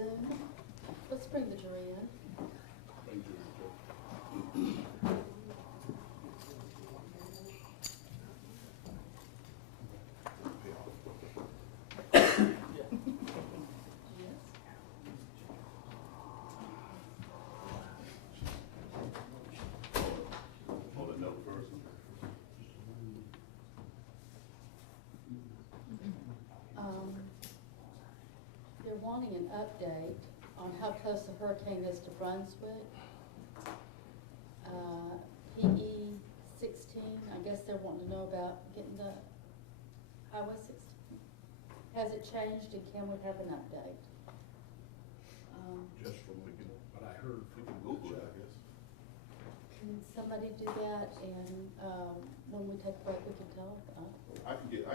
soon. Let's bring the jury in. They're wanting an update on how close the hurricane is to Brunswick. PE 16, I guess they're wanting to know about getting the Highway 16. Has it changed and can we have an update? Just from what I heard, we can Google it, I guess. Can somebody do that, and when we take a break we can tell? I can get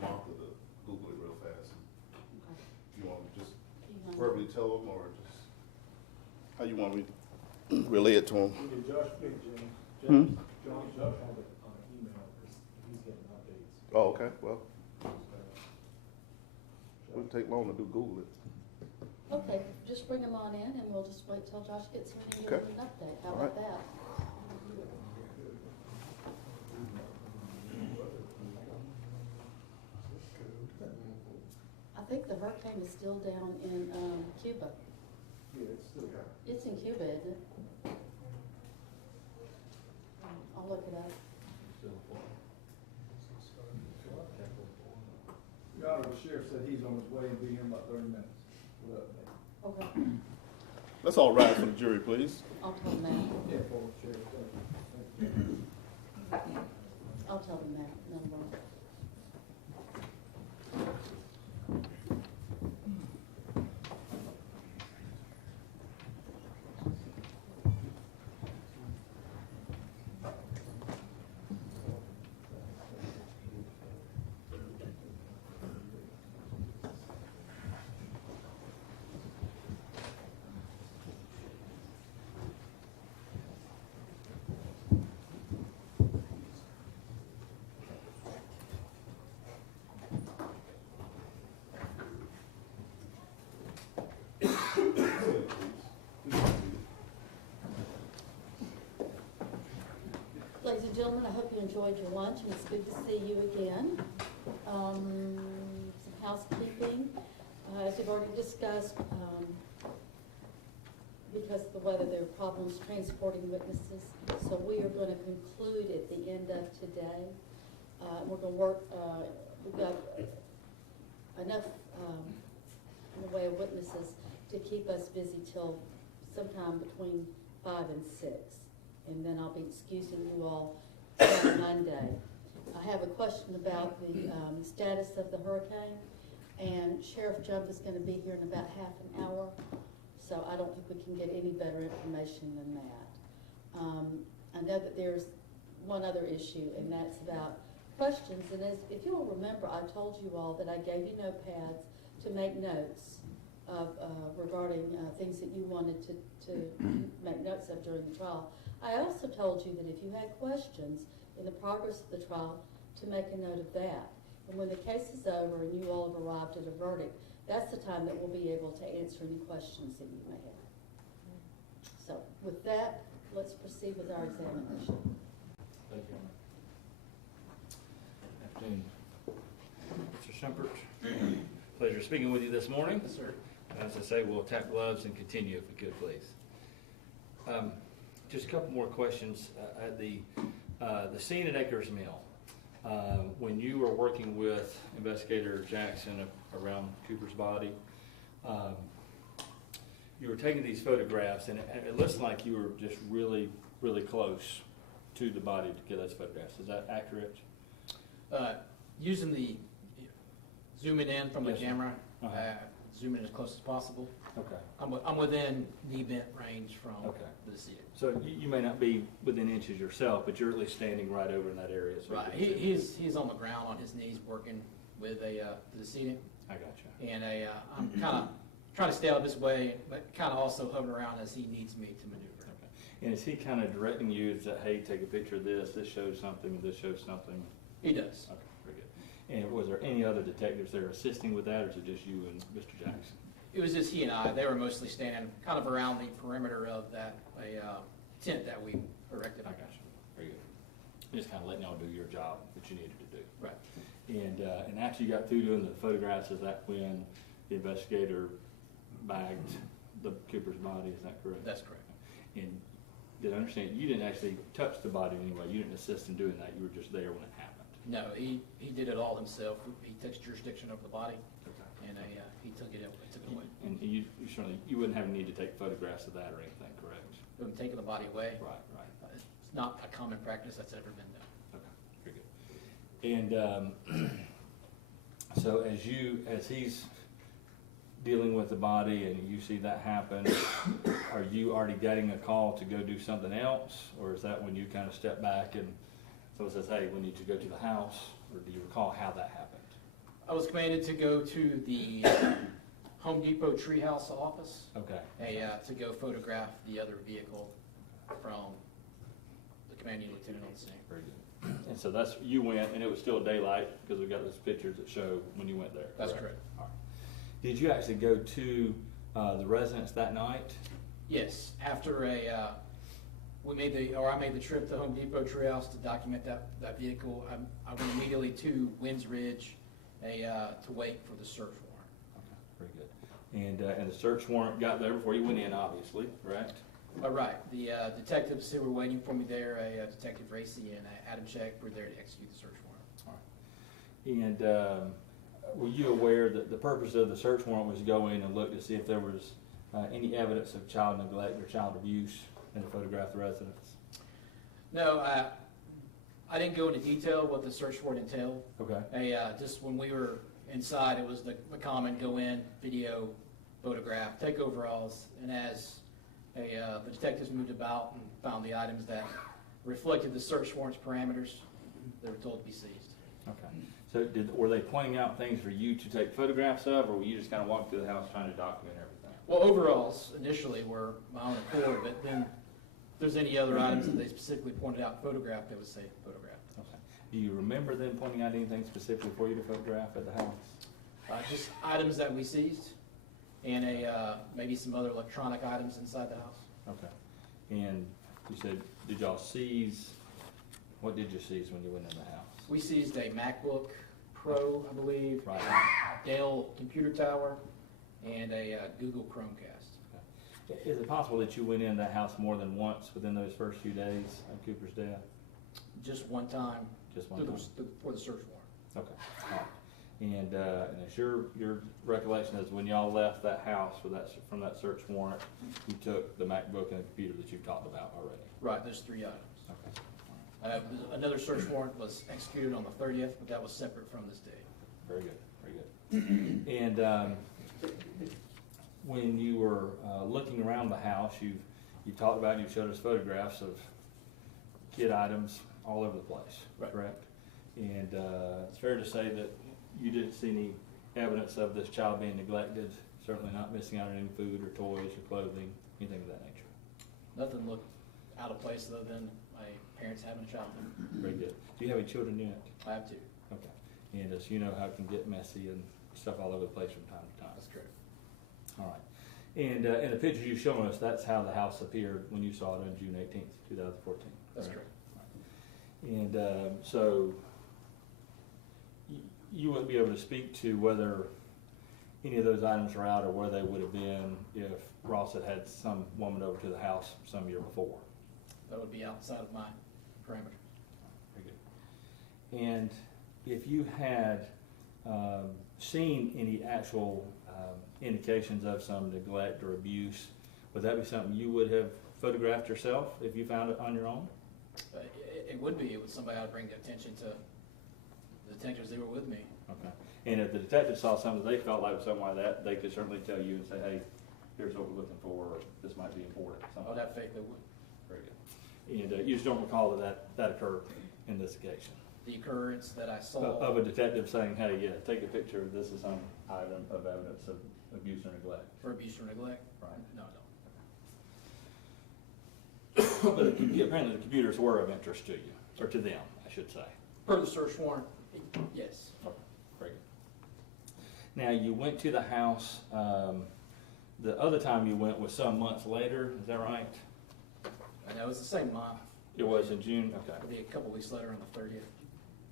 Martha to Google it real fast. Okay. You want to just verbally tell them, or just how you want me to relay it to them? Josh picked Jimmy. Josh has it on an email because he's getting updates. Oh, okay. Well, it wouldn't take long to do Google it. Okay, just bring them on in and we'll just wait till Josh gets here and give Okay. him an update. How All about right. that? I think the hurricane is still down in Cuba. Yeah, it's still got. It's in Cuba, isn't it? I'll look it up. Your Honor, the sheriff said he's on his way and be here in about 30 minutes. With update. Okay, Let's all rise for the jury, please. I'll tell them that. Yeah, for the sheriff. Thank you. I'll tell them that. No problem. Ladies and gentlemen, I hope you enjoyed your lunch, and it's good to see you again. Some housekeeping, as we've already discussed, because of the weather, there are problems transporting witnesses. So we are going to conclude at the end of today. We're going to work, we've got enough in the way of witnesses to keep us busy till sometime between 5 and 6. And then I'll be excusing you all on Monday. I have a question about the status of the hurricane, and Sheriff Jump is going to be here in about half an hour, so I don't think we can get any better information than that. I know that there's one other issue, and that's about questions. And if you'll remember, I told you all that I gave you notepads to make notes of regarding things that you wanted to make notes of during the trial. I also told you that if you had questions in the progress of the trial, to make a note of that. And when the case is over and you all have arrived at a verdict, that's the time that we'll be able to answer any questions that you may have. So with that, let's proceed with our examination. Thank you. Afternoon. Mr. Shumpert, pleasure speaking with you this morning. Yes, sir. As I say, we'll tap gloves and continue if we could, please. Just a couple more questions. At the scene at Akers Mill, when you were working with Investigator Jackson around Cooper's body, you were taking these photographs, and it looks like you were just really, really close to the body to get those photographs. Is that accurate? Using the zooming in from the Yes, sir. camera, Uh-huh. zoom in as close as possible. Okay. I'm within knee bent range from Okay. the decedent. So you may not be within inches yourself, but you're at least standing right over in that area. So Right, you can see. he's on the ground on his knees working with the decedent, I got you. and I'm kind of trying to stay out this way, but kind of also hover around as he needs me to maneuver. Okay. And is he kind of directing you, is that, hey, take a picture of this shows something, this shows something? He does. Okay, very good. And was there any other detectives there assisting with that, or is it just you and Mr. Jackson? It was just he and I. They were mostly standing kind of around the perimeter of that tent that we erected. I got you. Very good. Just kind of letting y'all do your job that you needed to do. Right. And after you got through doing the photographs, is that when the investigator bagged the Cooper's body? Is that correct? That's correct. And did I understand, you didn't actually touch the body anyway? You didn't assist in doing that? You were just there when it happened? No, he did it all himself. He took jurisdiction over the body, Okay. and he took it away. And you certainly, you wouldn't have a need to take photographs of that or anything, correct? Him taking the body away. Right. It's not a common practice that's ever been done. Okay, very good. And so as he's dealing with the body and you see that happen, are you already getting a call to go do something else? Or is that when you kind of step back and someone says, hey, we need to go to the house? Or do you recall how that happened? I was commanded to go to the Home Depot treehouse office, Okay. to go photograph the other vehicle from the commanding lieutenant on the scene. Very good. And so that's, you went, and it was still daylight, because we got those pictures that show when you went there. That's correct. All right. Did you actually go to the residence that night? Yes, after I made the trip to Home Depot treehouse to document that vehicle, I went immediately to Winds Ridge, to wait for the search warrant. Okay, very good. And the search warrant got there before you went in, obviously, correct? Right, the detectives who were waiting for me there, Detective Racy and Adam Check, were there to execute the search warrant. All right. And were you aware that the purpose of the search warrant was to go in and look to see if there was any evidence of child neglect or child abuse in the photographed residence? No, I didn't go into detail what the search warrant entailed. Okay. Just when we were inside, it was the common go in, video, photograph, take overalls, and as the detectives moved about and found the items that reflected the search warrant's parameters, they were told to be seized. Okay. So were they pointing out things for you to take photographs of, or were you just kind of walking through the house trying to document everything? Well, overalls initially were my own accord, but then if there's any other items that they specifically pointed out and photographed, they would say photographed. Okay. Do you remember them pointing out anything specifically for you to photograph at the house? Just items that we seized, and maybe some other electronic items inside the house. Okay. And you said, did y'all seize, what did you seize when you went in the house? We seized a MacBook Pro, I believe, Right. Dell computer tower, and a Google Chromecast. Okay. Is it possible that you went in that house more than once within those first few days of Cooper's death? Just one time. Just one time? For the search warrant. Okay. All right. And it's your recollection is when y'all left that house from that search warrant, you took the MacBook and the computer that you've talked about already? Right, there's 3 items. Okay. Another search warrant was executed on the 30th, but that was separate from this date. Very good, very good. And when you were looking around the house, you talked about, you showed us photographs of kid items all over the place, Right. correct? And it's fair to say that you didn't see any evidence of this child being neglected, certainly not missing out on any food or toys or clothing, anything of that nature. Nothing looked out of place other than my parents having a child there. Very good. Do you have any children yet? I have 2. Okay. And as you know, how it can get messy and stuff all over the place from time to time. That's correct. All right. And in the pictures you've shown us, that's how the house appeared when you saw it on June 18th, 2014. That's correct. And so you wouldn't be able to speak to whether any of those items are out or where they would have been if Ross had some woman over to the house some year before. That would be outside of my parameter. Very good. And if you had seen any actual indications of some neglect or abuse, would that be something you would have photographed yourself if you found it on your own? It would be. It was somebody I'd bring attention to the detectives that were with me. Okay. And if the detectives saw something they felt like was something like that, they could certainly tell you and say, hey, here's what we're looking for, or this might be important. I would have faith they would. Very good. And you just don't recall that occurred in this occasion? The occurrence that I saw. Of a detective saying, hey, yeah, take a picture, this is some item of evidence of abuse or neglect. For abuse or neglect? Right. No, I don't. But apparently the computers were of interest to you, or to them, I should say. Per the search warrant, yes. Okay, very good. Now, you went to the house the other time you went was some months later, is that right? I know, it was the same month. It was in June, okay, It'll be a couple weeks later on the 30th.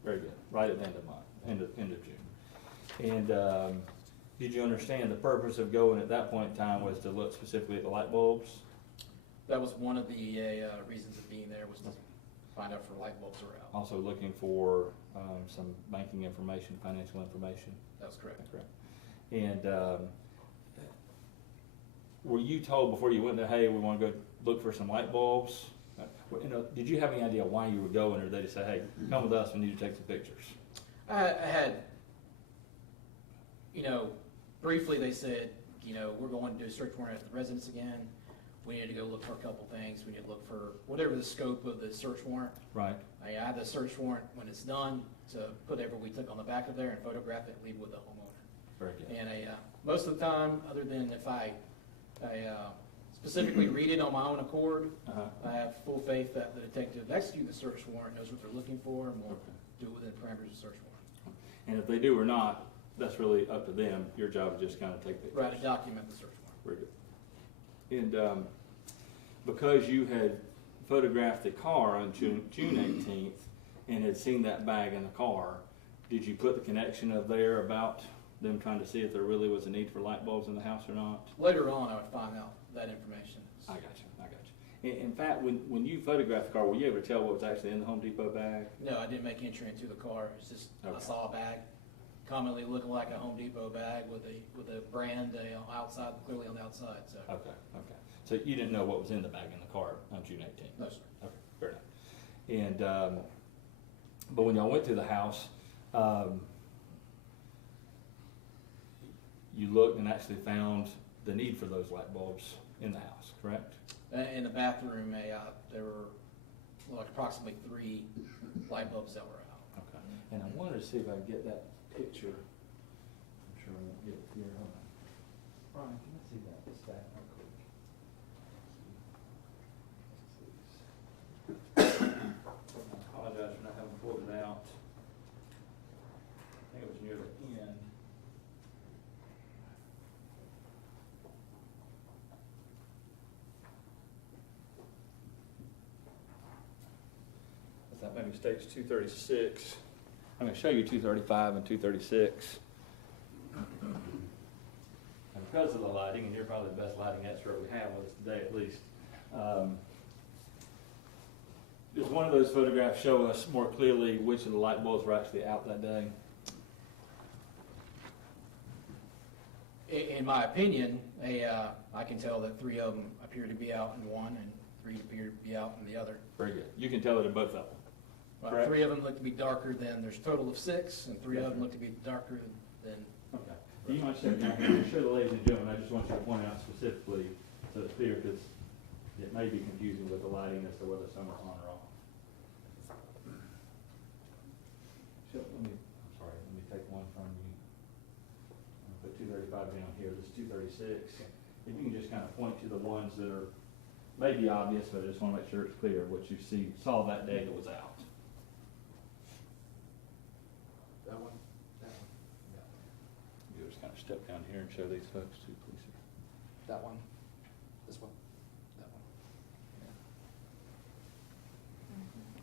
very good, right at the end of month, end of June. And, did you understand the purpose of going at that point in time was to look specifically at the light bulbs? That was one of the reasons of being there, was to find out if light bulbs were out. Also looking for, some banking information, financial information? That was correct. Correct. And, were you told before you went there, hey, we wanna go look for some light bulbs? You know, did you have any idea why you were going, or did they just say, hey, come with us, we need to take some pictures? I had, you know, briefly they said, you know, we're going to do a search warrant at the residence again. We need to go look for a couple things. We need to look for whatever the scope of the search warrant. Right. I have the search warrant when it's done to put whatever we took on the back of there and photograph it and leave with the homeowner. Very good. And most of the time, other than if I specifically read it on my own accord, I have full faith that the detective executing the search warrant knows what they're looking for and will do it within the parameters of the search warrant. And if they do or not, that's really up to them. Your job is just kind of take pictures. Right, to document the search warrant. Very good. And because you had photographed the car on June 18th and had seen that bag in the car, did you put the connection of there about them trying to see if there really was a need for light bulbs in the house or not? Later on, I would find out that information. I got you. In fact, when you photographed the car, were you able to tell what was actually in the Home Depot bag? No, I didn't make entry into the car. It's just, Okay. I saw a bag, commonly looking like a Home Depot bag with a brand outside, clearly on the outside, so. Okay. So you didn't know what was in the bag in the car on June 18th? No, sir. Okay, fair enough. And, but when y'all went to the house, you looked and actually found the need for those light bulbs in the house, correct? In the bathroom, there were like approximately 3 light bulbs that were out. Okay. And I wanted to see if I could get that picture. I'm sure I won't get it here. Hold on. Brian, can I see that stack real quick? I apologize for not having pulled it out. I think it was near the end. That maybe states 236. I'm going to show you 235 and 236. And because of the lighting, and you're probably the best lighting expert we have with us today at least, does one of those photographs show us more clearly which of the light bulbs were actually out that day? In my opinion, I can tell that 3 of them appear to be out in one and 3 appear to be out in the other. Very good. You can tell it in both of them. Right. 3 of them look to be darker than, there's a total of 6, and 3 of them look to be darker than. Okay. Do you mind stepping down here? Show the ladies and gentlemen, I just want you to point out specifically so it's clear, because it may be confusing with the lighting as to whether some are on or off. I'm sorry, let me take one from you. I'll put 235 down here, this is 236. If you can just kind of point to the ones that are maybe obvious, but I just want to make sure it's clear what you saw that day that was out. That one, that one, that one. You just kind of step down here and show these folks too, please. That one, this one, that one.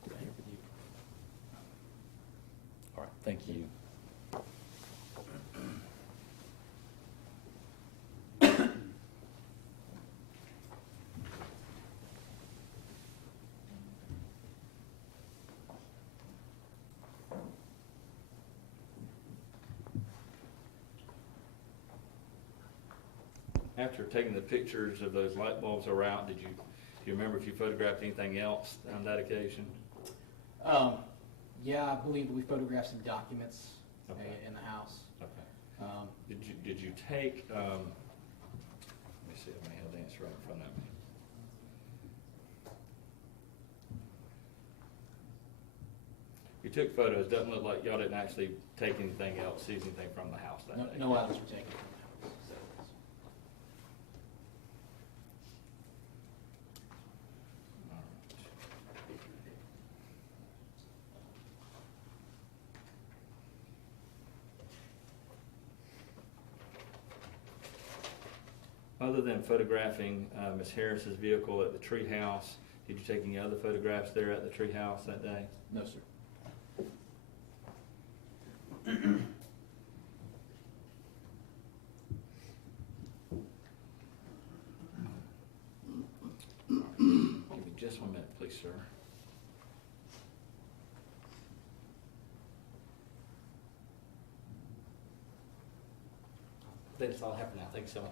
Down here with you. All right, thank you. After taking the pictures of those light bulbs that were out, do you remember if you photographed anything else on that occasion? Yeah, I believe we photographed some documents Okay. in the house. Okay. Did you take, let me see if I have the answer right in front of me. You took photos, doesn't look like y'all didn't actually take anything else, seize anything from the house that day. No items were taken from the house. So. other than photographing Ms. Harris's vehicle at the tree house, did you take any other photographs there at the tree house that day? No, sir. Give me just 1 minute, please, sir. That's all I have for now. Thank you so much.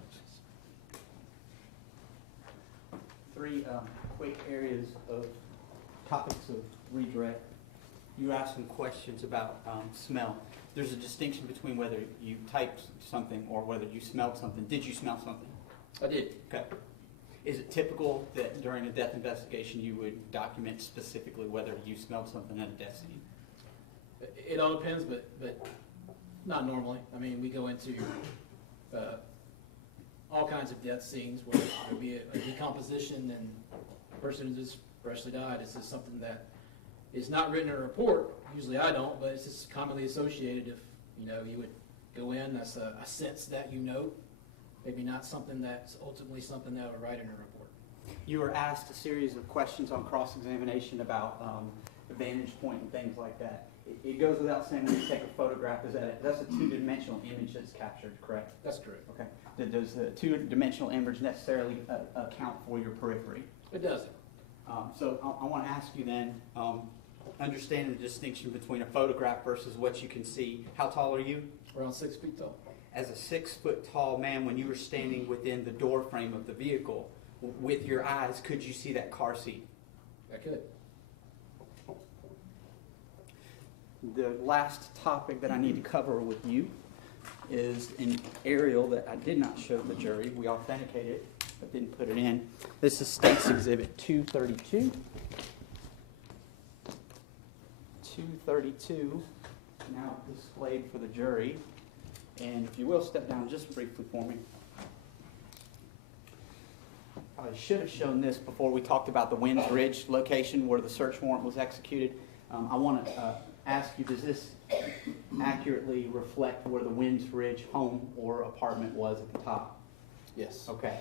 Three quick areas of topics of redirect. You asked some questions about smell. There's a distinction between whether you typed something or whether you smelled something. Did you smell something? I did. Okay. Is it typical that during a death investigation you would document specifically whether you smelled something at a death scene? It all depends, but not normally. I mean, we go into all kinds of death scenes where there be a decomposition and a person who just freshly died. It's just something that is not written in a report. Usually I don't, but it's just commonly associated. If you would go in, that's a sense that maybe not something that's ultimately something that I would write in a report. You were asked a series of questions on cross-examination about the vantage point and things like that. It goes without saying when you take a photograph, that's a two-dimensional image that's captured, correct? That's correct. Okay. Does the two-dimensional image necessarily account for your periphery? It doesn't. So I want to ask you then, understanding the distinction between a photograph versus what you can see, how tall are you? Around 6 feet tall. As a 6 foot tall man, when you were standing within the door frame of the vehicle, with your eyes, could you see that car seat? I could. The last topic that I need to cover with you is an aerial that I did not show the jury. We authenticated it, but didn't put it in. This is State's Exhibit 232. 232, now displayed for the jury. And if you will, step down just briefly for me. I should have shown this before we talked about the Winds Ridge location where the search warrant was executed. I want to ask you, does this accurately reflect where the Winds Ridge home or apartment was at the top? Yes. Okay.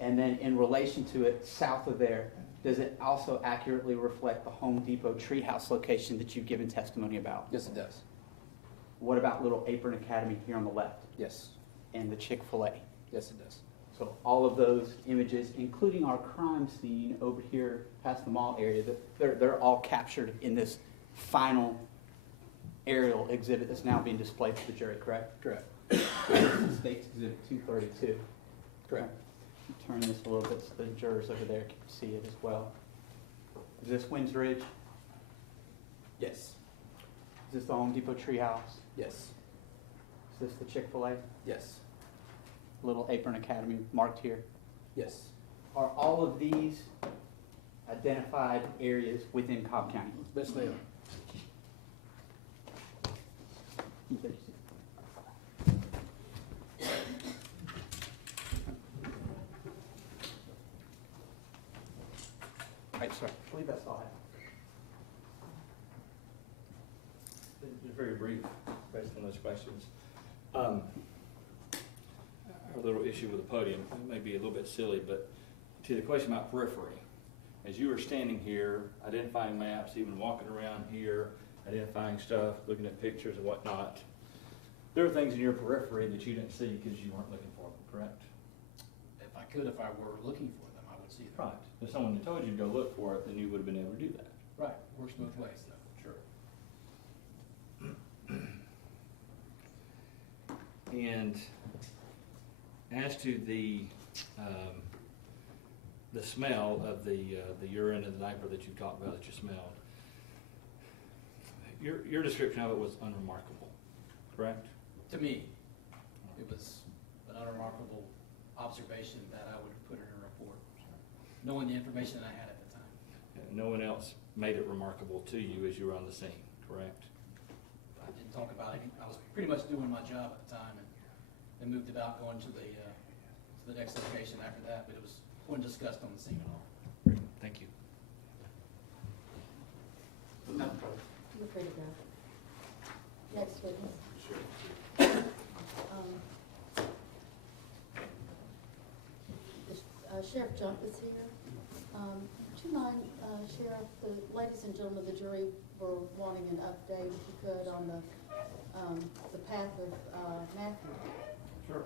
And then in relation to it, south of there, does it also accurately reflect the Home Depot treehouse location that you've given testimony about? Yes, it does. What about Little Apron Academy here on the left Yes. and the Chick-fil-A? Yes, it does. So all of those images, including our crime scene over here past the mall area, they're all captured in this final aerial exhibit that's now being displayed to the jury, correct? Correct. This is State's Exhibit 232. Correct. Turn this a little bit so the jurors over there can see it as well. Is this Winds Ridge? Yes. Is this the Home Depot treehouse? Yes. Is this the Chick-fil-A? Yes. Little Apron Academy marked here. Yes. Are all of these identified areas within Cobb County? Yes, they are. Right, sir. I believe that's all I have. Just very brief, based on those questions. Our little issue with the podium, it may be a little bit silly, but to the question about periphery, as you were standing here, identifying maps, even walking around here, identifying stuff, looking at pictures and whatnot, there are things in your periphery that you didn't see because you weren't looking for them, correct? If I were looking for them, I would see them. Right. If someone had told you to go look for it, then you would have been able to do that. Right. Works both ways, though. Sure. And as to the smell of the urine and the diaper that you talked about that you smelled, your description of it was unremarkable, correct? To me, it was an unremarkable observation that I would have put in a report, knowing the information I had at the time. No one else made it remarkable to you as you were on the scene, correct? I didn't talk about it. I was pretty much doing my job at the time and moved about going to the next location after that, but it wasn't discussed on the scene at all. Great, thank you. You're free to go. Next witness. Sheriff Junk is here. Would you mind, Sheriff, the ladies and gentlemen of the jury were wanting an update, if you could, on the path of Matthew. Sure.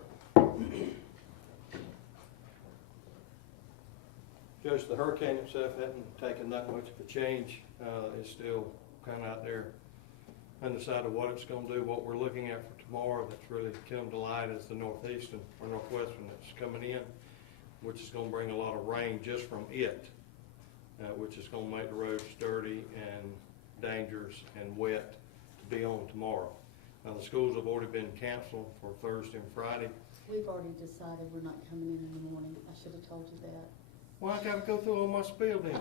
Judge, the hurricane itself hasn't taken that much of a change. It's still kind of out there undecided what it's going to do. What we're looking at for tomorrow that's really come to light is the northeastern or northwestern that's coming in, which is going to bring a lot of rain just from it, which is going to make the roads dirty and dangerous and wet to be on tomorrow. The schools have already been canceled for Thursday and Friday. We've already decided we're not coming in the morning. I should have told you that. Well, I got to go through all my spiel then.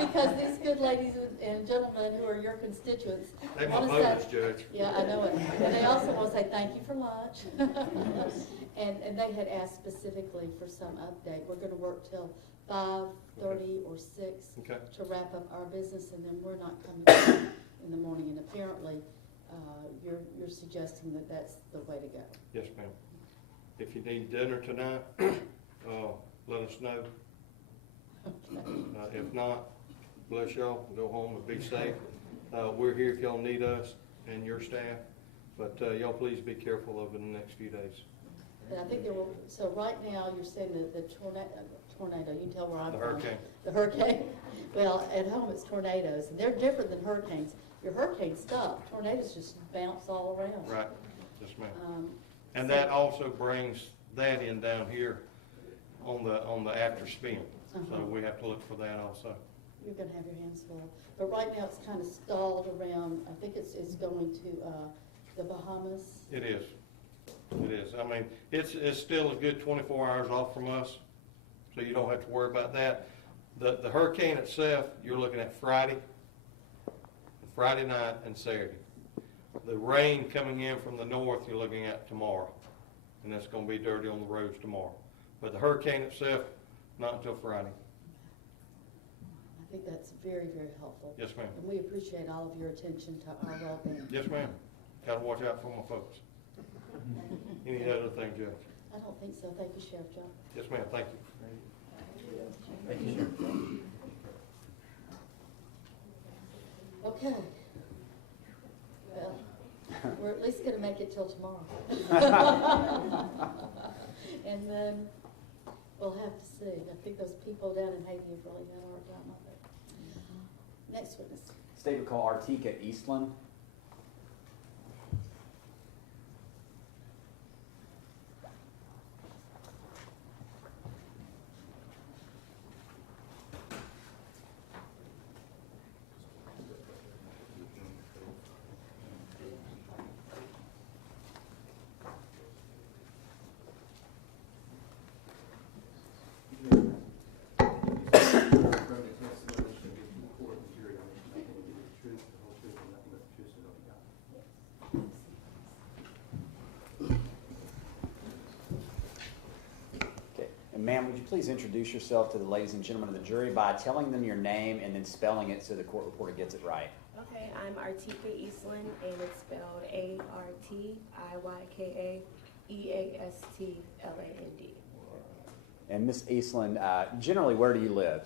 Because these good ladies and gentlemen who are your constituents. They my wanna bonus, say- Judge. Yeah, I know it. And they also want to say thank you for lunch. And they had asked specifically for some update. We're going to work till 5:30 or 6 Okay. to wrap up our business, and then we're not coming back in the morning. And apparently, you're suggesting that that's the way to go. Yes, ma'am. If you need dinner tonight, let us know. Okay. If not, bless y'all, go home and be safe. We're here if y'all need us and your staff, but y'all please be careful over the next few days. And I think there will, so right now, you're saying that the tornado, you can tell where I'm The from. hurricane. The hurricane? Well, at home it's tornadoes, and they're different than hurricanes. Your hurricanes stop, tornadoes just bounce all around. Right, yes, ma'am. And so- that also brings that in down here on the after spin. So Uh-huh. we have to look for that also. You're gonna have your hands full. But right now, it's kind of stalled around, I think it's going to the Bahamas. It is. It is. I mean, it's still a good 24 hours off from us, so you don't have to worry about that. The hurricane itself, you're looking at Friday night and Saturday. The rain coming in from the north, you're looking at tomorrow, and that's going to be dirty on the roads tomorrow. But the hurricane itself, not until Friday. I think that's very, very helpful. Yes, ma'am. And we appreciate all of your attention to our well-being. Yes, ma'am. Got to watch out for my folks. Any other thing, Judge? I don't think so. Thank you, Sheriff John. Yes, ma'am. Thank you. Thank you, Sheriff. Okay. Well, we're at least gonna make it till tomorrow. And then we'll have to see. I think those people down in Haiti have really had a hard time of it. Next witness. State would call Artika Eastland. Ma'am, would you please introduce yourself to the ladies and gentlemen of the jury by telling them your name and then spelling it so the court reporter gets it right? Okay, I'm Artika Eastland, and it's spelled ARTIYKAEASTLAND. And Miss Eastland, generally, where do you live?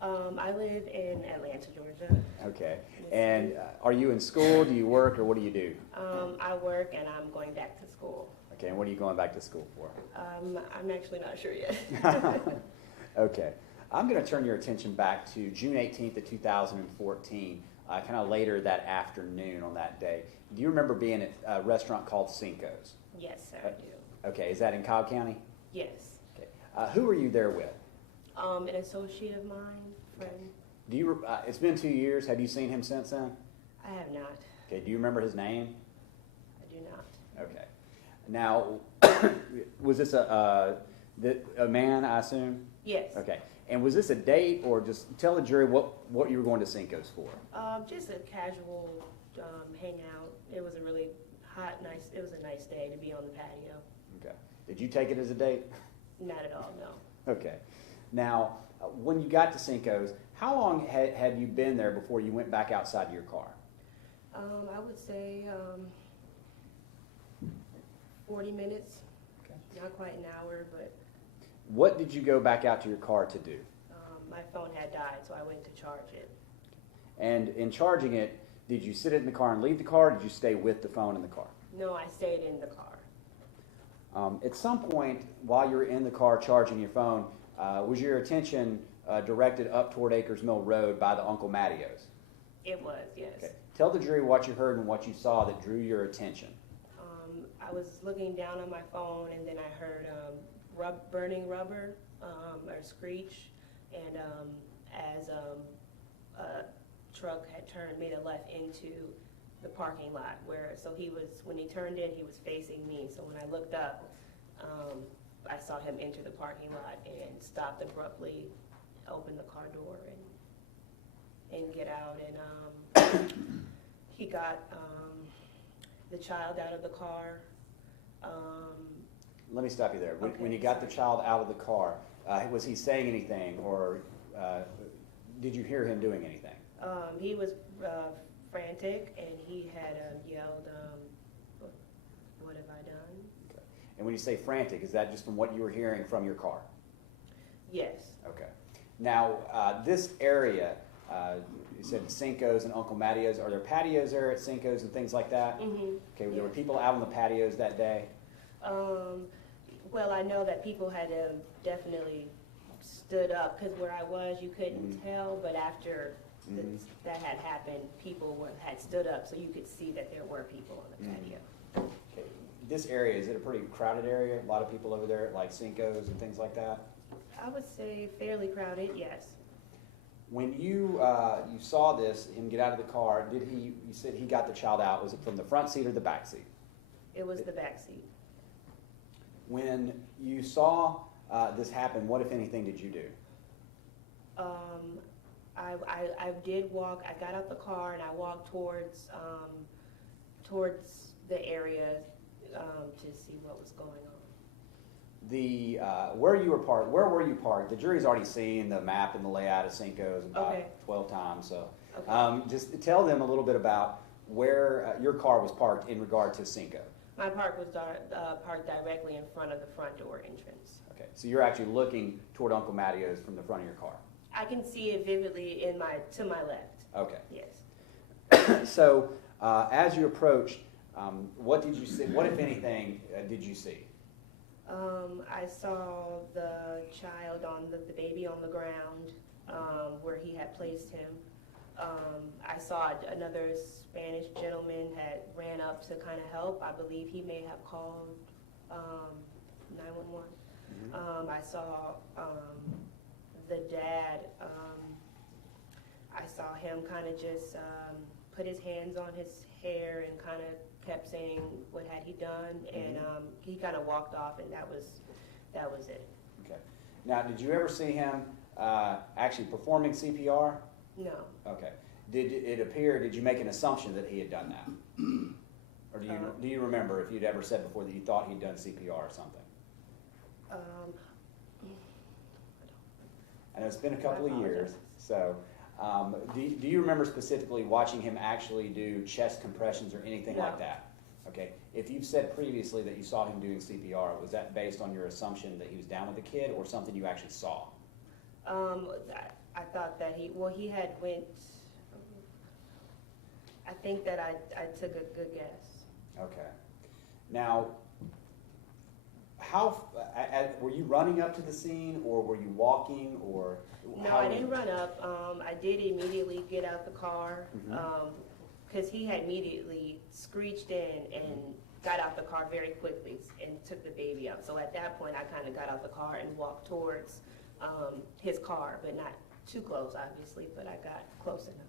I live in Atlanta, Georgia. Okay. And are you in school? Do you work, or what do you do? I work, and I'm going back to school. Okay, and what are you going back to school for? I'm actually not sure yet. Okay. I'm going to turn your attention back to June 18th of 2014, kind of later that afternoon on that day. Do you remember being at a restaurant called Cinco's? Yes, sir, I do. Okay, is that in Cobb County? Yes. Okay. Who were you there with? An associate of mine, friend. Do you? It's been 2 years. Have you seen him since then? I have not. Okay. Do you remember his name? I do not. Okay. Now, was this a man, I assume? Yes. Okay. And was this a date, or just tell the jury what you were going to Cinco's for? Just a casual hangout. It was a really hot, nice. It was a nice day to be on the patio. Okay. Did you take it as a date? Not at all, no. Okay. Now, when you got to Cinco's, how long had you been there before you went back outside of your car? I would say 40 minutes. Okay. Not quite an hour, but What did you go back out to your car to do? My phone had died, so I went to charge it. And in charging it, did you sit in the car and leave the car, or did you stay with the phone in the car? No, I stayed in the car. At some point, while you were in the car charging your phone, was your attention directed up toward Akers Mill Road by the Uncle Mattios? It was, yes. Okay. Tell the jury what you heard and what you saw that drew your attention. I was looking down on my phone, and then I heard burning rubber or screech, and as a truck had made a left into the parking lot, when he turned in, he was facing me. So when I looked up, I saw him enter the parking lot and stopped abruptly, open the car door and get out, and he got the child out of the car. Let me stop you there. When Okay, you got the sorry. child out of the car, was he saying anything, or did you hear him doing anything? He was frantic, and he had yelled, "What have I done?" Okay. And when you say frantic, is that just from what you were hearing from your car? Yes. Okay. Now, this area, you said Cinco's and Uncle Mattios. Are there patios there at Cinco's and things like that? Mm-hmm. Okay, there were Yes. people out on the patios that day? Well, I know that people had definitely stood up, because where I was, you couldn't tell, but after that had happened, people had stood up, so you could see that there were people on the patio. Okay. This area, is it a pretty crowded area? A lot of people over there, like Cinco's and things like that? I would say fairly crowded, yes. When you saw this, him get out of the car, you said he got the child out, was it from the front seat or the back seat? It was the back seat. When you saw this happen, what, if anything, did you do? I did walk, I got out the car and I walked towards the area to see what was going on. Where were you parked? The jury's already seen the map and the layout of Cinco's about Okay. 12 times, so Okay. just tell them a little bit about where your car was parked in regard to Cinco. My park was parked directly in front of the front door entrance. Okay, so you're actually looking toward Uncle Mattios from the front of your car. I can see it vividly to my left, Okay. yes. So as you approached, what did you see? What, if anything, did you see? I saw the child the baby on the ground where he had placed him. I saw another Spanish gentleman had ran up to kind of help. I believe he may have called 911. I saw the dad. I saw him kind of just put his hands on his hair and kind of kept saying, "What had he done?" And he kind of walked off, and that was it. Okay. Now, did you ever see him actually performing CPR? No. Okay. Did you make an assumption that he had done that? Or do you remember if you'd ever said before that you thought he'd done CPR or something? I know it's been a couple of years, so do you remember specifically watching him actually do chest compressions or anything like No. that? Okay. If you've said previously that you saw him doing CPR, was that based on your assumption that he was down with the kid or something you actually saw? I thought that he had went. I think that I took a good guess. Okay. Now, were you running up to the scene, or were you walking, or? No, I didn't run up. I did immediately get out the car because he had immediately screeched in and got out the car very quickly and took the baby out. So at that point, I kind of got out the car and walked towards his car, but not too close, obviously, but I got close enough.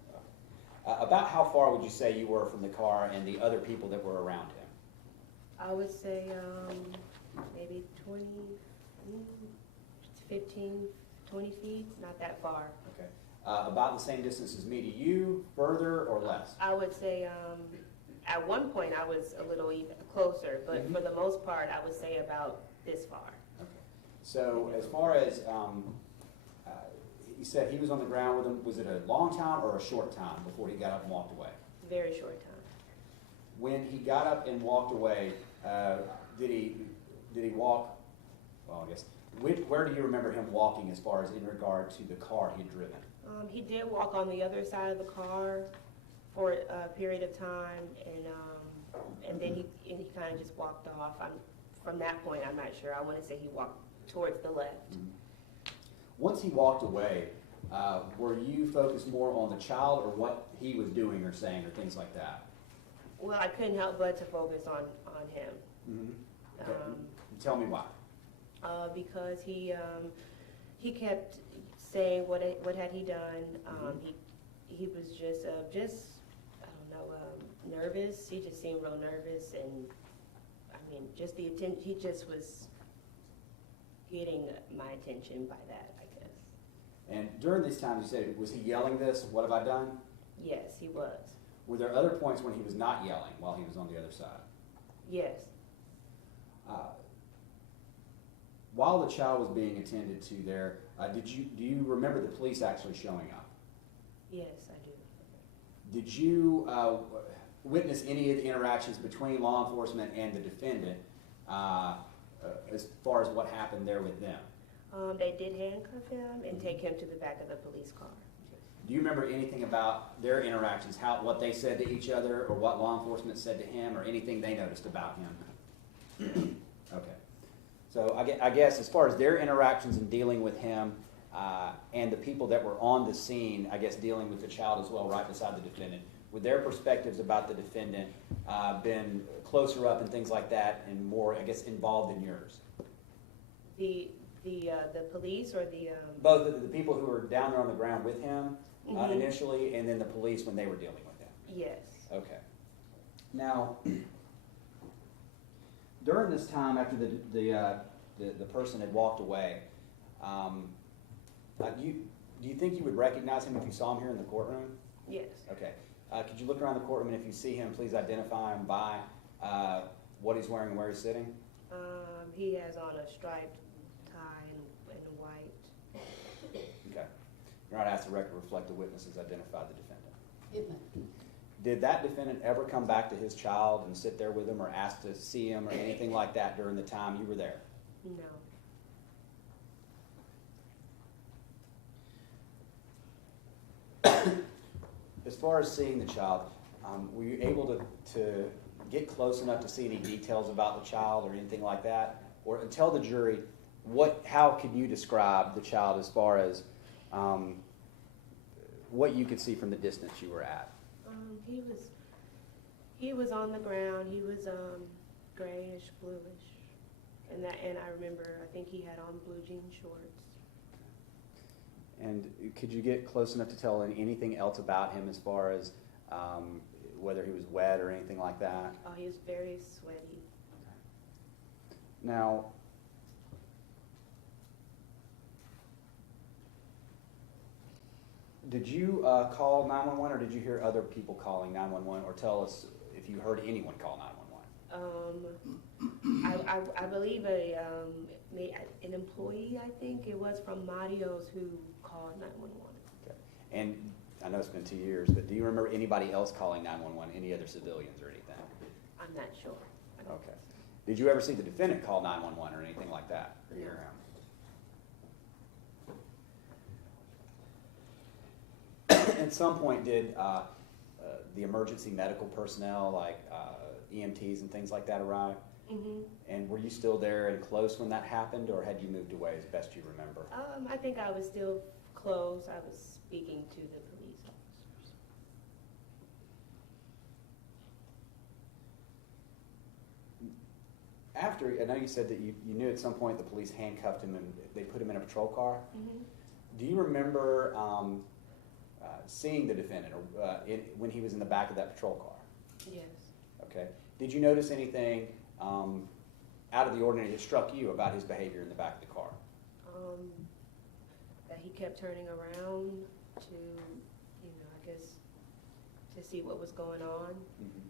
About how far would you say you were from the car and the other people that were around him? I would say maybe 15, 20 feet, not that far. Okay. About the same distance as me to you, further or less? I would say at one point I was a little even closer, but for the most part I would say about this far. Okay. So as far as, you said he was on the ground with him, was it a long time or a short time before he got up and walked away? Very short time. When he got up and walked away, did he walk, well, I guess, Where do you remember him walking as far as in regard to the car he had driven? He did walk on the other side of the car for a period of time, and then he kind of just walked off. From that point, I'm not sure. I want to say he walked towards the left. Mm-hmm. Once he walked away, were you focused more on the child or what he was doing or saying or things like that? Well, I couldn't help but to focus on him. Mm-hmm. Okay. Tell me why. Because he kept saying what had he done. He was just I don't know, nervous. He just seemed real nervous, and I mean, just the attention. He just was getting my attention by that, I guess. And during these times, you said, was he yelling this? What have I done? Yes, he was. Were there other points when he was not yelling while he was on the other side? Yes. While the child was being attended to there, do you remember the police actually showing up? Yes, I do. Did you witness any of the interactions between law enforcement and the defendant as far as what happened there with them? They did handcuff him and take him to the back of the police car. Do you remember anything about their interactions, what they said to each other, or what law enforcement said to him, or anything they noticed about him? Okay. So I guess as far as their interactions in dealing with him and the people that were on the scene, I guess dealing with the child as well right beside the defendant, would their perspectives about the defendant been closer up and things like that and more, I guess, involved than yours? The police or the... Both the people who were down there on the ground with him initially, and then the police when they were dealing with him? Yes. Okay. Now, during this time after the person had walked away, do you think you would recognize him if you saw him here in the courtroom? Yes. Okay. Could you look around the courtroom, and if you see him, please identify him by what he's wearing and where he's sitting? He has on a striped tie and white. Okay. You're not asked the record to reflect the witnesses identify the defendant. It may. Did that defendant ever come back to his child and sit there with him or ask to see him or anything like that during the time you were there? No. As far as seeing the child, were you able to get close enough to see any details about the child or anything like that? Or tell the jury, how can you describe the child as far as what you could see from the distance you were at? He was on the ground. He was grayish, bluish, and I remember I think he had on blue jean shorts. And could you get close enough to tell anything else about him as far as whether he was wet or anything like that? Oh, he was very sweaty. Now, did you call 911 or did you hear other people calling 911 or tell us if you heard anyone call 911? I believe an employee, I think it was from Mario's, who called 911. Okay. And I know it's been 2 years, but do you remember anybody else calling 911, any other civilians or anything? I'm not sure. Okay. Did you ever see the defendant call 911 or anything like that? Or hear him? At some point, did the emergency medical personnel, like EMTs and things like that, arrive? Mm-hmm. And were you still there and close when that happened, or had you moved away as best you remember? I think I was still close. I was speaking to the police officers. After, I know you said that you knew at some point the police handcuffed him and they put him in a patrol car. Mm-hmm. Do you remember seeing the defendant when he was in the back of that patrol car? Yes. Okay. Did you notice anything out of the ordinary that struck you about his behavior in the back of the car? That he kept turning around to, I guess, to see what was going on. Mm-hmm.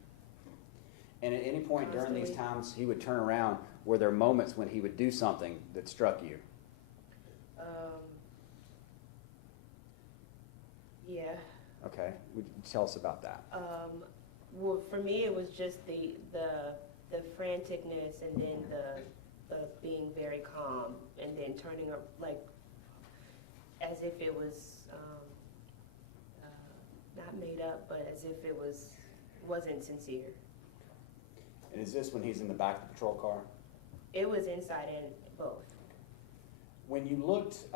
And at any point during these times he would turn around, were there moments when he would do something that struck you? Yeah. Okay. Would you tell us about that? Well, for me, it was just the franticness, and then being very calm and then turning up like as if it was not made up, but as if it wasn't sincere. And is this when he's in the back of the patrol car? It was inside and both. When you looked,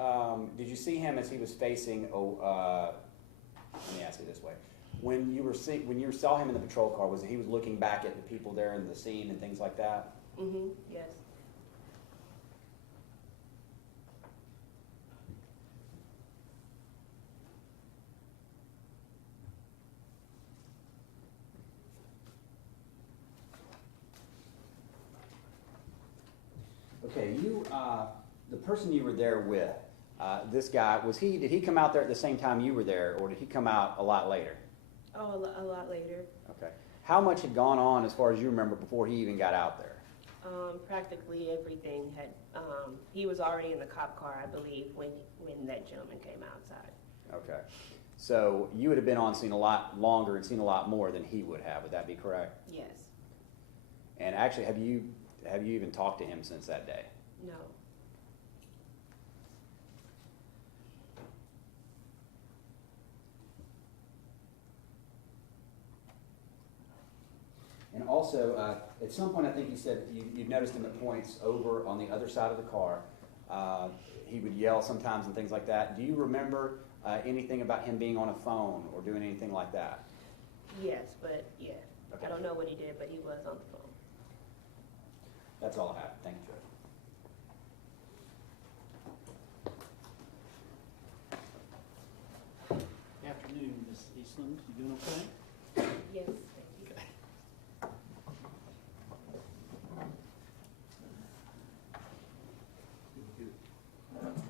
did you see him as he was facing, let me ask it this way. When you saw him in the patrol car, was he was looking back at the people there in the scene and things like that? Mm-hmm, yes. Okay, the person you were there with, this guy, did he come out there at the same time you were there, or did he come out a lot later? Oh, a lot later. Okay. How much had gone on as far as you remember before he even got out there? Practically everything had, he was already in the cop car, I believe, when that gentleman came outside. Okay. So you would have been on scene a lot longer and seen a lot more than he would have. Would that be correct? Yes. And actually, have you even talked to him since that day? No. And also, at some point, I think you said you've noticed him at points over on the other side of the car. He would yell sometimes and things like that. Do you remember anything about him being on a phone or doing anything like that? Yes, but yeah. Okay. I don't know what he did, but he was on the phone. That's all I have. Thank you, Judge. Afternoon, Ms. Eastland. You doing okay? Yes, thank you.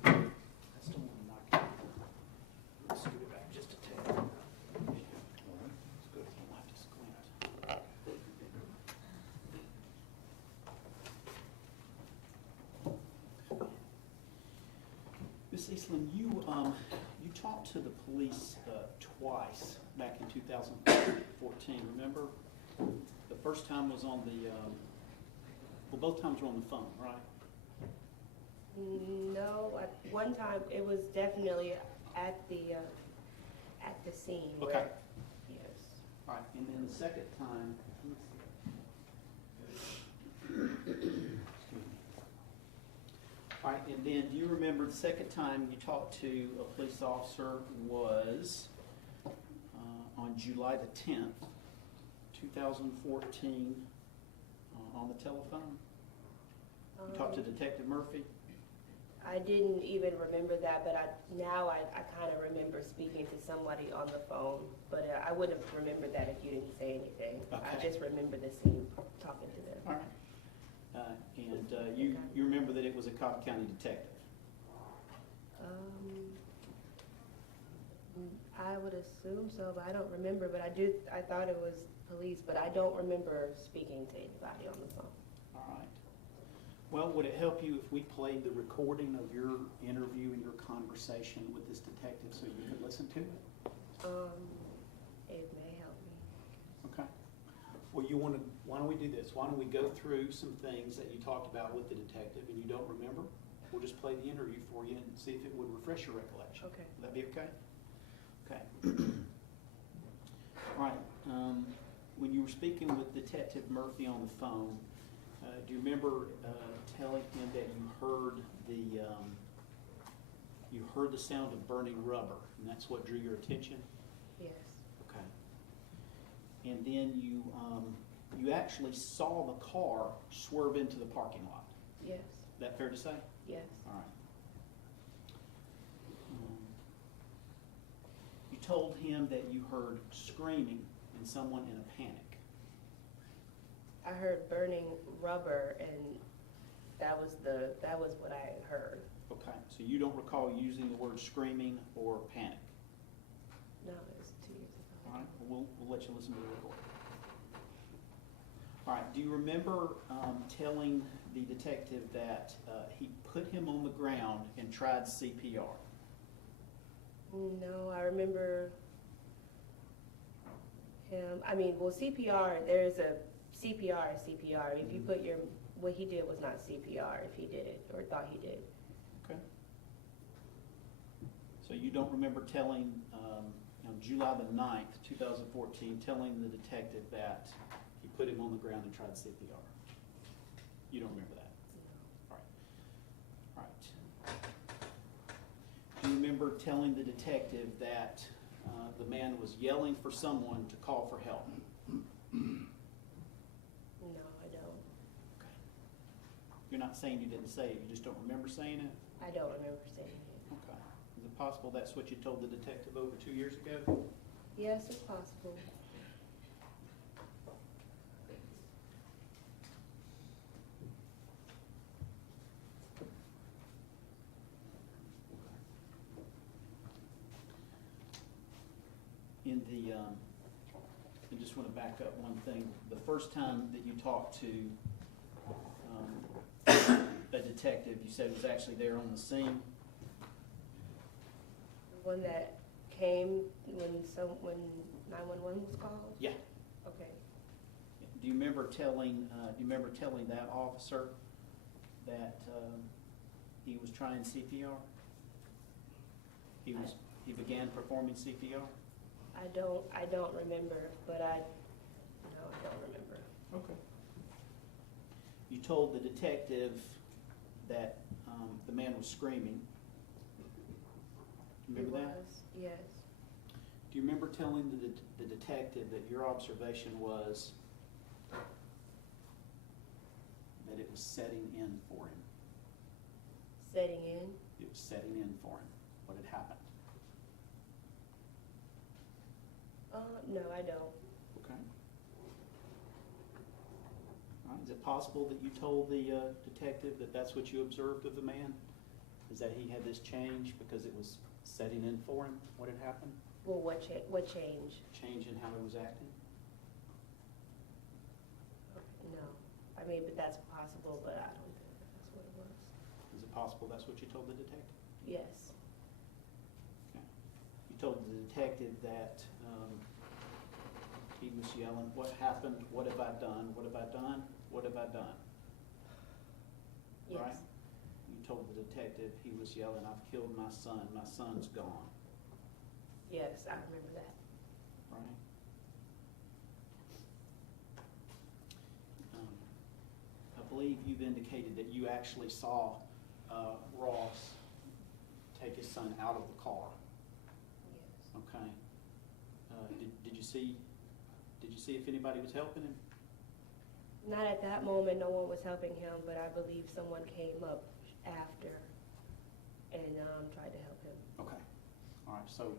I still want to knock it. Scoot it back just a tad. I'll have to squint. Ms. Eastland, you talked to the police twice back in 2014, remember? The first time was on the, well, both times were on the phone, right? No, one time it was definitely at the scene. Okay. Where, yes. All right, and then the second time, excuse me. All right, and then do you remember the second time you talked to a police officer was on July the 10th, 2014, on the telephone? You talked to Detective Murphy? I didn't even remember that, but now I kind of remember speaking to somebody on the phone, but I would have remembered that if you didn't say anything. Okay. I just remember the scene, talking to them. All right. You remember that it was a Cobb County detective? I would assume so, but I don't remember. But I thought it was police, but I don't remember speaking to anybody on the phone. All right. Well, would it help you if we played the recording of your interview and your conversation with this detective so you could listen to it? It may help me. Okay. Well, why don't we do this? Why don't we go through some things that you talked about with the detective and you don't remember? We'll just play the interview for you and see if it would refresh your recollection. Okay. Would that be okay? Okay. All right. When you were speaking with Detective Murphy on the phone, do you remember telling him that you heard the sound of burning rubber, and that's what drew your attention? Yes. Okay. And then you actually saw the car swerve into the parking lot. Yes. Is that fair to say? Yes. All right. You told him that you heard screaming and someone in a panic. I heard burning rubber, and that was what I heard. Okay, so you don't recall using the word screaming or panic? No, it was 2 years ago. All right, we'll let you listen to the recording. All right, do you remember telling the detective that he put him on the ground and tried CPR? No, I remember him. I mean, well, CPR, there's a CPR. If you put your what he did was not CPR if he did it, or thought he did. Okay. So you don't remember telling, on July the 9th, 2014, telling the detective that he put him on the ground and tried CPR? You don't remember that? All right. All right. Do you remember telling the detective that the man was yelling for someone to call for help? No, I don't. Okay. You're not saying you didn't say it, you just don't remember saying it? I don't remember saying it. Okay. Is it possible that's what you told the detective over 2 years ago? Yes, it's possible. In the, I just want to back up one thing. The first time that you talked to a detective, you said was actually there on the scene. The one that came when 911 was called? Yeah. Okay. Do you remember telling that officer that he was trying CPR? He began performing CPR? I don't remember, but no, I don't remember. Okay. You told the detective that the man was screaming. Remember He that? was, yes. Do you remember telling the detective that your observation was that it was setting in for him? Setting in? It was setting in for him. What had happened? No, I don't. Okay. All right. Is it possible that you told the detective that that's what you observed of the man? Is that he had this change because it was setting in for him? What had happened? Well, what change? Change in how he was acting? No. I mean, but that's possible, but I don't think that's what it was. Is it possible that's what you told the detective? Yes. Okay. You told the detective that he was yelling, "What happened? What have I done? What have I done? What have I done?" Yes. Right? You told the detective he was yelling, "I've killed my son. My son's gone." Yes, I remember that. Right? I believe you've indicated that you actually saw Ross take his son out of the car. Yes. Okay. Did you see if anybody was helping him? Not at that moment, no one was helping him, but I believe someone came up after and tried to help him. Okay. All right. So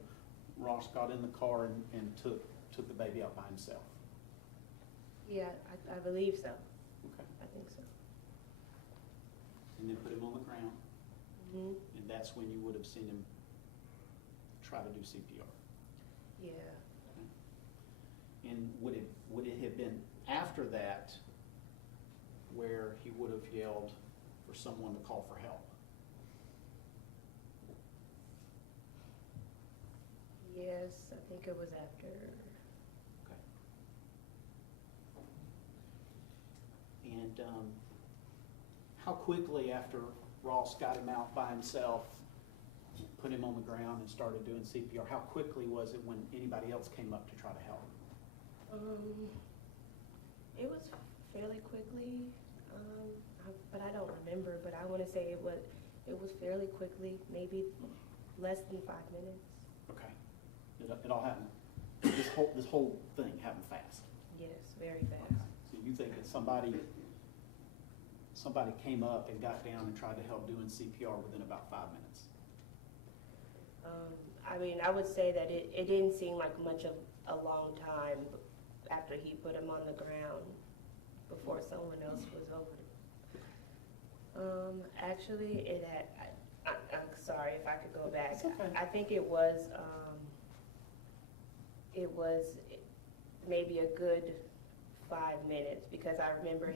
Ross got in the car and took the baby out by himself. Yeah, I believe so. Okay. I think so. And then put him on the ground, Mhm. and that's when you would have seen him try to do CPR. Yeah. And would it have been after that where he would have yelled for someone to call for help? Yes, I think it was after. Okay. And how quickly after Ross got him out by himself, put him on the ground and started doing CPR, how quickly was it when anybody else came up to try to help? It was fairly quickly, but I don't remember, but I want to say it was fairly quickly, maybe less than 5 minutes. Okay. It all happened, this whole thing happened fast. Yes, very fast. So you think that somebody came up and got down and tried to help doing CPR within about 5 minutes? I mean, I would say that it didn't seem like much of a long time after he put him on the ground before someone else was over. Actually, I'm sorry if I could go back. It's okay. I think it was maybe a good 5 minutes, because I remember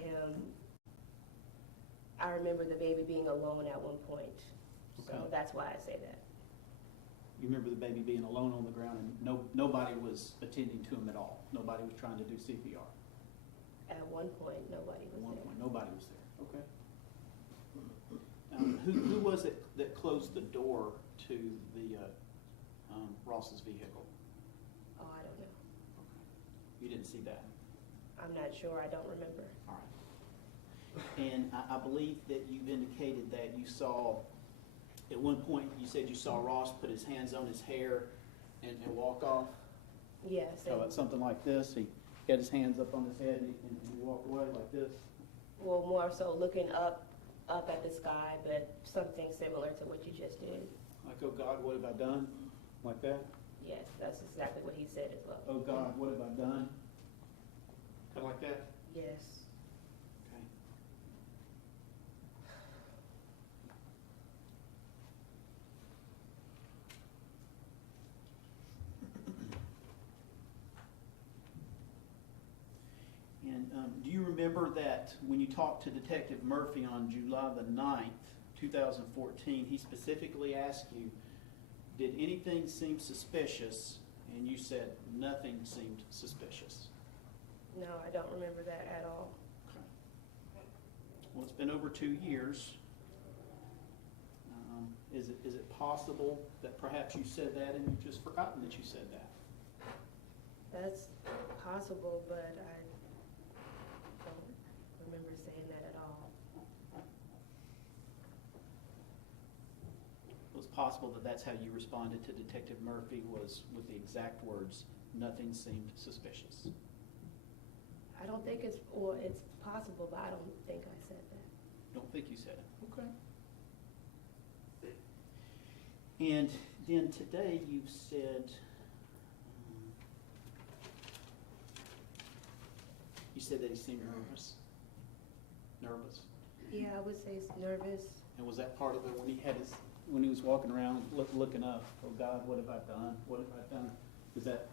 the baby being alone at one point. So Okay. that's why I say that. You remember the baby being alone on the ground and nobody was attending to him at all? Nobody was trying to do CPR? At one point, nobody At was one there. point, nobody was there. Okay. Who was it that closed the door to the Ross's vehicle? Oh, I don't know. You didn't see that? I'm not sure. I don't remember. All right. And I believe that you've indicated that you saw, at one point, you said you saw Ross put his hands on his hair and walk off? Yes. So it's something like this? He had his hands up on his head and he walked away like this? Well, more so looking up at the sky, but something similar to what you just did. Like, oh God, what have I done? Like that? Yes, that's exactly what he said as well. Oh God, what have I done? Kind of like that? Yes. Okay. And do you remember that when you talked to Detective Murphy on July the 9th, 2014, he specifically asked you, did anything seem suspicious? And you said nothing seemed suspicious. No, I don't remember that at all. Okay. Well, it's been over 2 years. Is it possible that perhaps you said that and you've just forgotten that you said that? That's possible, but I don't remember saying that at all. It was possible that that's how you responded to Detective Murphy, was with the exact words, nothing seemed suspicious. I don't think it's, well, it's possible, but I don't think I said that. Don't think you said it. Okay. And then today you've said, you said that he seemed nervous. Nervous. Yeah, I would say it's nervous. And was that part of it when he was walking around looking up? Oh God, what have I done? What have I done? Is that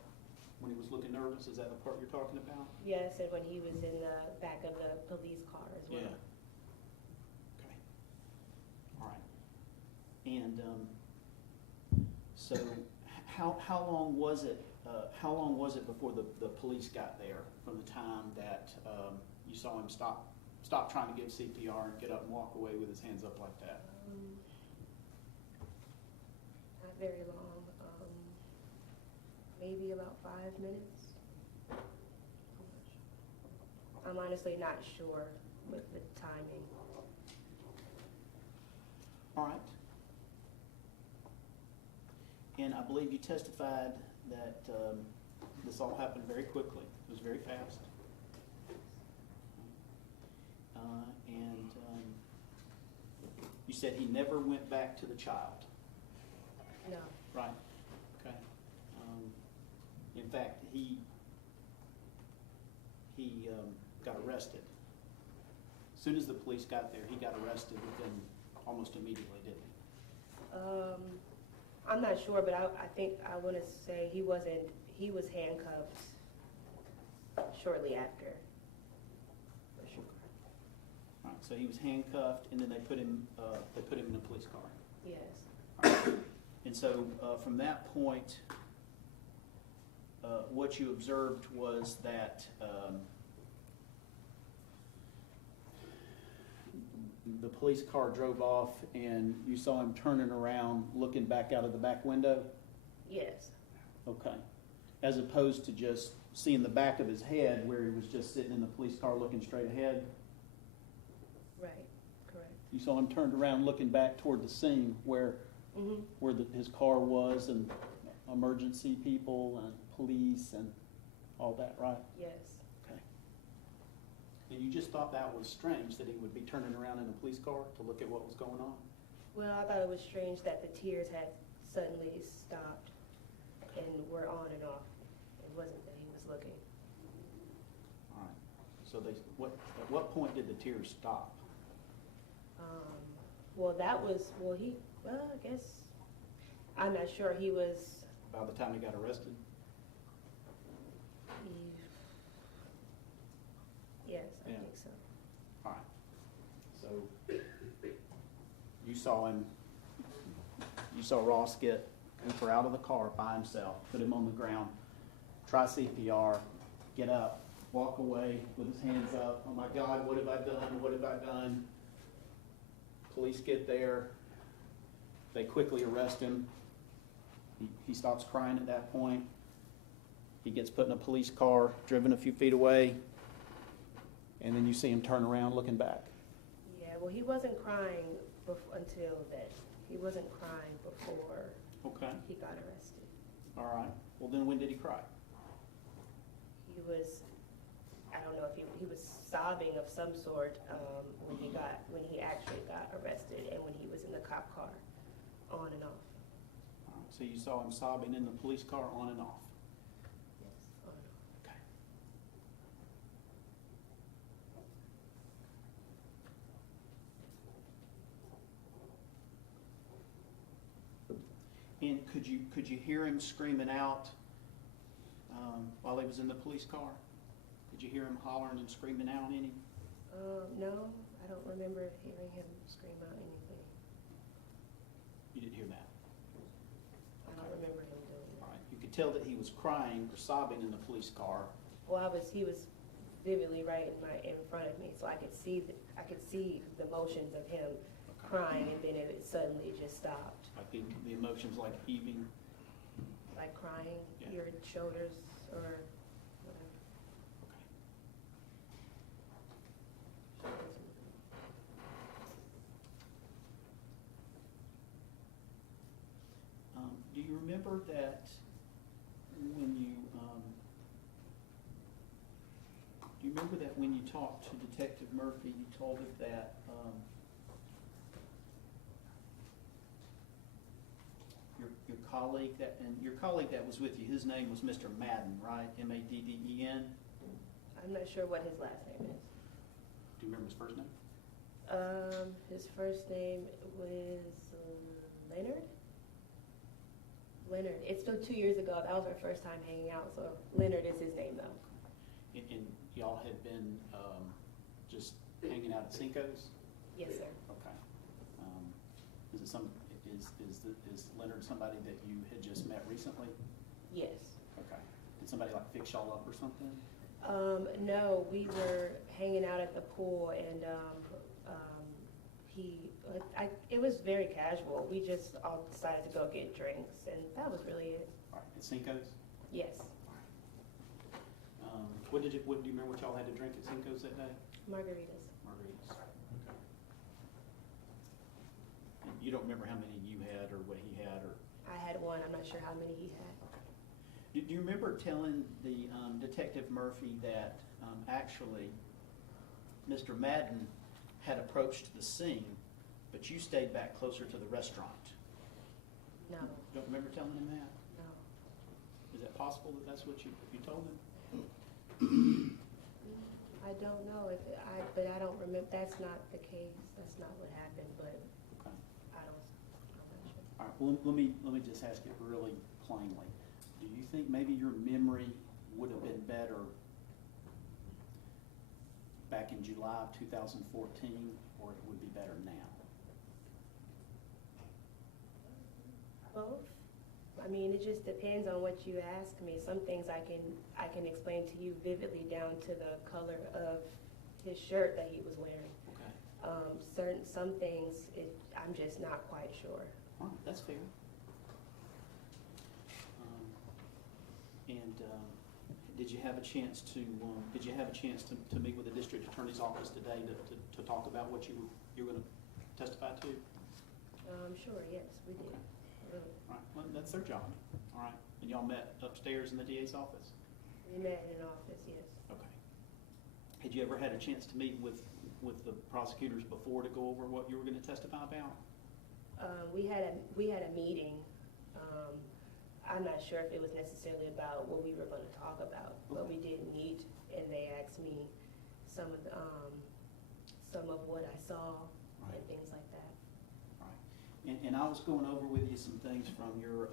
when he was looking nervous? Is that the part you're talking about? Yes, and when he was in the back of the police car as well. Yeah. Okay. All right. And so how long was it? How long was it before the police got there? From the time that you saw him stop trying to give CPR and get up and walk away with his hands up like that? Not very long. Maybe about 5 minutes. I'm honestly not sure with the timing. All right. And I believe you testified that this all happened very quickly. It was very fast. And you said he never went back to the child. No. Right. Okay. In fact, he got arrested. As soon as the police got there, he got arrested within almost immediately, didn't he? I'm not sure, but I think I want to say he was handcuffed shortly after. For sure. All right. So he was handcuffed, and then they put him in a police car. Yes. All right. And so from that point, what you observed was that the police car drove off and you saw him turning around, looking back out of the back window? Yes. Okay. As opposed to just seeing the back of his head where he was just sitting in the police car looking straight ahead? Right. Correct. You saw him turned around looking back toward the scene where his car was, and emergency people and police and all that, right? Yes. Okay. And you just thought that was strange that he would be turning around in a police car to look at what was going on? Well, I thought it was strange that the tears had suddenly stopped and were on and off. It wasn't that he was looking. All right. So at what point did the tears stop? I guess, I'm not sure. He was, About the time he got arrested? yes, I Yeah. think so. All right. So you saw Ross get Cooper out of the car by himself, put him on the ground, try CPR, get up, walk away with his hands up. Oh my God, what have I done? What have I done? Police get there. They quickly arrest him. He stops crying at that point. He gets put in a police car, driven a few feet away, and then you see him turn around looking back. Yeah, well, he wasn't crying until then. He wasn't crying before Okay. he got arrested. All right. Well, then when did he cry? He was, I don't know if he was sobbing of some sort when he actually got arrested and when he was in the cop car, on and off. All right. So you saw him sobbing in the police car on and off. Yes, on and off. Okay. And could you hear him screaming out while he was in the police car? Could you hear him hollering and screaming out any? No, I don't remember hearing him scream out anything. You didn't hear that? I don't remember him doing All that. right. You could tell that he was crying or sobbing in the police car. Well, he was vividly right in front of me, so I could see the motions of him crying, and then it suddenly just stopped. Like the emotions like heaving. Like crying, Yeah. your shoulders or whatever. Do you remember that when you talked to Detective Murphy, you told him that your colleague that was with you, his name was Mr. Madden, right? M-A-D-D-E-N? I'm not sure what his last name is. Do you remember his first name? His first name was Leonard? Leonard. It's still 2 years ago. That was our first time hanging out, so Leonard is his name, though. And y'all had been just hanging out at Cinco's? Yes, sir. Okay. Is Leonard somebody that you had just met recently? Yes. Okay. Did somebody like fix y'all up or something? No, we were hanging out at the pool, and it was very casual. We just all decided to go get drinks, and that was really it. All right. At Cinco's? Yes. What do you remember what y'all had to drink at Cinco's that day? Margaritas. Margaritas. Okay. And you don't remember how many you had or what he had or? I had one. I'm not sure how many he had. Okay. Do you remember telling the Detective Murphy that actually Mr. Madden had approached the scene, but you stayed back closer to the restaurant? No. Don't remember telling him that? No. Is it possible that that's what you told him? I don't know but I don't remember. That's not the case. That's not what happened, but Okay. I'm not sure. All right, well, let me just ask it really plainly. Do you think maybe your memory would have been better back in July of 2014, or it would be better now? Both. I mean, it just depends on what you ask me. Some things I can explain to you vividly down to the color of his shirt that he was wearing. Okay. Some things I'm just not quite sure. All right, that's fair. Did you have a chance to meet with the district attorney's office today to talk about what you were going to testify to? Sure, yes, we did. Okay. Really. All right, well, that's their job. All right, and y'all met upstairs in the DA's office? We met in an office, yes. Okay. Had you ever had a chance to meet with the prosecutors before to go over what you were going to testify about? We had a meeting. I'm not sure if it was necessarily about what we were going to talk about, but we did meet, and they asked me some of what I saw and things like that. Right. And I was going over with you some things from your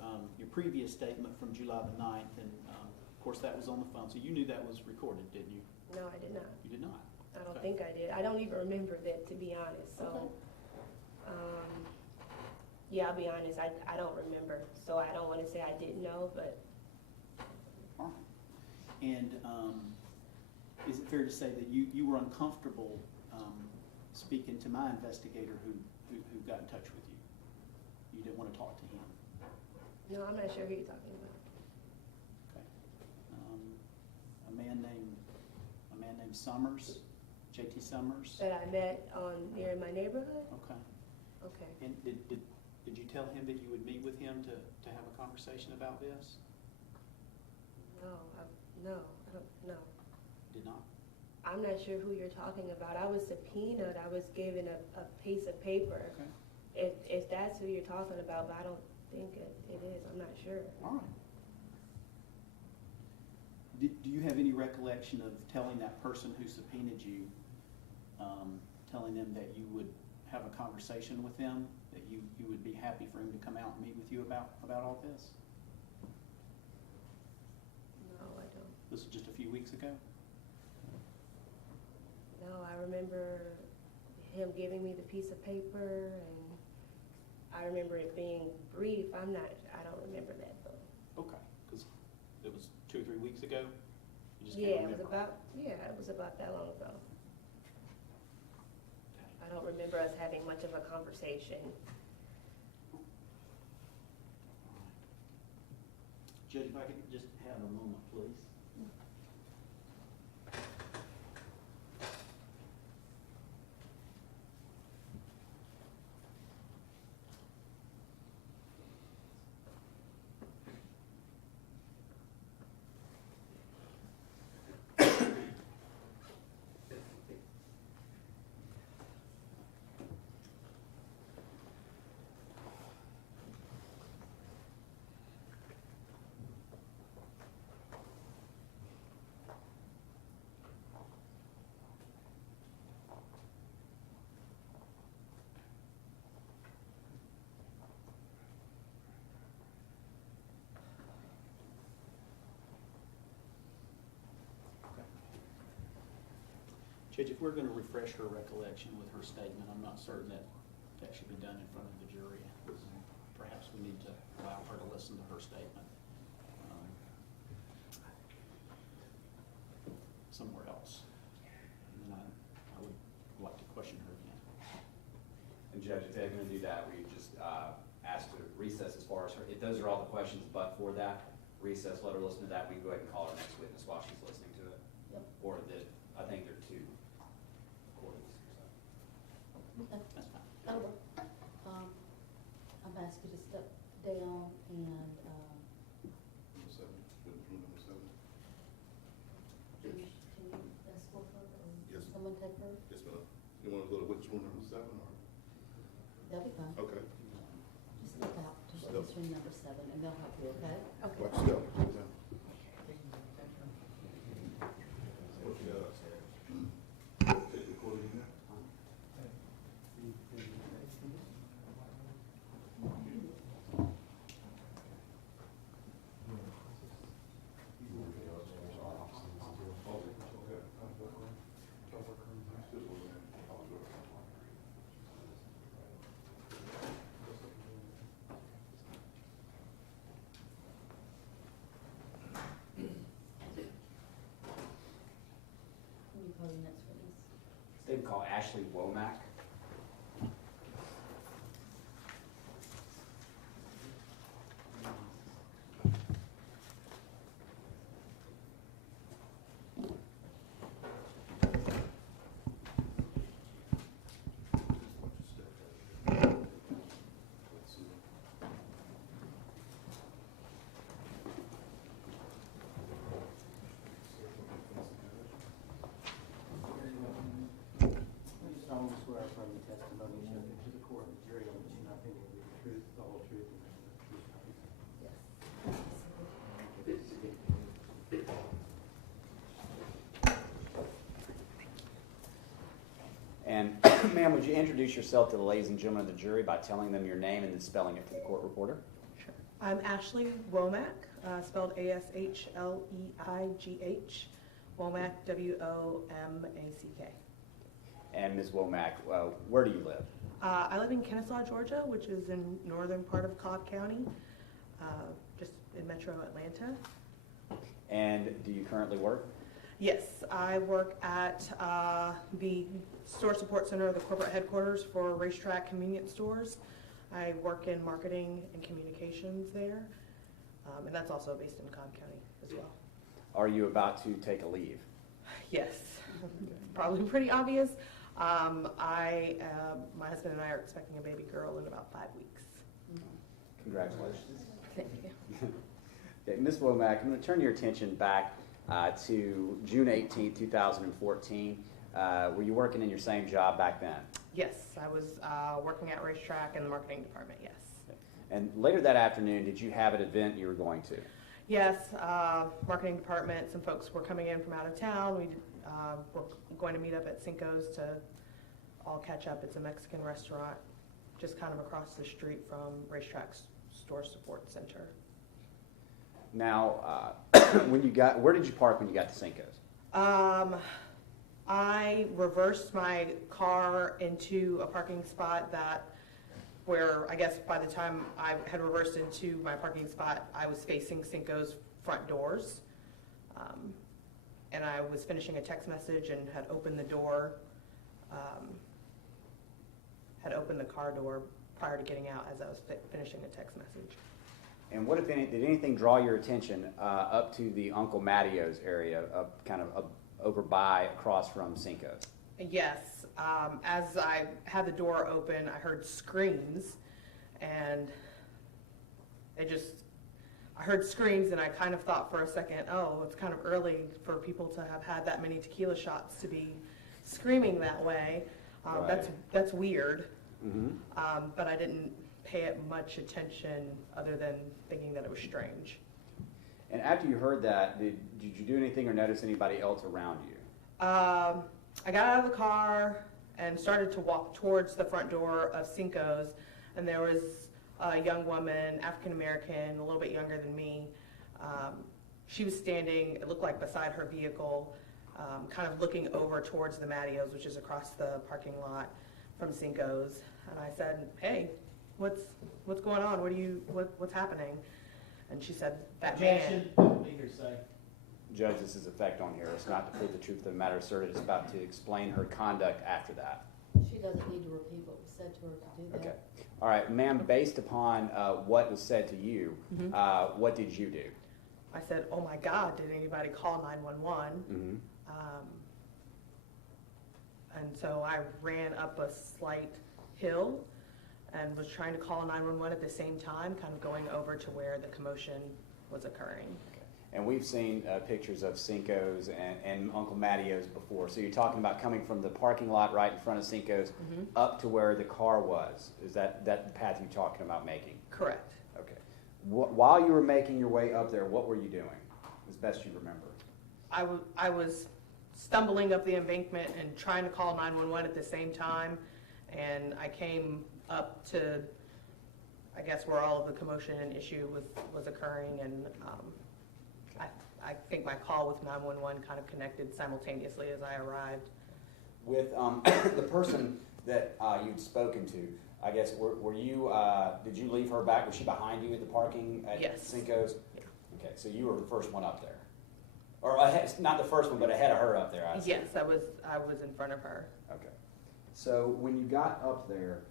previous statement from July the 9th, and of course that was on the phone, so you knew that was recorded, didn't you? No, I did not. You did not? I don't Okay. think I did. I don't even remember that, to be honest. So, yeah, I'll be honest. I don't remember. So I don't want to say I didn't know, but. All right. And is it fair to say that you were uncomfortable speaking to my investigator who got in touch with you? You didn't want to talk to him? No, I'm not sure who you're talking about. Okay. A man named Summers, J.T. Summers? That I met near my neighborhood? Okay. Okay. And did you tell him that you would meet with him to have a conversation about this? No, I don't know. Did not? I'm not sure who you're talking about. I was subpoenaed, I was given a piece of paper. Okay. If that's who you're talking about, but I don't think it is, I'm not sure. All right. Do you have any recollection of telling that person who subpoenaed you, telling them that you would have a conversation with them, that you would be happy for him to come out and meet with you about all this? No, I don't. This was just a few weeks ago? No, I remember him giving me the piece of paper, and I remember it being brief. I don't remember that though. Okay, because it was 2 or 3 weeks ago? You just can't Yeah, it remember. was about that long ago. I don't remember us having much of a conversation. Judge, if I could just have a moment, please. Judge, if we're going to refresh her recollection with her statement, I'm not certain that should be done in front of the jury. Perhaps we need to allow her to listen to her statement somewhere else. And then I would like to question her again. And Judge, if they're gonna do that, we just ask to recess as far as her, if those are all the questions but for that, recess, let her listen to that, we can go ahead and call our next witness while she's listening to it. Yep. Or I think there are 2 recordings. Okay, That's fine. that'll work. I'm asking you to step down and, Number 7, witness room number 7. can you escort her or Yes. someone take her? Yes, ma'am. You want to go to witness room number 7 or? That'll be fine. Okay. Just step out to witness room number 7 and they'll help you, okay? Okay. Watch yourself. Sit down. Take the recording in there. Can you call your next witness? They can call Ashley Womack. solemnly swear affirm the testimony you shall give to the court and the jury on which you not think will be the truth, the whole truth, and nothing but the truth. And ma'am, would you introduce yourself to the ladies and gentlemen of the jury by telling them your name and then spelling it for the court reporter? Sure. I'm Ashley Womack, spelled Ashleigh, Womack, Womack. And Ms. Womack, where do you live? I live in Kennesaw, Georgia, which is in northern part of Cobb County, just in metro Atlanta. And do you currently work? Yes, I work at the store support center of the corporate headquarters for Racetrack Convenience Stores. I work in marketing and communications there, and that's also based in Cobb County as well. Are you about to take a leave? Yes, probably pretty obvious. My husband and I are expecting a baby girl in about 5 weeks. Congratulations. Thank you. Okay, Ms. Womack, I'm going to turn your attention back to June 18, 2014. Were you working in your same job back then? Yes, I was working at Racetrack in the marketing department, yes. And later that afternoon, did you have an event you were going to? Yes, marketing department, some folks were coming in from out of town. We were going to meet up at Cinco's to all catch up. It's a Mexican restaurant just kind of across the street from Racetrack's store support center. Now, where did you park when you got to Cinco's? I reversed my car into a parking spot where I guess by the time I had reversed into my parking spot, I was facing Cinco's front doors. And I was finishing a text message and had opened the door, had opened the car door prior to getting out as I was finishing a text message. And what, if any, did anything draw your attention up to the Uncle Matteo's area, kind of over by across from Cinco's? Yes, as I had the door open, I heard screams, and I heard screams, and I kind of thought for a second, oh, it's kind of early for people to have had that many tequila shots to be screaming that way. Right. That's weird, Mm-hmm. but I didn't pay it much attention other than thinking that it was strange. And after you heard that, did you do anything or notice anybody else around you? I got out of the car and started to walk towards the front door of Cinco's, and there was a young woman, African American, a little bit younger than me. She was standing, it looked like beside her vehicle, kind of looking over towards the Matteo's, which is across the parking lot from Cinco's. And I said, "Hey, what's going on? What's happening?" And she said, "That man." Judge, this is effect on here. It's not to prove the truth of the matter asserted. It's about to explain her conduct after that. She doesn't need to repeat what was said to her to do that. Okay. All right, ma'am, based upon what was said to you, what did you do? I said, "Oh my God, did anybody call 911?" Mm-hmm. And so I ran up a slight hill and was trying to call 911 at the same time, kind of going over to where the commotion was occurring. Okay. And we've seen pictures of Cinco's and Uncle Matteo's before. So you're talking about coming from the parking lot right in front of Cinco's up to where the car was. Is that the path you're talking about making? Correct. Okay. While you were making your way up there, what were you doing, as best you remember? I was stumbling up the embankment and trying to call 911 at the same time, and I came up to, I guess, where all of the commotion and issue was occurring, and I think my call with 911 kind of connected simultaneously as I arrived. With the person that you'd spoken to, I guess, were you, did you leave her back? Was she behind you at the parking at Yes. Cinco's? Yeah. Okay, so you were the first one up there. Or ahead, not the first one, but ahead of her up there, I see. Yes, I was in front of her. Okay. So when you got up there,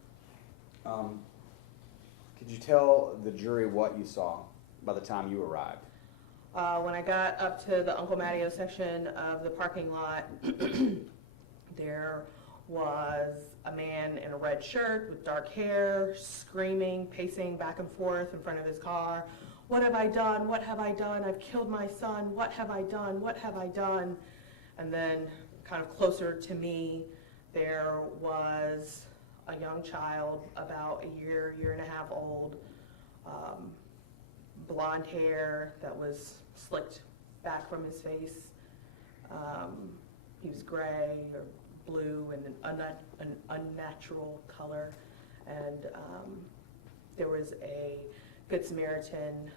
could you tell the jury what you saw by the time you arrived? When I got up to the Uncle Matteo section of the parking lot, there was a man in a red shirt with dark hair, screaming, pacing back and forth in front of his car. "What have I done? What have I done? I've killed my son. What have I done? What have I done?" And then kind of closer to me, there was a young child, about a year and a half old, blonde hair that was slicked back from his face. He was gray or blue and an unnatural color. And there was a Good Samaritan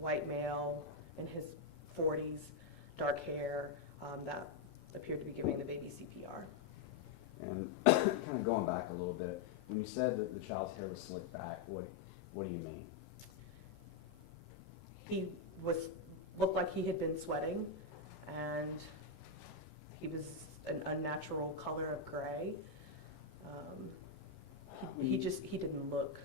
white male in his 40s, dark hair, that appeared to be giving the baby CPR. And kind of going back a little bit, when you said that the child's hair was slicked back, what do you mean? He looked like he had been sweating, and he was an unnatural color of gray. He didn't look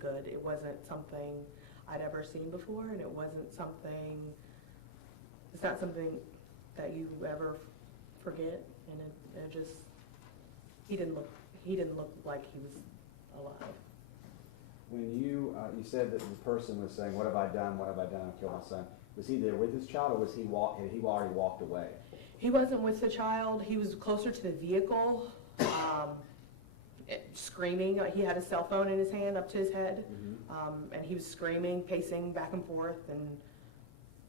good. It wasn't something I'd ever seen before, and it's not something that you ever forget, and it just, he didn't look like he was alive. When you said that the person was saying, "What have I done? What have I done? I killed my son." Was he there with his child, or had he already walked away? He wasn't with the child. He was closer to the vehicle, screaming. He had a cell phone in his hand up to his head, and he was screaming, pacing back and forth, and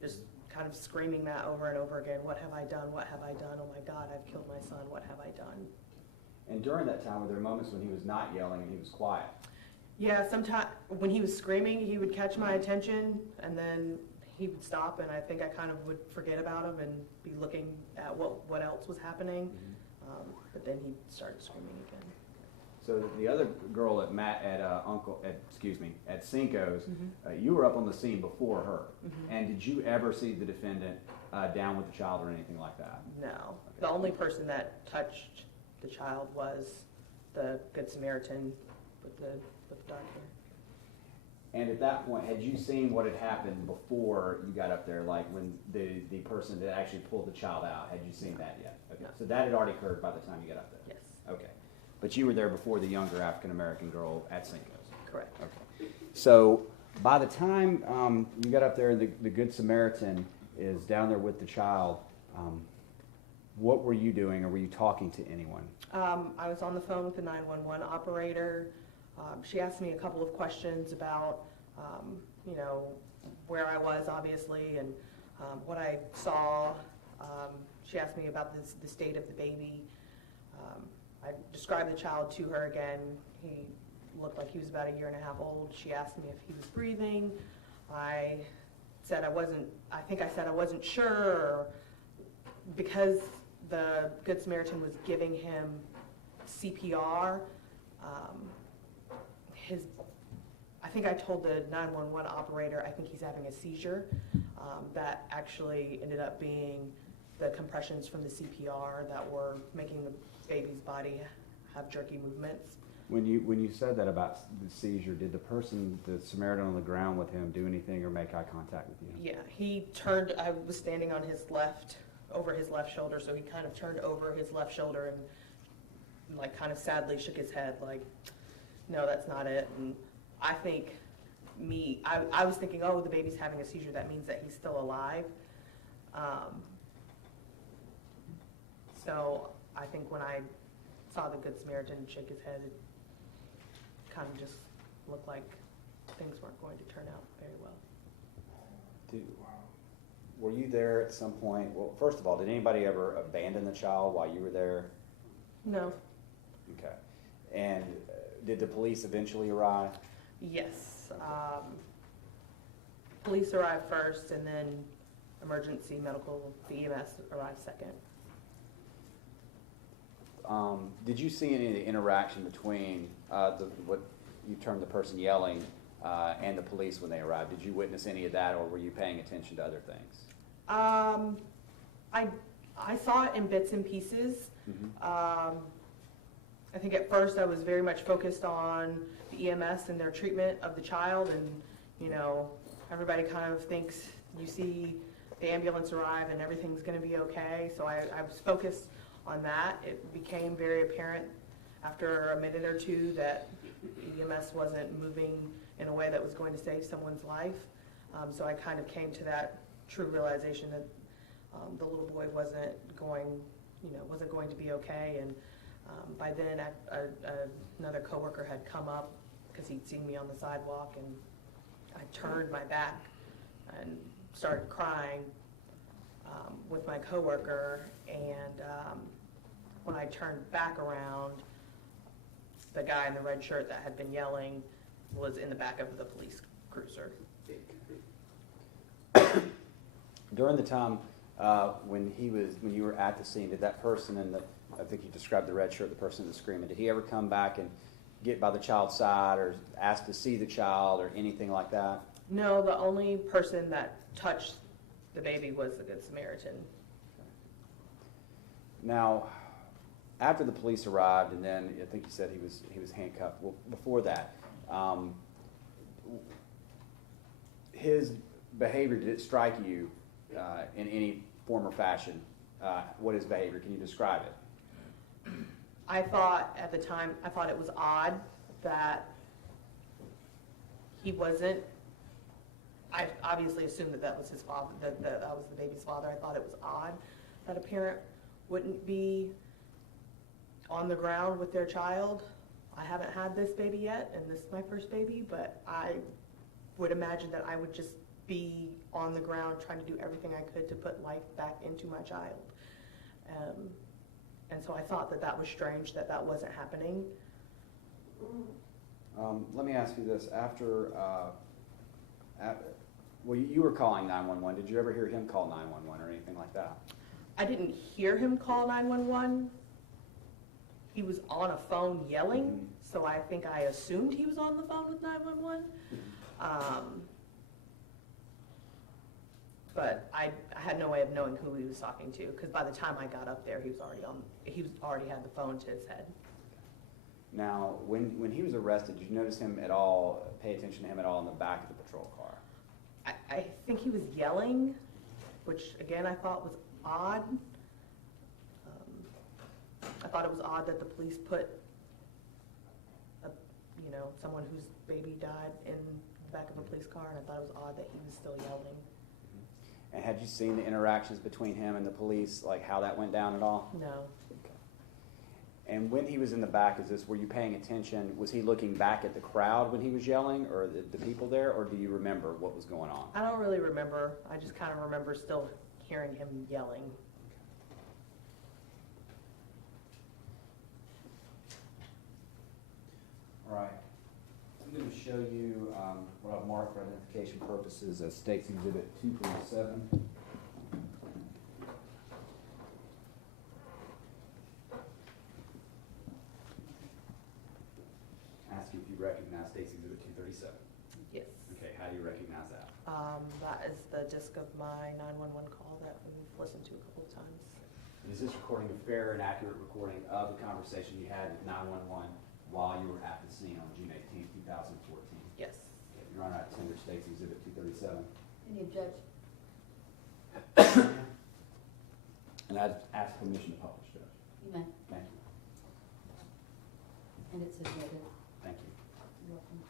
just kind of screaming that over and over again. What have I done? What have I done? Oh my God, I've killed my son. What have I done? And during that time, were there moments when he was not yelling and he was quiet? Yeah, sometimes when he was screaming, he would catch my attention, and then he would stop, and I think I kind of would forget about him and be looking at what else was happening. But then he started screaming again. So the other girl at Cinco's, you were up on the scene before her. And did you ever see the defendant down with the child or anything like that? No. Okay. The only person that touched the child was the Good Samaritan with the dark hair. And at that point, had you seen what had happened before you got up there, like when the person that actually pulled the child out, had you seen that yet? Okay. No. So that had already occurred by the time you got up there? Yes. Okay. But you were there before the younger African-American girl at Cinco's? Correct. Okay. So by the time you got up there and the Good Samaritan is down there with the child, what were you doing, or were you talking to anyone? I was on the phone with the 911 operator. She asked me a couple of questions about, where I was, obviously, and what I saw. She asked me about the state of the baby. I described the child to her again. He looked like he was about 1.5 years old. She asked me if he was breathing. I said I wasn't sure, because the Good Samaritan was giving him CPR. I think I told the 911 operator, I think he's having a seizure. That actually ended up being the compressions from the CPR that were making the baby's body have jerky movements. When you said that about the seizure, did the Samaritan on the ground with him, do anything or make eye contact with you? Yeah, he turned. I was standing on his left, over his left shoulder, so he kind of turned over his left shoulder and like kind of sadly shook his head like, no, that's not it. And I think I was thinking, oh, the baby's having a seizure, that means that he's still alive. So I think when I saw the Good Samaritan shake his head, it kind of just looked like things weren't going to turn out very well. Were you there at some point? Well, first of all, did anybody ever abandon the child while you were there? No. Okay. And did the police eventually arrive? Yes. Police arrived first, and then emergency medical, the EMS arrived second. Did you see any of the interaction between what you termed the person yelling and the police when they arrived? Did you witness any of that, or were you paying attention to other things? I saw it in bits and pieces. I think at first I was very much focused on the EMS and their treatment of the child, and everybody kind of thinks you see the ambulance arrive and everything's going to be okay. So I was focused on that. It became very apparent after a minute or two that EMS wasn't moving in a way that was going to save someone's life. So I kind of came to that true realization that the little boy wasn't going to be okay. And by then, another coworker had come up because he'd seen me on the sidewalk, and I turned my back and started crying with my coworker. And when I turned back around, the guy in the red shirt that had been yelling was in the back of the police cruiser. During the time when you were at the scene, did that person I think you described the red shirt, the person that was screaming, did he ever come back and get by the child's side or ask to see the child or anything like that? No, the only person that touched the baby was the Good Samaritan. Now, after the police arrived, and then I think you said he was handcuffed. Well, before that, his behavior, did it strike you in any form or fashion? What his behavior? Can you describe it? I thought at the time, I thought it was odd that he wasn't, I obviously assumed that that was his father, that was the baby's father. I thought it was odd that a parent wouldn't be on the ground with their child. I haven't had this baby yet, and this is my first baby, but I would imagine that I would just be on the ground trying to do everything I could to put life back into my child. And so I thought that that was strange that that wasn't happening. Let me ask you this. Well, you were calling 911. Did you ever hear him call 911 or anything like that? I didn't hear him call 911. He was on a phone yelling, so I think I assumed he was on the phone with 911. But I had no way of knowing who he was talking to, because by the time I got up there, he was already had the phone to his head. Now, when he was arrested, did you notice him at all, pay attention to him at all in the back of the patrol car? I think he was yelling, which again I thought was odd. I thought it was odd that the police put someone whose baby died in the back of a police car, and I thought it was odd that he was still yelling. And had you seen the interactions between him and the police, like how that went down at all? No. Okay. And when he was in the back, were you paying attention? Was he looking back at the crowd when he was yelling, or the people there, or do you remember what was going on? I don't really remember. I just kind of remember still hearing him yelling. All right. I'm going to show you what I've marked for identification purposes as State's Exhibit 237. Ask you if you recognize State's Exhibit 237. Yes. Okay, how do you recognize that? That is the disc of my 911 call that we've listened to a couple of times. Is this recording a fair and accurate recording of the conversation you had with 911 while you were at the scene on June 18, 2014? Yes. Okay, Your Honor, I tender State's Exhibit 237. Any judge? And I'd ask permission to publish, Judge. You may. Thank you. And it's admitted. Thank you. You're welcome.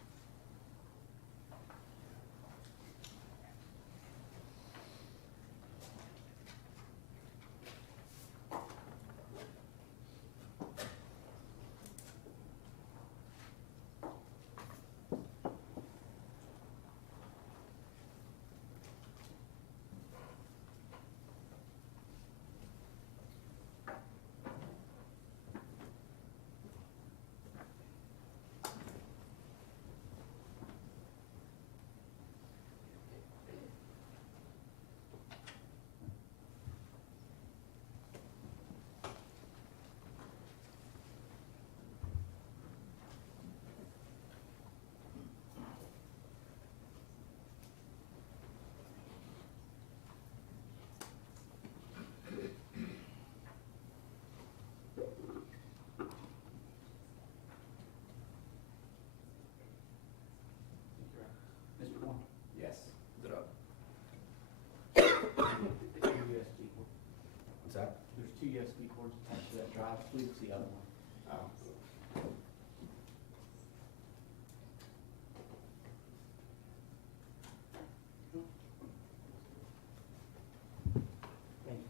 Mr. Moore? Yes. Two USB cords. What's that? There's two USB cords attached to that drive. Please the other one. Oh. Thank you.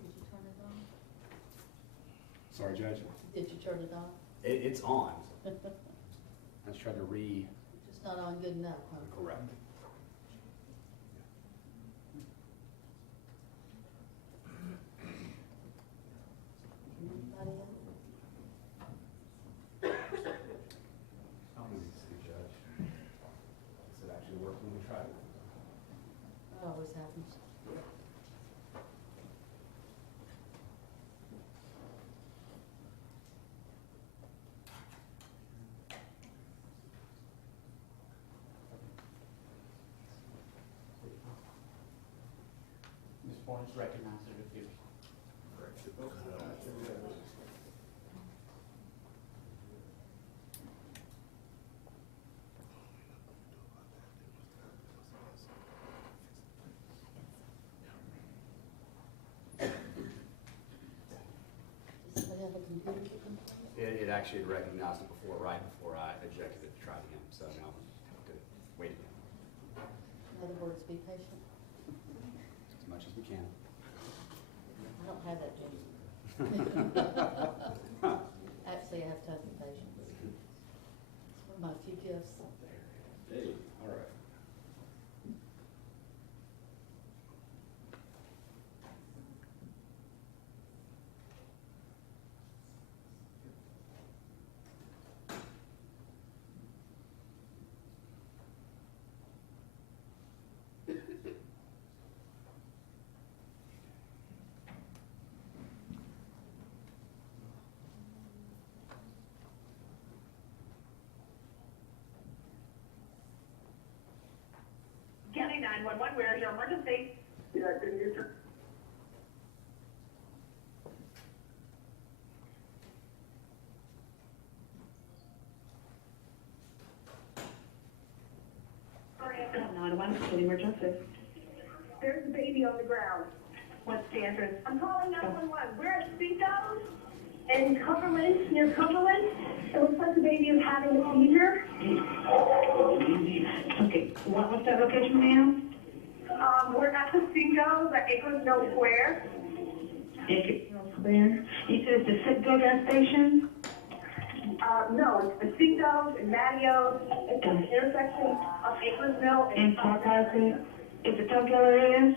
Did you turn it on? Sorry, Judge. Did you turn it on? It's on. Let's try to Just not on good enough, huh? correct. Anybody else? Judge. Does it actually work when we try it? It always happens. Ms. Bourne is recognized, it appears. Does somebody have a computer that can play it? It actually had recognized it before, right before I ejected it to try it again, so now we have to wait again, In other words, be patient. as much as we can. I don't have that, Jim. Actually, I have tons of patience. It's one of my few gifts. Hey, all right. County 911, where is your emergency? Yeah, can you? Sorry, 911, what emergency? There's a baby on the ground. What's the address? I'm calling 911. We're at Cinco's in Cumberland, near Cumberland. It looks like the baby is having a seizure. Okay, what was that location, ma'am? We're at the Cinco's at Akers Mill Square. Akers Mill Square? You said it's the Citgo gas station? No, it's the Cinco's and Matteo's. It's the intersection of Akers Mill and Cobb County. Is it Tokyo area?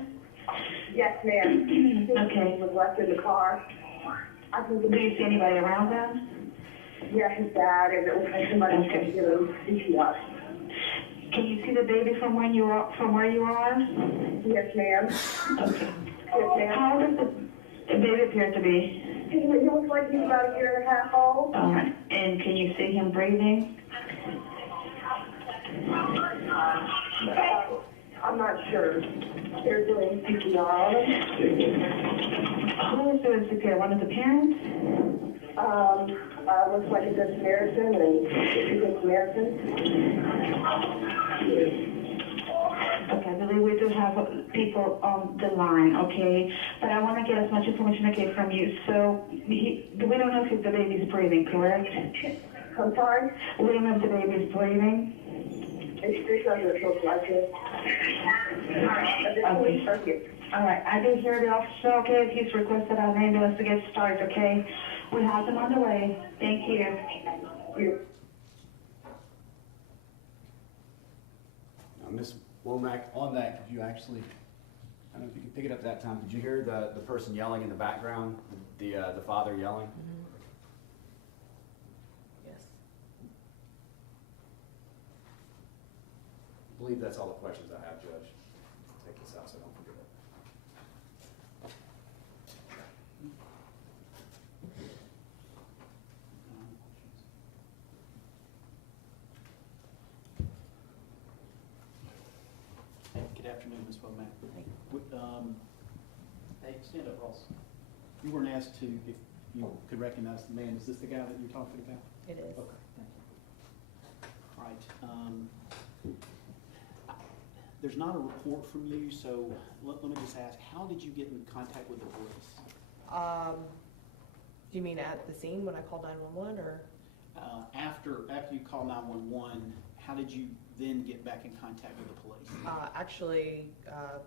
Yes, ma'am. Okay. Was left in the car. Do you see anybody around them? Yeah, his dad, and it looks like somebody trying to get him CPR. Can you see the baby from where you are? Yes, ma'am. Okay. Yes, ma'am. How old does the baby appear to be? He looks like he's about 1.5 years old. All right. And can you see him breathing? I'm not sure. They're doing CPR. Who is doing CPR? One of the parents? Looks like a good Samaritan, and it's a good Samaritan. Okay, I believe we do have people on the line, okay? But I want to get as much information I can from you. So, we don't know if the baby's breathing, correct? I'm sorry? We don't know if the baby's breathing. It doesn't look like it. Okay. All right, I did hear the officer, okay? He's requested our ambulance to get started, okay? We have them on the way. Thank you. Thank you. Now, Ms. Womack, on that, could you actually, I don't know if you can pick it up that time, did you hear the person yelling in the background, the father yelling? Yes. I believe that's all the questions I have, Judge. Take this out so I don't forget it. Good afternoon, Ms. Womack. Hey, stand up, Ross. You weren't asked to, if you could recognize the man. Is this the guy that you're talking about? It is. Okay, thank you. All right. There's not a report from you, so let me just ask, how did you get in contact with the police? Do you mean at the scene when I called 911, or? After you called 911, how did you then get back in contact with the police? Actually,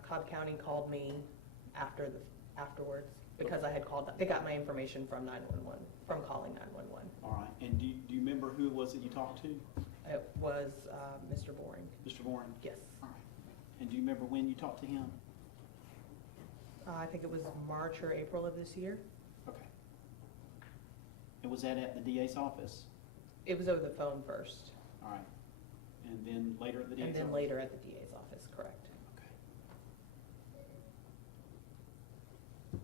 Cobb County called me afterwards because I had called. They got my information from 911, from calling 911. All right, and do you remember who it was that you talked to? It was Mr. Boring. Mr. Warren? Yes. All right. And do you remember when you talked to him? I think it was March or April of this year. Okay. And was that at the DA's office? It was over the phone first, All right. And then later at the DA's and office? then later at the DA's office, correct. Okay.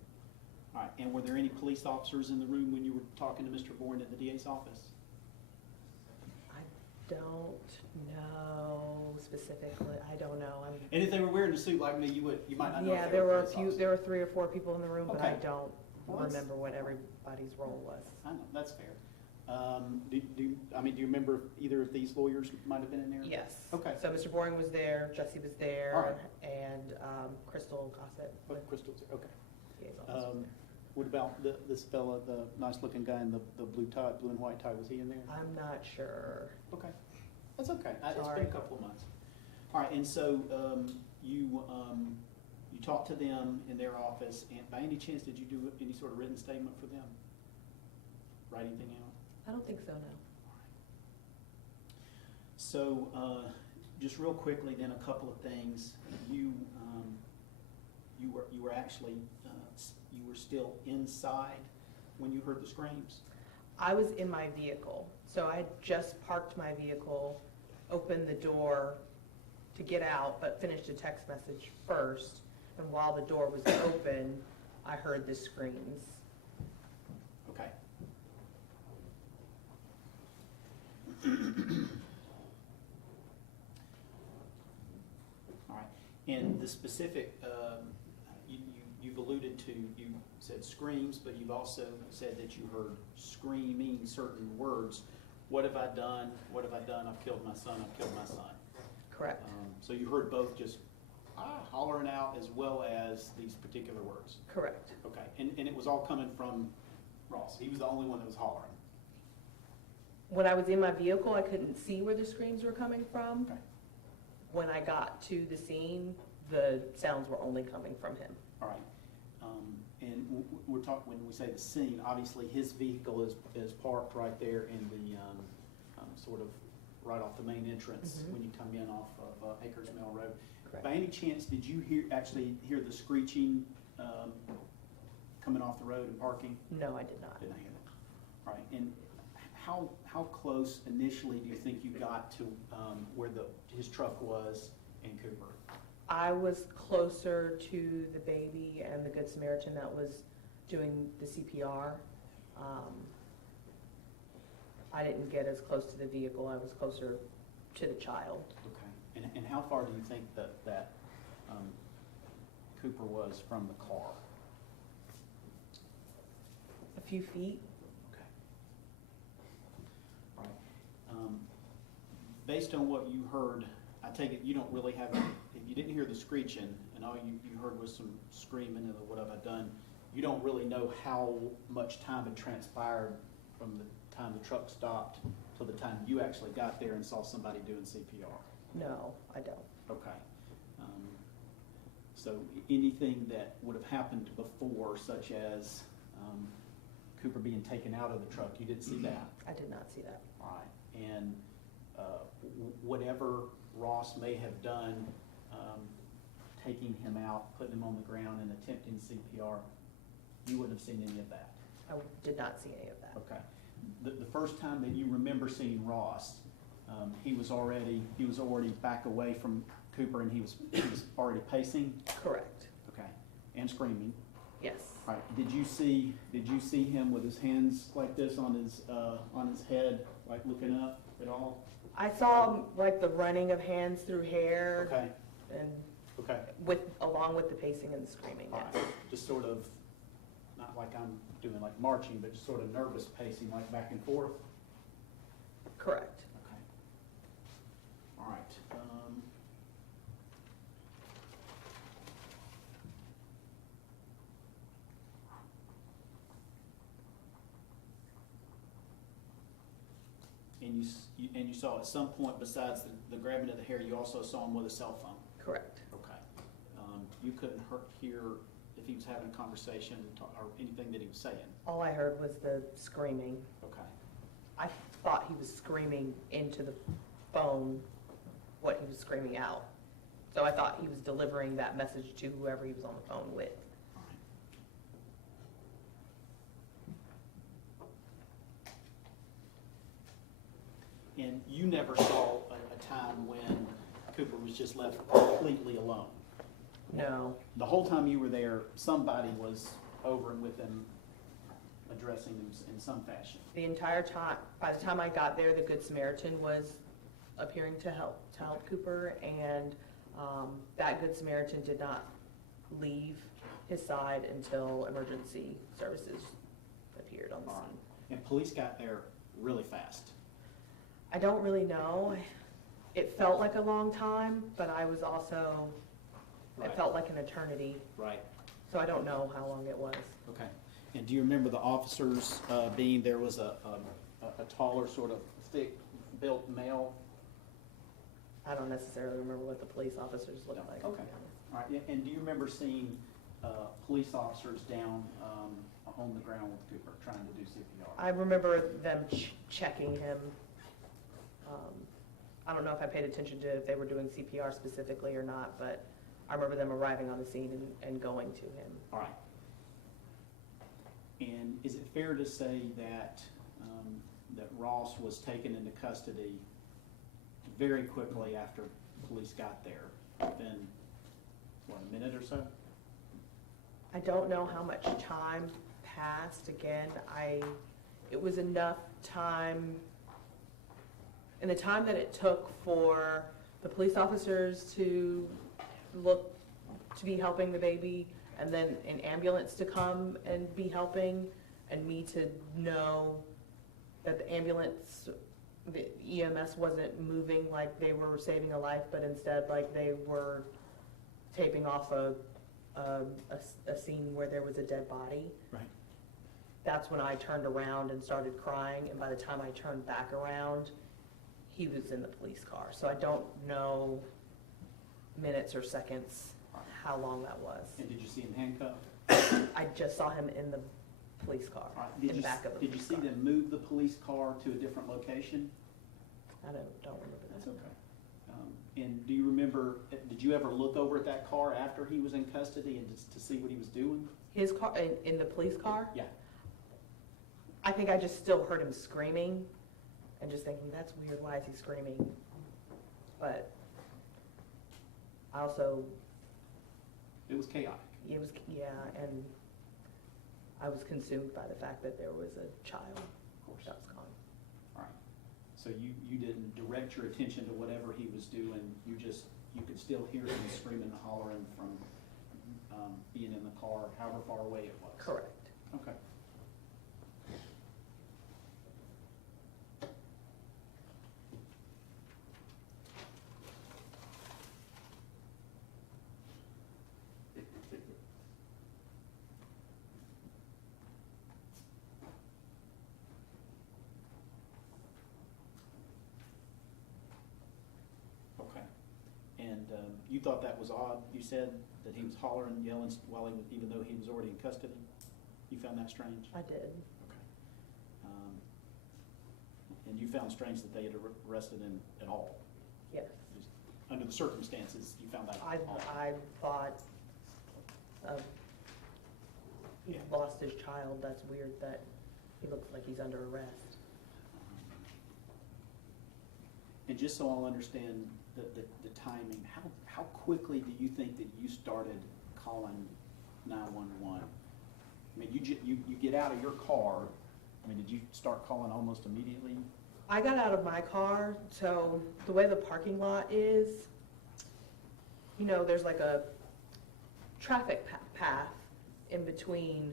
All right, and were there any police officers in the room when you were talking to Mr. Bourne at the DA's office? I don't know specifically, I don't know. And if they were wearing a suit like me, you might not know if Yeah, they there were a police few, officers. there were 3 or 4 people in the room, but I Okay. don't Well, that's- remember what everybody's role was. I know, that's fair. Do you remember if either of these lawyers might have been in there? Yes. Okay. So Mr. Boring was there, Jesse was All there, right. and Crystal Gossett Oh, with Crystal's there, okay. DA's office was there. What about this fella, the nice-looking guy in the blue tie, blue and white tie, was he in there? I'm not sure. Okay, that's okay. It's been Sorry. a couple of months. All right, and so you talked to them in their office, and by any chance, did you do any sort of written statement for them? Write anything out? I don't think so, no. So, just real quickly, then a couple of things. You were actually you were still inside when you heard the screams? I was in my vehicle, so I had just parked my vehicle, opened the door to get out, but finished a text message first, and while the door was open, I heard the screams. Okay. All right, and the specific, you've alluded to, you said screams, but you've also said that you heard screaming certain words. What have I done? What have I done? I've killed my son. I've killed my son. Correct. So you heard both just hollering out as well as these particular words. Correct. Okay, and it was all coming from Ross. He was the only one that was hollering. When I was in my vehicle, I couldn't see where the screams were coming from. Okay. When I got to the scene, the sounds were only coming from him. All right. And we're talking, when we say the scene, obviously his vehicle is parked right there in the, sort of right off the main entrance Mhm. when you come in off of Akers Mill Road. Correct. By any chance, did you actually hear the screeching coming off the road and parking? No, I did not. Didn't hear that. All right. And how close initially do you think you got to where his truck was in Cooper? I was closer to the baby and the Good Samaritan that was doing the CPR. I didn't get as close to the vehicle, I was closer to the child. Okay. And how far do you think that Cooper was from the car? A few feet. Okay. All right. Based on what you heard, I take it you don't really have, if you didn't hear the screeching and all you heard was some screaming and what have I done, you don't really know how much time had transpired from the time the truck stopped till the time you actually got there and saw somebody doing CPR? No, I don't. Okay. So anything that would have happened before, such as Cooper being taken out of the truck, you didn't see that? I did not see that. All right. And whatever Ross may have done, taking him out, putting him on the ground and attempting CPR, you wouldn't have seen any of that? I did not see any of that. Okay. The first time that you remember seeing Ross, he was already back away from Cooper and he was already pacing? Correct. Okay. And screaming? Yes. All right. Did you see him with his hands like this on his head, like looking up at all? I saw like the running of hands through hair. Okay. And Okay. along with the pacing and the screaming, All yes. right. Just sort of, not like I'm doing like marching, but just sort of nervous pacing, like back and forth? Correct. Okay. All right. And you saw at some point, besides the grabbing of the hair, you also saw him with a cell phone? Correct. Okay. You couldn't hear if he was having a conversation or anything that he was saying? All I heard was the screaming. Okay. I thought he was screaming into the phone what he was screaming out. So I thought he was delivering that message to whoever he was on the phone with. And you never saw a time when Cooper was just left completely alone? No. The whole time you were there, somebody was over and with him, addressing him in some fashion? The entire time, by the time I got there, the Good Samaritan was appearing to help Cooper, and that Good Samaritan did not leave his side until emergency services appeared on the scene. And police got there really fast? I don't really know. It felt like a long time, but I was also, Right. it felt like an eternity, Right. so I don't know how long it was. Okay. And do you remember the officers being, there was a taller, sort of thick-built male? I don't necessarily remember what the police officers looked like. Okay. All right. And do you remember seeing police officers down on the ground with Cooper trying to do CPR? I remember them checking him. I don't know if I paid attention to if they were doing CPR specifically or not, but I remember them arriving on the scene and going to him. All right. And is it fair to say that that Ross was taken into custody very quickly after police got there, within, what, a minute or so? I don't know how much time passed. Again, it was enough time, in the time that it took for the police officers to be helping the baby, and then an ambulance to come and be helping, and me to know that the ambulance, the EMS wasn't moving like they were saving a life, but instead like they were taping off a scene where there was a dead body. Right. That's when I turned around and started crying, and by the time I turned back around, he was in the police car. So I don't know minutes or seconds how long that was. And did you see him handcuffed? I just saw him in the police car, All right. in the back of the Did you police see car. them move the police car to a different location? I don't remember that. That's okay. And do you remember, did you ever look over at that car after he was in custody and just to see what he was doing? His car, in the police car? Yeah. I think I just still heard him screaming and just thinking, that's weird, why is he screaming? But I also, It was chaotic. it was, yeah, and I was consumed by the fact that there was a child that was gone. All right. So you didn't direct your attention to whatever he was doing, you could still hear him screaming and hollering from being in the car, however far away it was? Correct. Okay. Okay. And you thought that was odd? You said that he was hollering, yelling, even though he was already in custody? You found that strange? I did. Okay. And you found strange that they had arrested him at all? Yes. Just under the circumstances, you found that odd? I thought, he lost his child, that's weird that he looks like he's under arrest. And just so I'll understand the timing, how quickly do you think that you started calling 911? I mean, you get out of your car, I mean, did you start calling almost immediately? I got out of my car, so the way the parking lot is, there's like a traffic path in between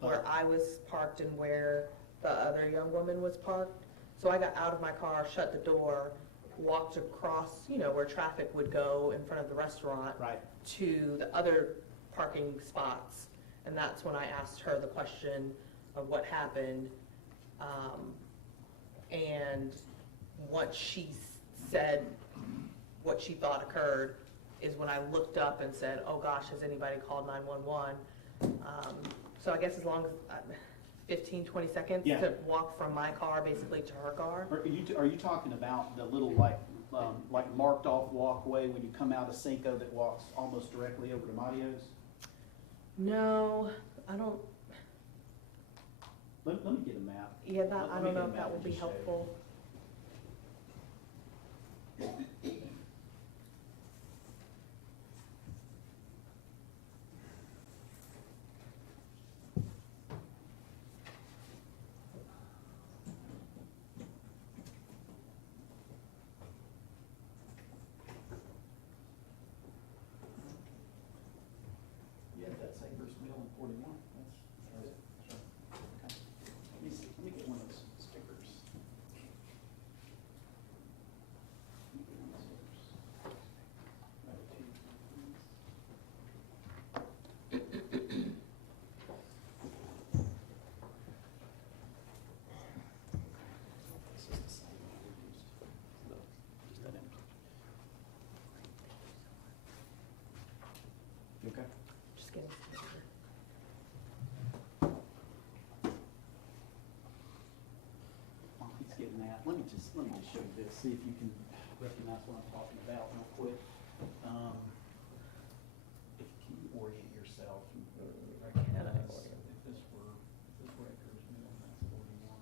where I was parked and where the other young woman was parked. So I got out of my car, shut the door, walked across, where traffic would go in front of the restaurant, Right. to the other parking spots. And that's when I asked her the question of what happened. And what she said, what she thought occurred, is when I looked up and said, oh gosh, has anybody called 911? So I guess as long as 15, 20 seconds Yeah. to walk from my car basically to her car. Are you talking about the little like like marked off walkway when you come out of Cinco that walks almost directly over to Mario's? No, I don't, Let me get a map. yeah, that, Let I me don't get a know if map that would and be just show you. helpful. Yeah, that's Akers Mill and 41. That's right. Okay. Let me see. Let me get one of those stickers. Let me get one of those stickers. Right, two, please. This is the same one we used. Look, just that image. You okay? Just kidding. While he's getting that, let me just show you this, see if you can recognize what I'm talking about real quick. If can you orient yourself? If this were Akers Mill, that's 41,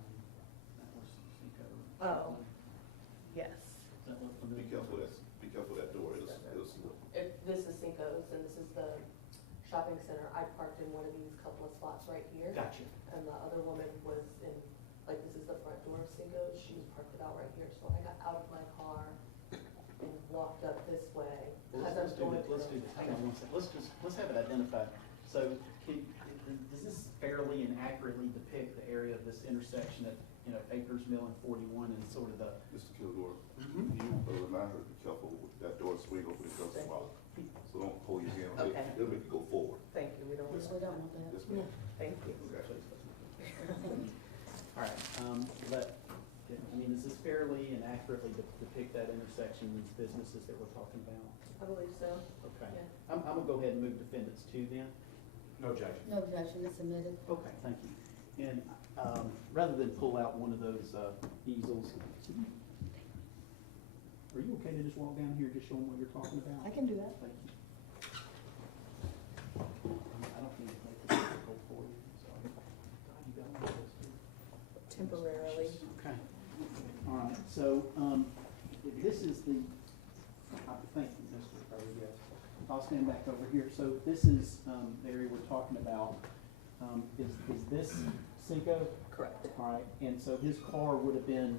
that was Cinco. Oh. Yes. Does that look Be familiar? careful that door is. If this is Cinco's and this is the shopping center, I parked in one of these couple of spots right here. Gotcha. And the other woman was in, like, this is the front door of Cinco's, she was parked about right here, so I got out of my car and walked up this way. Well, as I let's was do going this, let's do through. this, hang on one second, let's have it identified. So, does this fairly and accurately depict the area of this intersection at, Akers Mill and 41 and sort of the, Mr. Kilgore, Mhm. you remind her to be careful with that door swing open and goes swallow. So don't pull your hand on it. Okay. It'll make you go forward. Thank you, we don't, Yes, we don't want that. Yes, ma'am. thank you. Okay. all right, does this fairly and accurately depict that intersection, these businesses that we're talking about? I believe so. Okay. Yeah. I'm gonna go ahead and move defendants two then. No objection. No objection, it's submitted. Okay, thank you. And, rather than pull out one of those, easels, are you okay to just walk down here, just show them what you're talking about? I can do that. Thank you. I don't mean to make this difficult for you, sorry. You got one of those too? Temporarily. Okay. All right, so, this is the, thank you, Mr. Yes. I'll stand back over here. So this is, the area we're talking about. Is this Cinco? Correct. All right, and so his car would have been,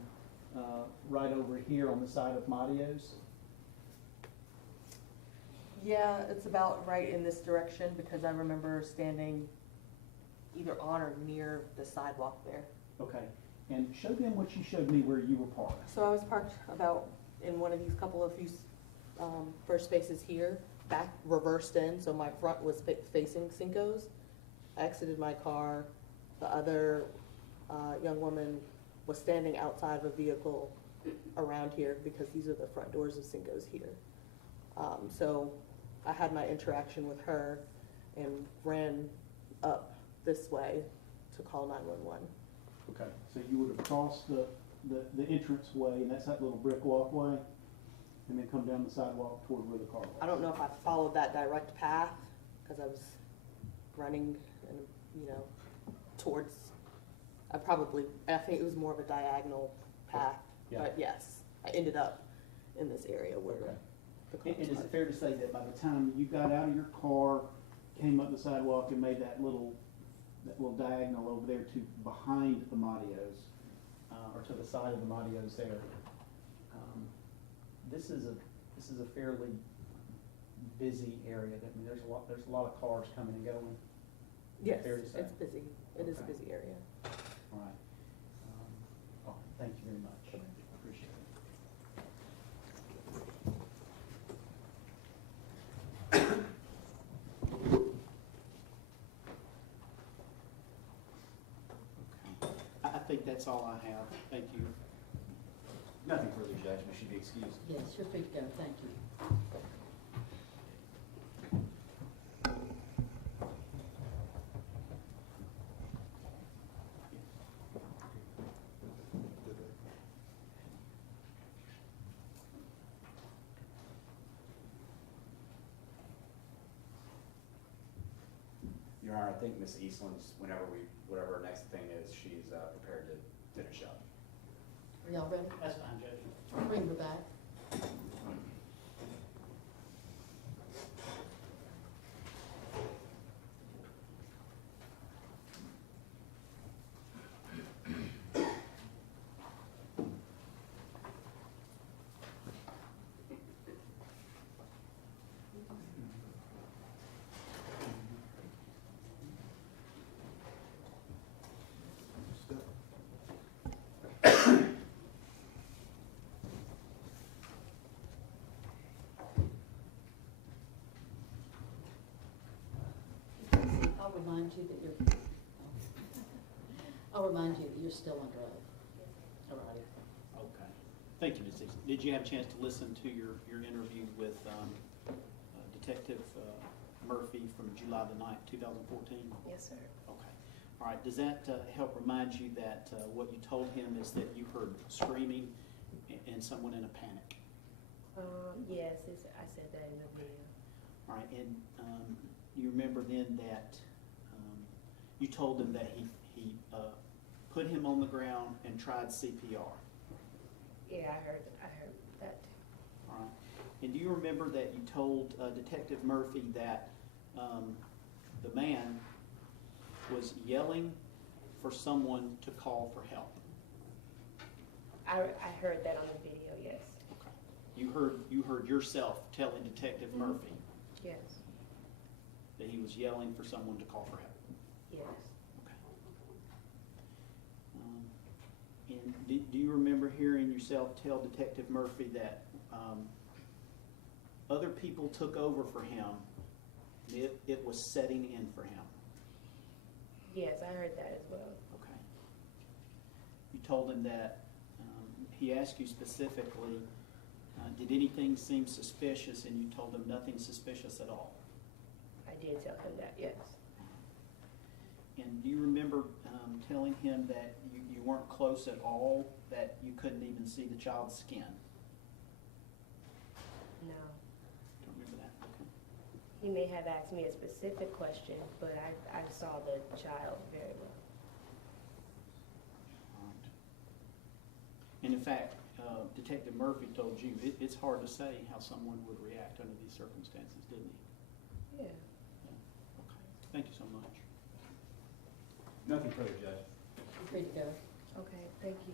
right over here on the side of Mario's? Yeah, it's about right in this direction because I remember standing either on or near the sidewalk there. Okay, and show them what you showed me where you were parked. So I was parked about in one of these couple of few, first spaces here, back reversed in, so my front was facing Cinco's. I exited my car, the other, young woman was standing outside of a vehicle around here because these are the front doors of Cinco's here. So I had my interaction with her and ran up this way to call 911. Okay, so you would have crossed the entrance way, and that's that little brick walkway, and then come down the sidewalk toward where the car was. I don't know if I followed that direct path, because I was running and, towards, I think it was more of a diagonal path. Yeah. But yes, I ended up in this area where Okay. the car And was is it parked. fair to say that by the time you got out of your car, came up the sidewalk and made that little diagonal over there to behind the Matios, or to the side of the Matios there, this is a fairly busy area. I mean, there's a lot of cars coming and going. Yes, Fair to say. it's busy. It is a Okay. busy area. All right. All right. Thank you very much. I appreciate it. Okay. I think that's all I have. Thank you. Nothing further, Judge. We should be excused. Yes, you're free to go, thank you. Your Honor, I think Ms. Eastland's, whatever her next thing is, she's prepared to finish up. Are y'all ready? That's fine, Judge. Bring her back. I'll remind you that you're still under oath. All right. Okay. Thank you, Ms. Easton. Did you have a chance to listen to your interview with Detective Murphy from July the 9th, 2014? Yes, sir. Okay. All right. Does that help remind you that what you told him is that you heard screaming and someone in a panic? Yes, I said that in the video. All right. And you remember then that you told him that he put him on the ground and tried CPR. Yeah, I heard that. All right. And do you remember that you told Detective Murphy that the man was yelling for someone to call for help? I heard that on the video, yes. Okay. You heard yourself telling Detective Murphy Yes, that he was yelling for someone to call for help. yes. And do you remember hearing yourself tell Detective Murphy that other people took over for him, it was setting in for him? Yes, I heard that as well. Okay. You told him that, he asked you specifically, did anything seem suspicious, and you told him nothing suspicious at all? I did tell him that, yes. And do you remember telling him that you weren't close at all, that you couldn't even see the child's skin? No. Don't remember that? Okay. He may have asked me a specific question, but I saw the child very well. All right. And in fact, Detective Murphy told you it's hard to say how someone would react under these circumstances, didn't he? Yeah. Yeah. Okay. Thank you so much. Nothing further, Judge. You're free to go. Okay, thank you.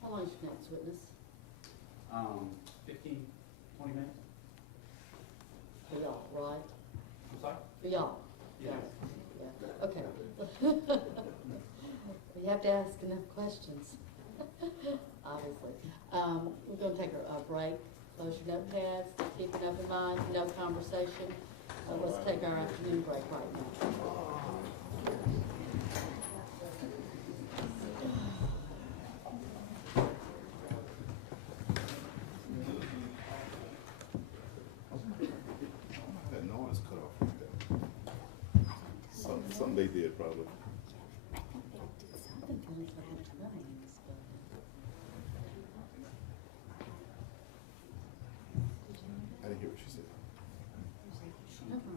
How long is your next witness? 15, 20 minutes? For y'all, right? I'm sorry? For y'all? Yes. Yeah, okay. You have to ask enough questions, obviously. We're gonna take a break. Close your notepads, keep an open mind, no conversation. Let's take our afternoon break right now. That noise cut off like that. Something they did probably. I didn't hear what she said.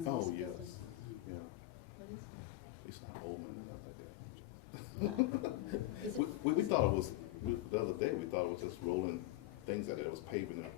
Oh, yes, yeah. It's not Oldman and nothing like that. We thought it was, the other day, we thought it was just rolling things that it was paving up.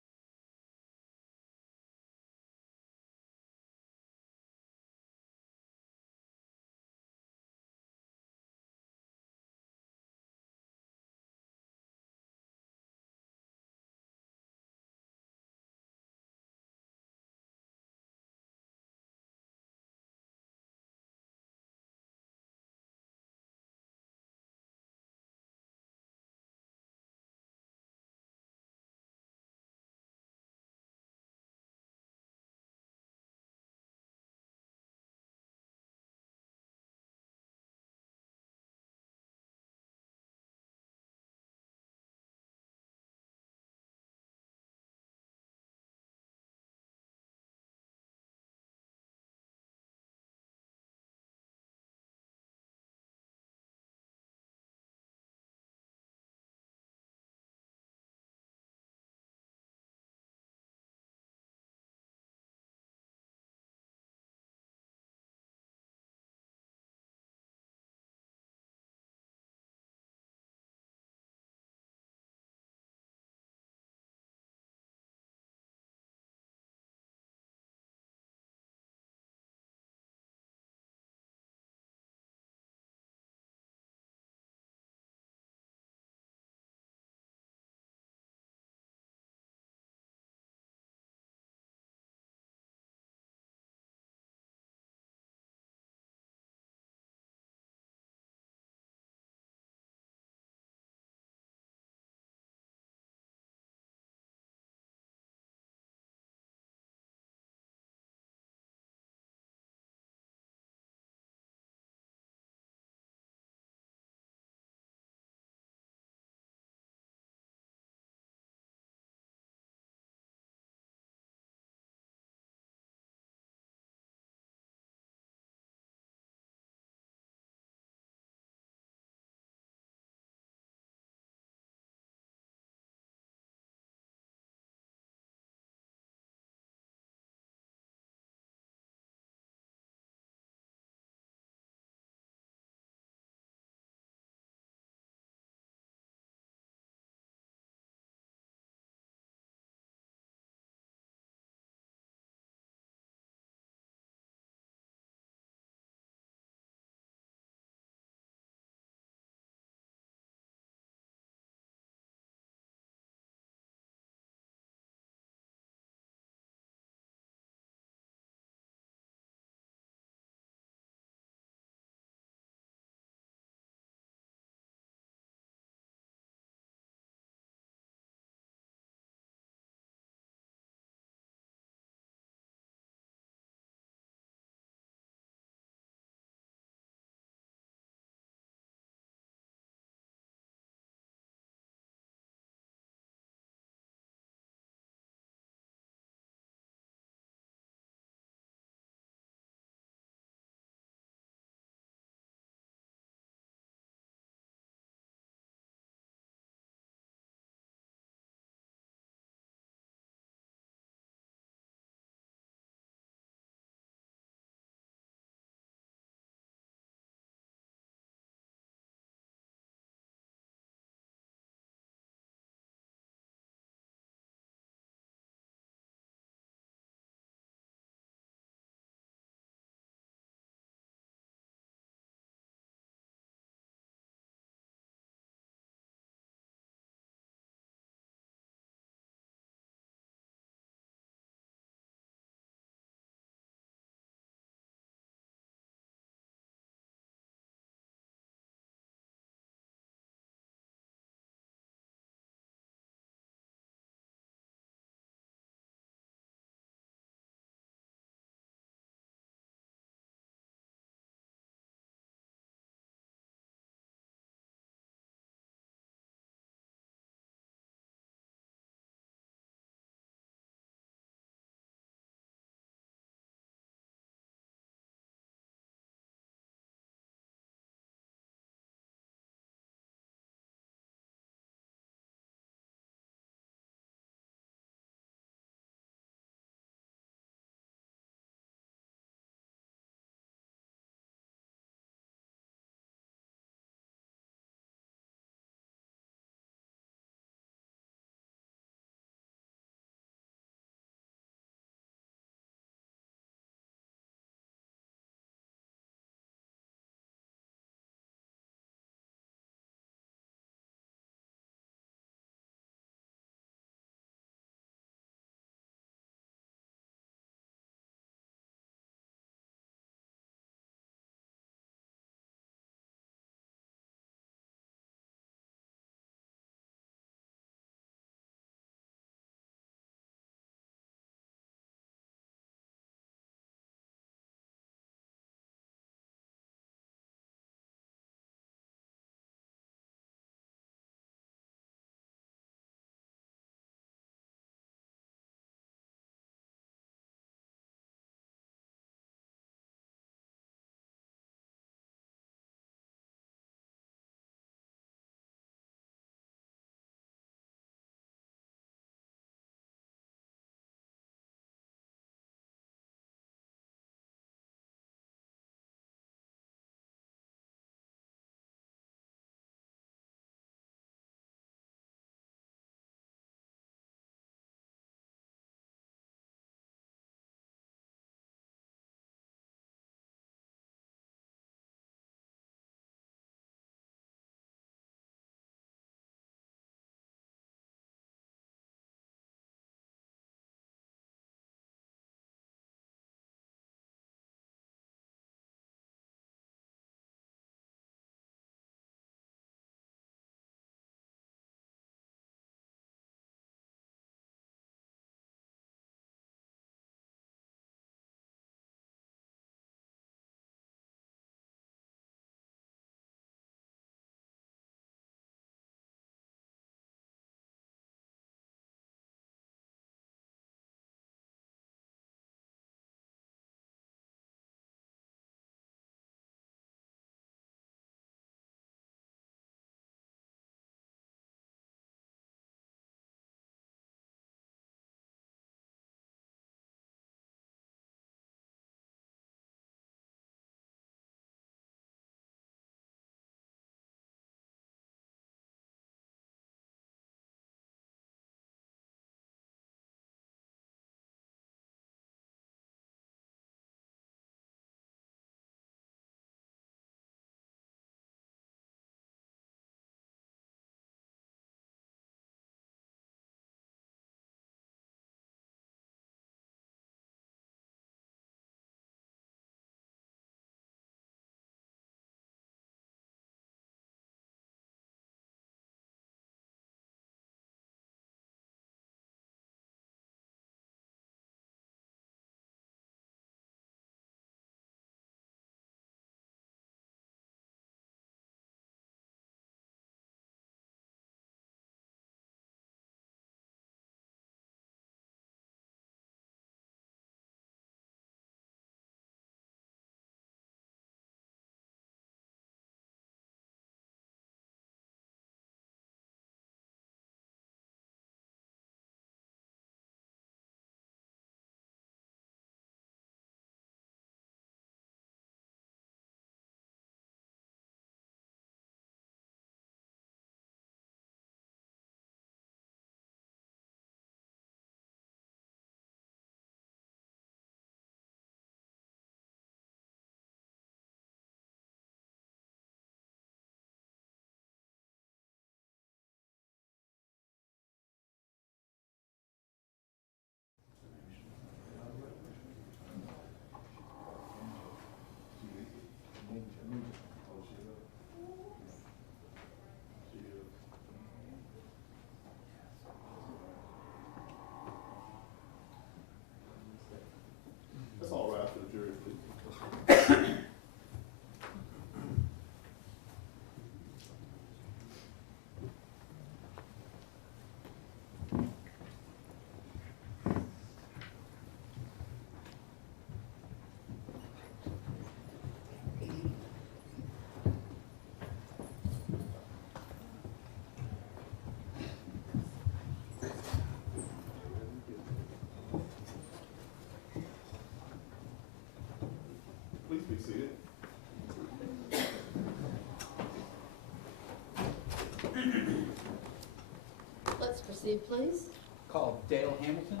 Let's proceed, please. Call Dale Hamilton.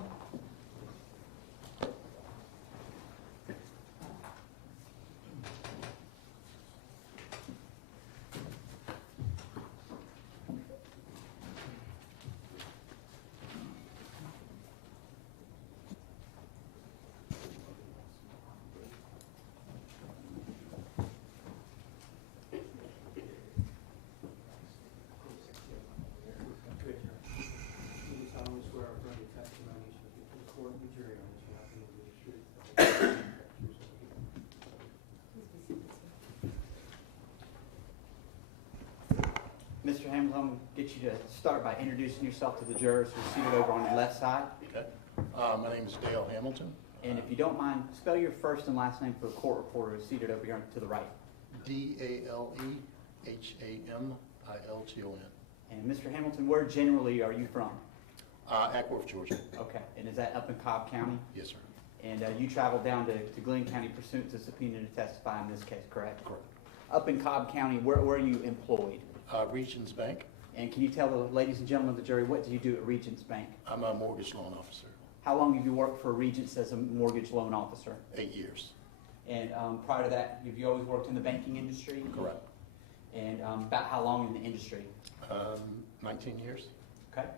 Do you solemnly swear or affirm the testimony you shall give to the court and the jury on this matter will be the truth, the whole truth, and nothing but the truth? Mr. Hamilton, I'm going to get you to start by introducing yourself to the jurors who are seated over on the left side. Okay. My name is Dale Hamilton. And if you don't mind, spell your first and last name for the court reporter who's seated over here to the right. DaleHamilton. And Mr. Hamilton, where generally are you from? Ackworth, Georgia. Okay. And is that up in Cobb County? Yes, sir. And you traveled down to Glenn County pursuant to subpoena to testify in this case, correct? Correct. Up in Cobb County, where are you employed? Regions Bank. And can you tell the ladies and gentlemen of the jury, what do you do at Regents Bank? I'm a mortgage loan officer. How long have you worked for Regents as a mortgage loan officer? 8 years. And prior to that, have you always worked in the banking industry? Correct. And about how long in the industry? 19 years. Okay.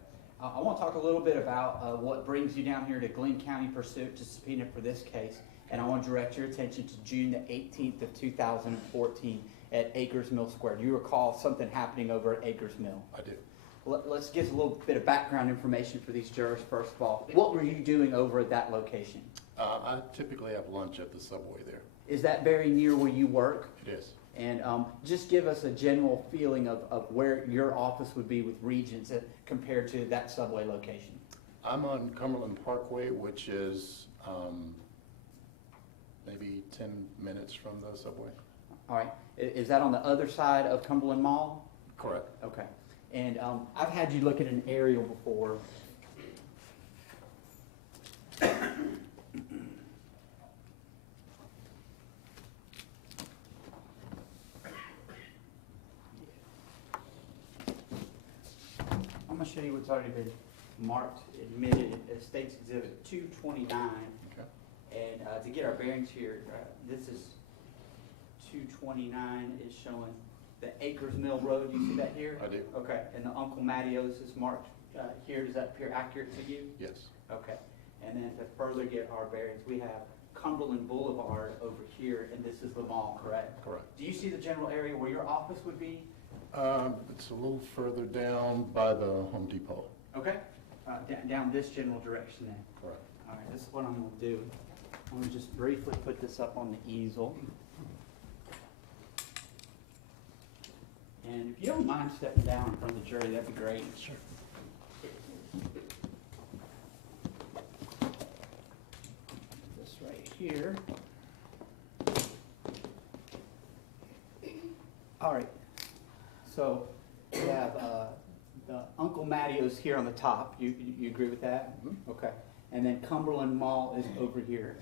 I want to talk a little bit about what brings you down here to Glenn County pursuant to subpoena for this case. And I want to direct your attention to June the 18th of 2014 at Akers Mill Square. Do you recall something happening over at Akers Mill? I do. Let's get a little bit of background information for these jurors first of all. What were you doing over at that location? I typically have lunch at the Subway there. Is that very near where you work? It is. And just give us a general feeling of where your office would be with Regents compared to that Subway location. I'm on Cumberland Parkway, which is maybe 10 minutes from the Subway. All right. Is that on the other side of Cumberland Mall? Correct. Okay. And I've had you look at an aerial before. I'm going to show you what's already been marked, admitted as State's Exhibit 229. Okay. And to get our bearings here, this is 229 is showing the Akers Mill Road. You see that here? I do. Okay. And the Uncle Matteo's is marked here. Does that appear accurate to you? Yes. Okay. And then to further get our bearings, we have Cumberland Boulevard over here, and this is the mall, correct? Correct. Do you see the general area where your office would be? It's a little further down by the Home Depot. Okay. Down this general direction then. Correct. All right, this is what I'm going to do. I'm going to just briefly put this up on the easel. And if you don't mind stepping down in front of the jury, that'd be great. Sure. This right here. All right. So we have the Uncle Matteo's here on the top. You agree with that? Mm-hmm. Okay. And then Cumberland Mall is over here.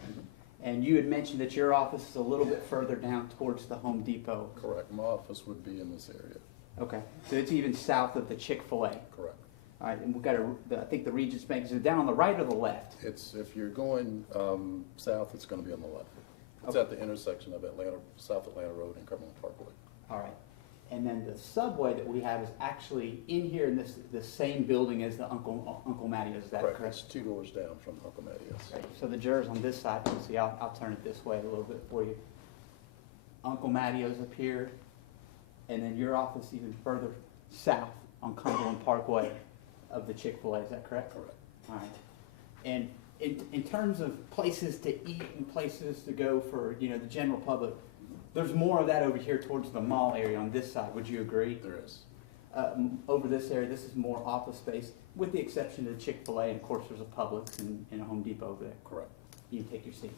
And you had mentioned that your office is a little bit further down towards the Home Depot. Correct. My office would be in this area. Okay. So it's even south of the Chick-fil-A. Correct. All right. And we've got I think the Regents Bank is down on the right or the left? It's, if you're going south, it's going to be on the left. It's Okay. at the intersection of South Atlanta Road and Cumberland Parkway. All right. And then the Subway that we have is actually in here in the same building as the Uncle Matteo's. Is that correct? It's 2 doors down from Uncle Matteo's. Right. So the jurors on this side can see. I'll turn it this way a little bit for you. Uncle Matteo's up here, and then your office even further south on Cumberland Parkway of the Chick-fil-A. Is that correct? Correct. All right. And in terms of places to eat and places to go for the general public, there's more of that over here towards the mall area on this side. Would you agree? There is. Over this area, this is more office space, with the exception of the Chick-fil-A, and of course there's a Publix and a Home Depot over there. Correct. You can take your seat.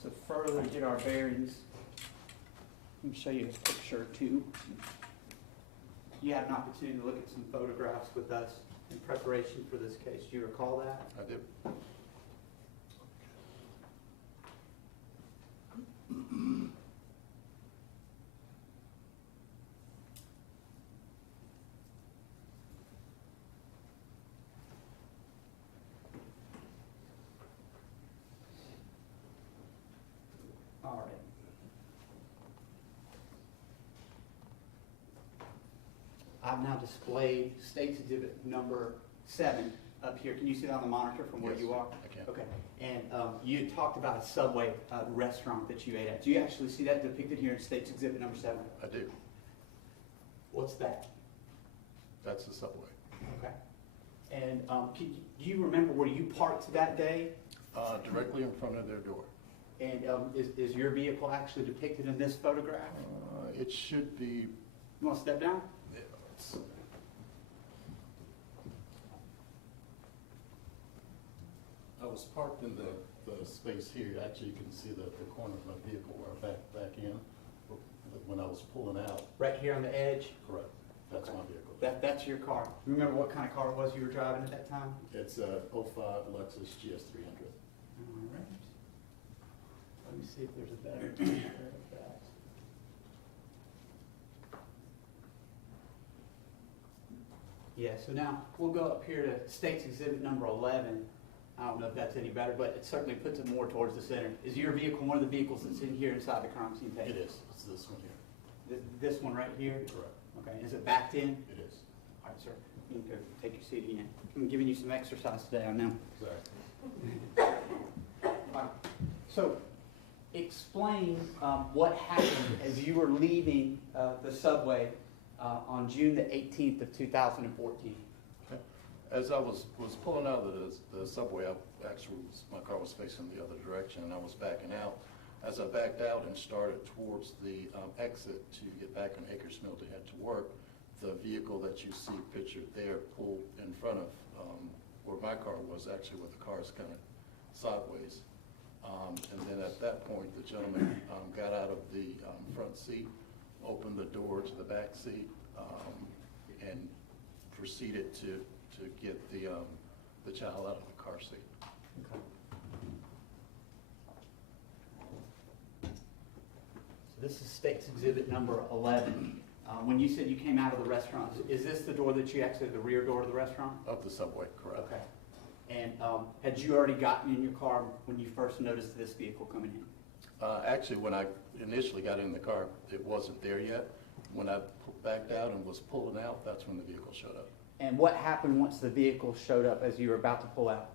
So further to get our bearings, let me show you a picture or two. You had an opportunity to look at some photographs with us in preparation for this case. Do you recall that? I do. I've now displayed State's Exhibit number 7 up here. Can you see that on the monitor from where Yes, you are? I can. Okay. And you had talked about a Subway restaurant that you ate at. Do you actually see that depicted here in State's Exhibit number 7? I do. What's that? That's the Subway. Okay. And do you remember where you parked that day? Directly in front of their door. And is your vehicle actually depicted in this photograph? It should be, You want to step down? yeah, I was parked in the space here. Actually, you can see the corner of my vehicle where I back in when I was pulling out. Right here on the edge? Correct. That's my vehicle. That's your car. Remember what kind of car it was you were driving at that time? It's a 05 Lexus GS300. All right. Let me see if there's a better picture of that. Yeah, so now we'll go up here to State's Exhibit number 11. I don't know if that's any better, but it certainly puts it more towards the center. Is your vehicle one of the vehicles that's in here inside the crime scene page? It is. It's this one here. This one right here? Correct. Okay, is it backed in? It is. All right, sir. You can go take your seat again. I'm giving you some exercise today, I know. Exactly. All right. So, explain what happened as you were leaving the subway on June the 18th of 2014. As I was pulling out of the subway, my car was facing the other direction, and I was backing out. As I backed out and started towards the exit to get back on Akers Mill to head to work, the vehicle that you see pictured there pulled in front of where my car was, actually where the car is kind of sideways. And then at that point, the gentleman got out of the front seat, opened the door to the back seat, and proceeded to get the child out of the car seat. Okay. So this is State's Exhibit number 11. When you said you came out of the restaurant, is this the door that you exited, the rear door of the restaurant? Of the subway, correct. Okay. And had you already gotten in your car when you first noticed this vehicle coming in? Actually, when I initially got in the car, it wasn't there yet. When I backed out and was pulling out, that's when the vehicle showed up. And what happened once the vehicle showed up as you were about to pull out?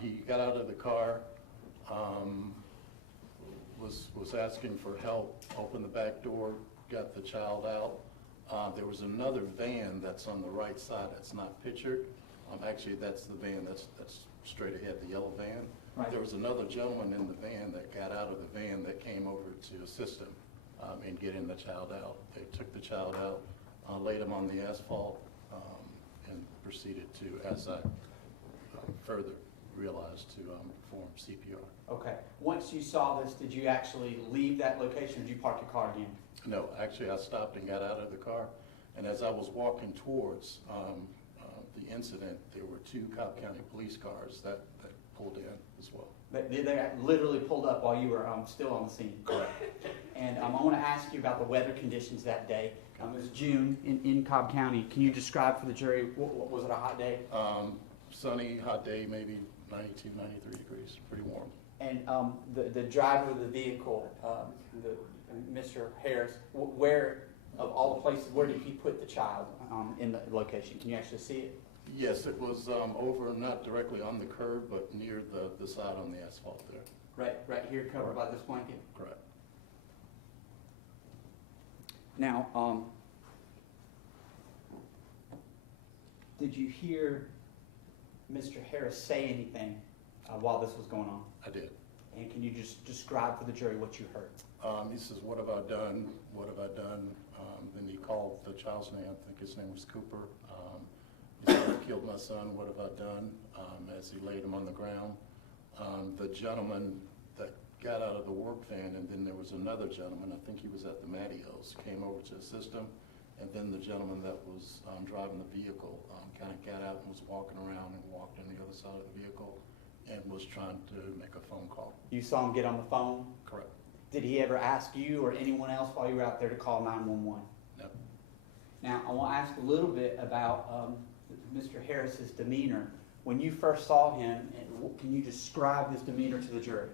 He got out of the car, was asking for help, opened the back door, got the child out. There was another van that's on the right side that's not pictured. Actually, that's the van that's straight ahead, the yellow van. Right. There was another gentleman in the van that got out of the van that came over to assist him in getting the child out. They took the child out, laid him on the asphalt, and proceeded to, as I further realized, to perform CPR. Okay. Once you saw this, did you actually leave that location, or did you park your car again? No, actually, I stopped and got out of the car, and as I was walking towards the incident, there were 2 Cobb County police cars that pulled in as well. They literally pulled up while you were still on the scene? Correct. And I want to ask you about the weather conditions that day. It was June in Cobb County. Can you describe for the jury, what was it, a hot day? Sunny, hot day, maybe 92, 93 degrees, pretty warm. And the driver of the vehicle, Mr. Harris, where, of all the places, where did he put the child in the location? Can you actually see it? Yes, it was over, not directly on the curb, but near the side on the asphalt there. Right here, covered by this blanket? Correct. Now, did you hear Mr. Harris say anything while this was going on? I did. And can you just describe for the jury what you heard? He says, "What have I done? What have I done?" Then he called the child's name. I think his name was Cooper. He said, "I killed my son. What have I done?" As he laid him on the ground. The gentleman that got out of the work van, and then there was another gentleman, I think he was at the Mattios, came over to assist him. And then the gentleman that was driving the vehicle kind of got out and was walking around and walked on the other side of the vehicle and was trying to make a phone call. You saw him get on the phone? Correct. Did he ever ask you or anyone else while you were out there to call 911? No. Now, I want to ask a little bit about Mr. Harris's demeanor. When you first saw him, can you describe his demeanor to the jury?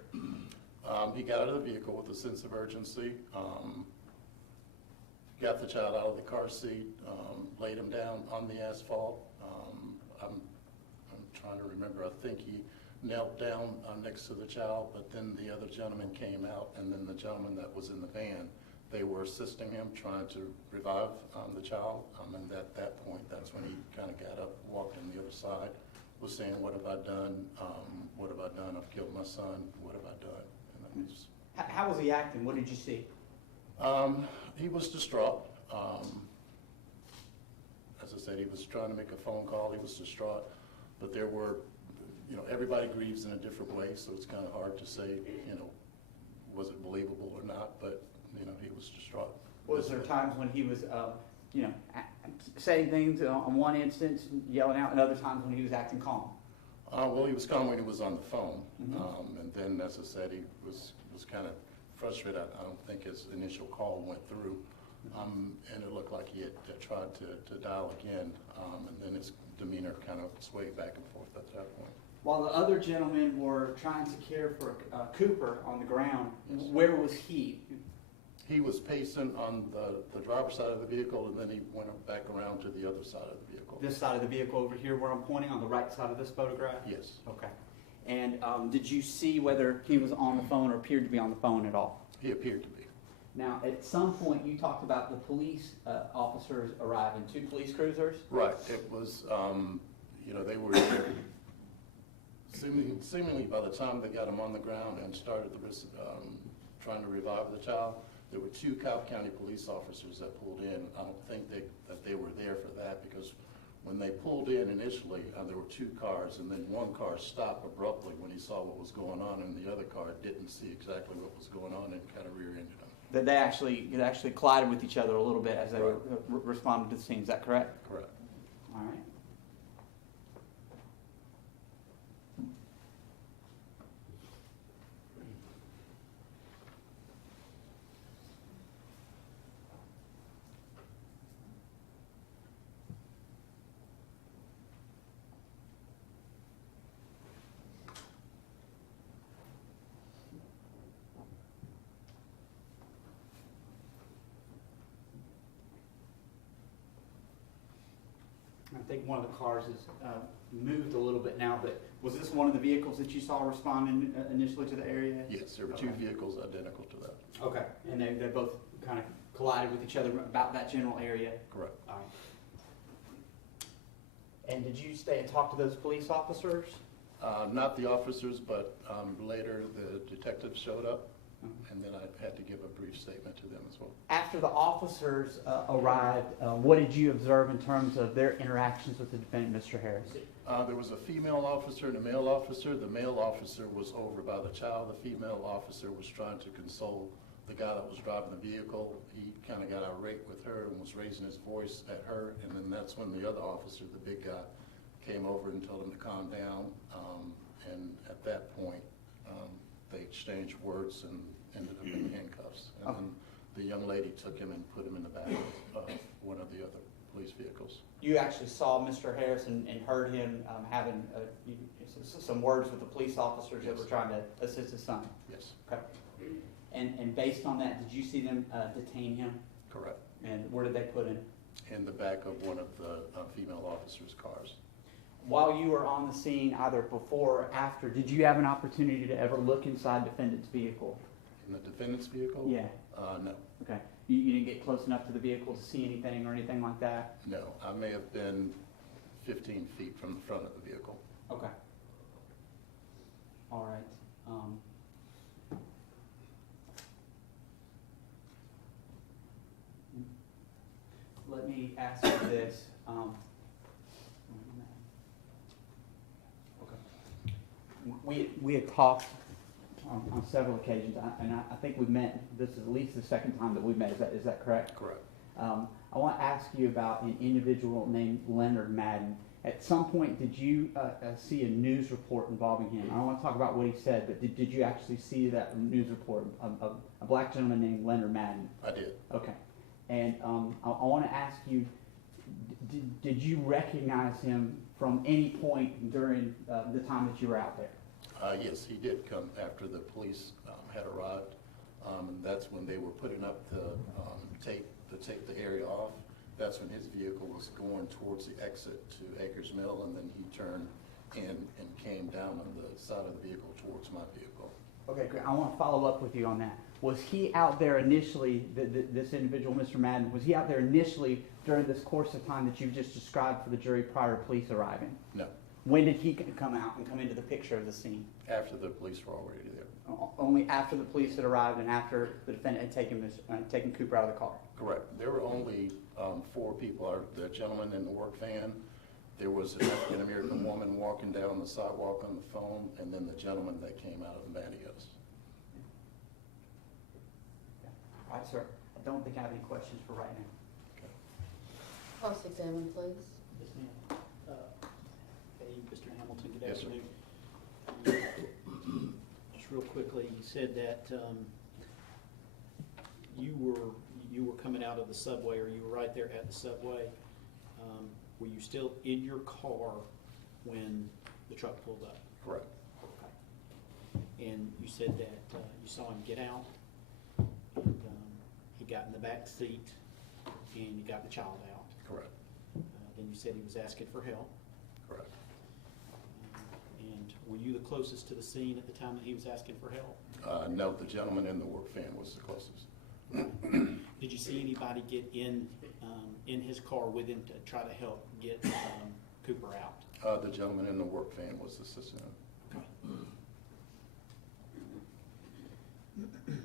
He got out of the vehicle with a sense of urgency. got the child out of the car seat, laid him down on the asphalt. I'm trying to remember, I think he knelt down next to the child, but then the other gentleman came out, and then the gentleman that was in the van, they were assisting him, trying to revive the child. And at that point, that's when he kind of got up, walked on the other side, was saying, "What have I done? What have I done? I've killed my son. What have I done?" And then he just, How was he acting? What did you see? he was distraught. As I said, he was trying to make a phone call. He was distraught, but there were, everybody grieves in a different way, so it's kind of hard to say, was it believable or not, but, he was distraught. Was there times when he was, saying things on one instance, yelling out, and other times when he was acting calm? Well, he was calm when he was on the phone, Mm-hmm. and then, as I said, he was kind of frustrated. I don't think his initial call went through, and it looked like he had tried to dial again, and then his demeanor kind of swayed back and forth at that point. While the other gentlemen were trying to care for Cooper on the ground, Yes. where was he? He was pacing on the driver's side of the vehicle, and then he went back around to the other side of the vehicle. This side of the vehicle over here where I'm pointing, on the right side of this photograph? Yes. Okay. And did you see whether he was on the phone or appeared to be on the phone at all? He appeared to be. Now, at some point, you talked about the police officers arriving, 2 police cruisers? Right. It was, they were there. Seemingly by the time they got him on the ground and started trying to revive the child, there were 2 Cobb County police officers that pulled in. I don't think that they were there for that, because when they pulled in initially, there were 2 cars, and then one car stopped abruptly when he saw what was going on, and the other car didn't see exactly what was going on and kind of rear-ended him. That they actually collided with each other a little bit as they responded to the scene. Is that correct? Correct. All right. I think one of the cars has moved a little bit now, but was this one of the vehicles that you saw responding initially to the area? Yes, there were 2 vehicles identical to that. Okay. And they both kind of collided with each other about that general area? Correct. All right. And did you stay and talk to those police officers? Not the officers, but later the detectives showed up, and then I had to give a brief statement to them as well. After the officers arrived, what did you observe in terms of their interactions with the defendant, Mr. Harris? There was a female officer and a male officer. The male officer was over by the child. The female officer was trying to console the guy that was driving the vehicle. He kind of got irate with her and was raising his voice at her, and then that's when the other officer, the big guy, came over and told him to calm down, and at that point, they exchanged words and ended up in handcuffs. And then the young lady took him and put him in the back of one of the other police vehicles. You actually saw Mr. Harris and heard him having some words with the police officers that were trying to assist his son? Yes. Okay. And based on that, did you see them detain him? Correct. And where did they put him? In the back of one of the female officers' cars. While you were on the scene, either before or after, did you have an opportunity to ever look inside defendant's vehicle? In the defendant's vehicle? Yeah. No. Okay. You didn't get close enough to the vehicle to see anything or anything like that? No. I may have been 15 feet from the front of the vehicle. Okay. All right. Let me ask you this. We had talked on several occasions, and I think we met. This is at least the second time that we met. Is that correct? Correct. I want to ask you about an individual named Leonard Madden. At some point, did you see a news report involving him? I don't want to talk about what he said, but did you actually see that news report of a black gentleman named Leonard Madden? I did. Okay. And I want to ask you, did you recognize him from any point during the time that you were out there? Yes, he did come after the police had arrived, and that's when they were putting up the tape, the area off, that's when his vehicle was going towards the exit to Akers Mill, and then he turned in and came down on the side of the vehicle towards my vehicle. Okay, great. I want to follow up with you on that. Was he out there initially, this individual, Mr. Madden, was he out there initially during this course of time that you've just described for the jury prior to police arriving? No, When did he come out and come into the picture of the scene? after the police were already there. Only after the police had arrived and after the defendant had taken Cooper out of the car? Correct. There were only 4 people. The gentleman in the work van, there was an African-American woman walking down the sidewalk on the phone, and then the gentleman that came out of the patios. All right, sir. I don't think I have any questions for right now. Cross-examine, please. Yes, ma'am. Hey, Mr. Hamilton, good Yes, sir. afternoon. Just real quickly, you said that you were coming out of the subway, or you were right there at the subway. Were you still in your car when the truck pulled up? Correct. Okay. And you said that you saw him get out, and he got in the back seat, and you got the child out. Correct. Then you said he was asking for help. Correct. And were you the closest to the scene at the time that he was asking for help? No, the gentleman in the work van was the closest. Did you see anybody get in his car with him to try to help get Cooper out? The gentleman in the work van was the assistant. Okay. And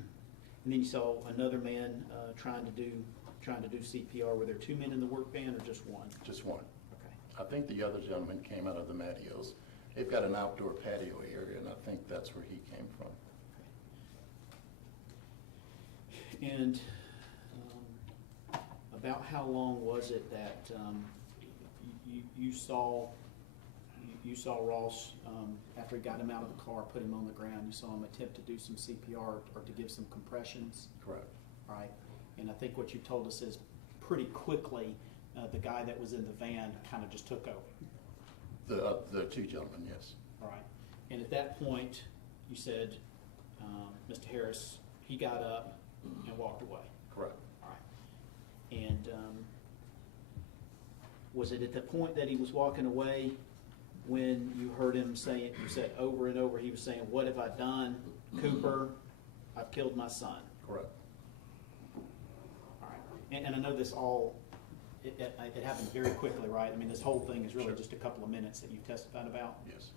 then you saw another man trying to do CPR. Were there 2 men in the work van or just one? Just one. Okay. I think the other gentleman came out of the patios. They've got an outdoor patio area, and I think that's where he came from. And about how long was it that you saw Ross, after he got him out of the car, put him on the ground, you saw him attempt to do some CPR or to give some compressions? Correct. Right. And I think what you told us is pretty quickly the guy that was in the van kind of just took over. The 2 gentlemen, yes. All right. And at that point, you said, Mr. Harris, he got up and walked away. Correct. All right. And was it at the point that he was walking away when you heard him say, you said over and over, he was saying, "What have I done? Cooper, I've killed my son." Correct. All right. And I know this all, it happened very quickly, right? I mean, this whole thing is really just a couple of minutes that you've testified about. Yes.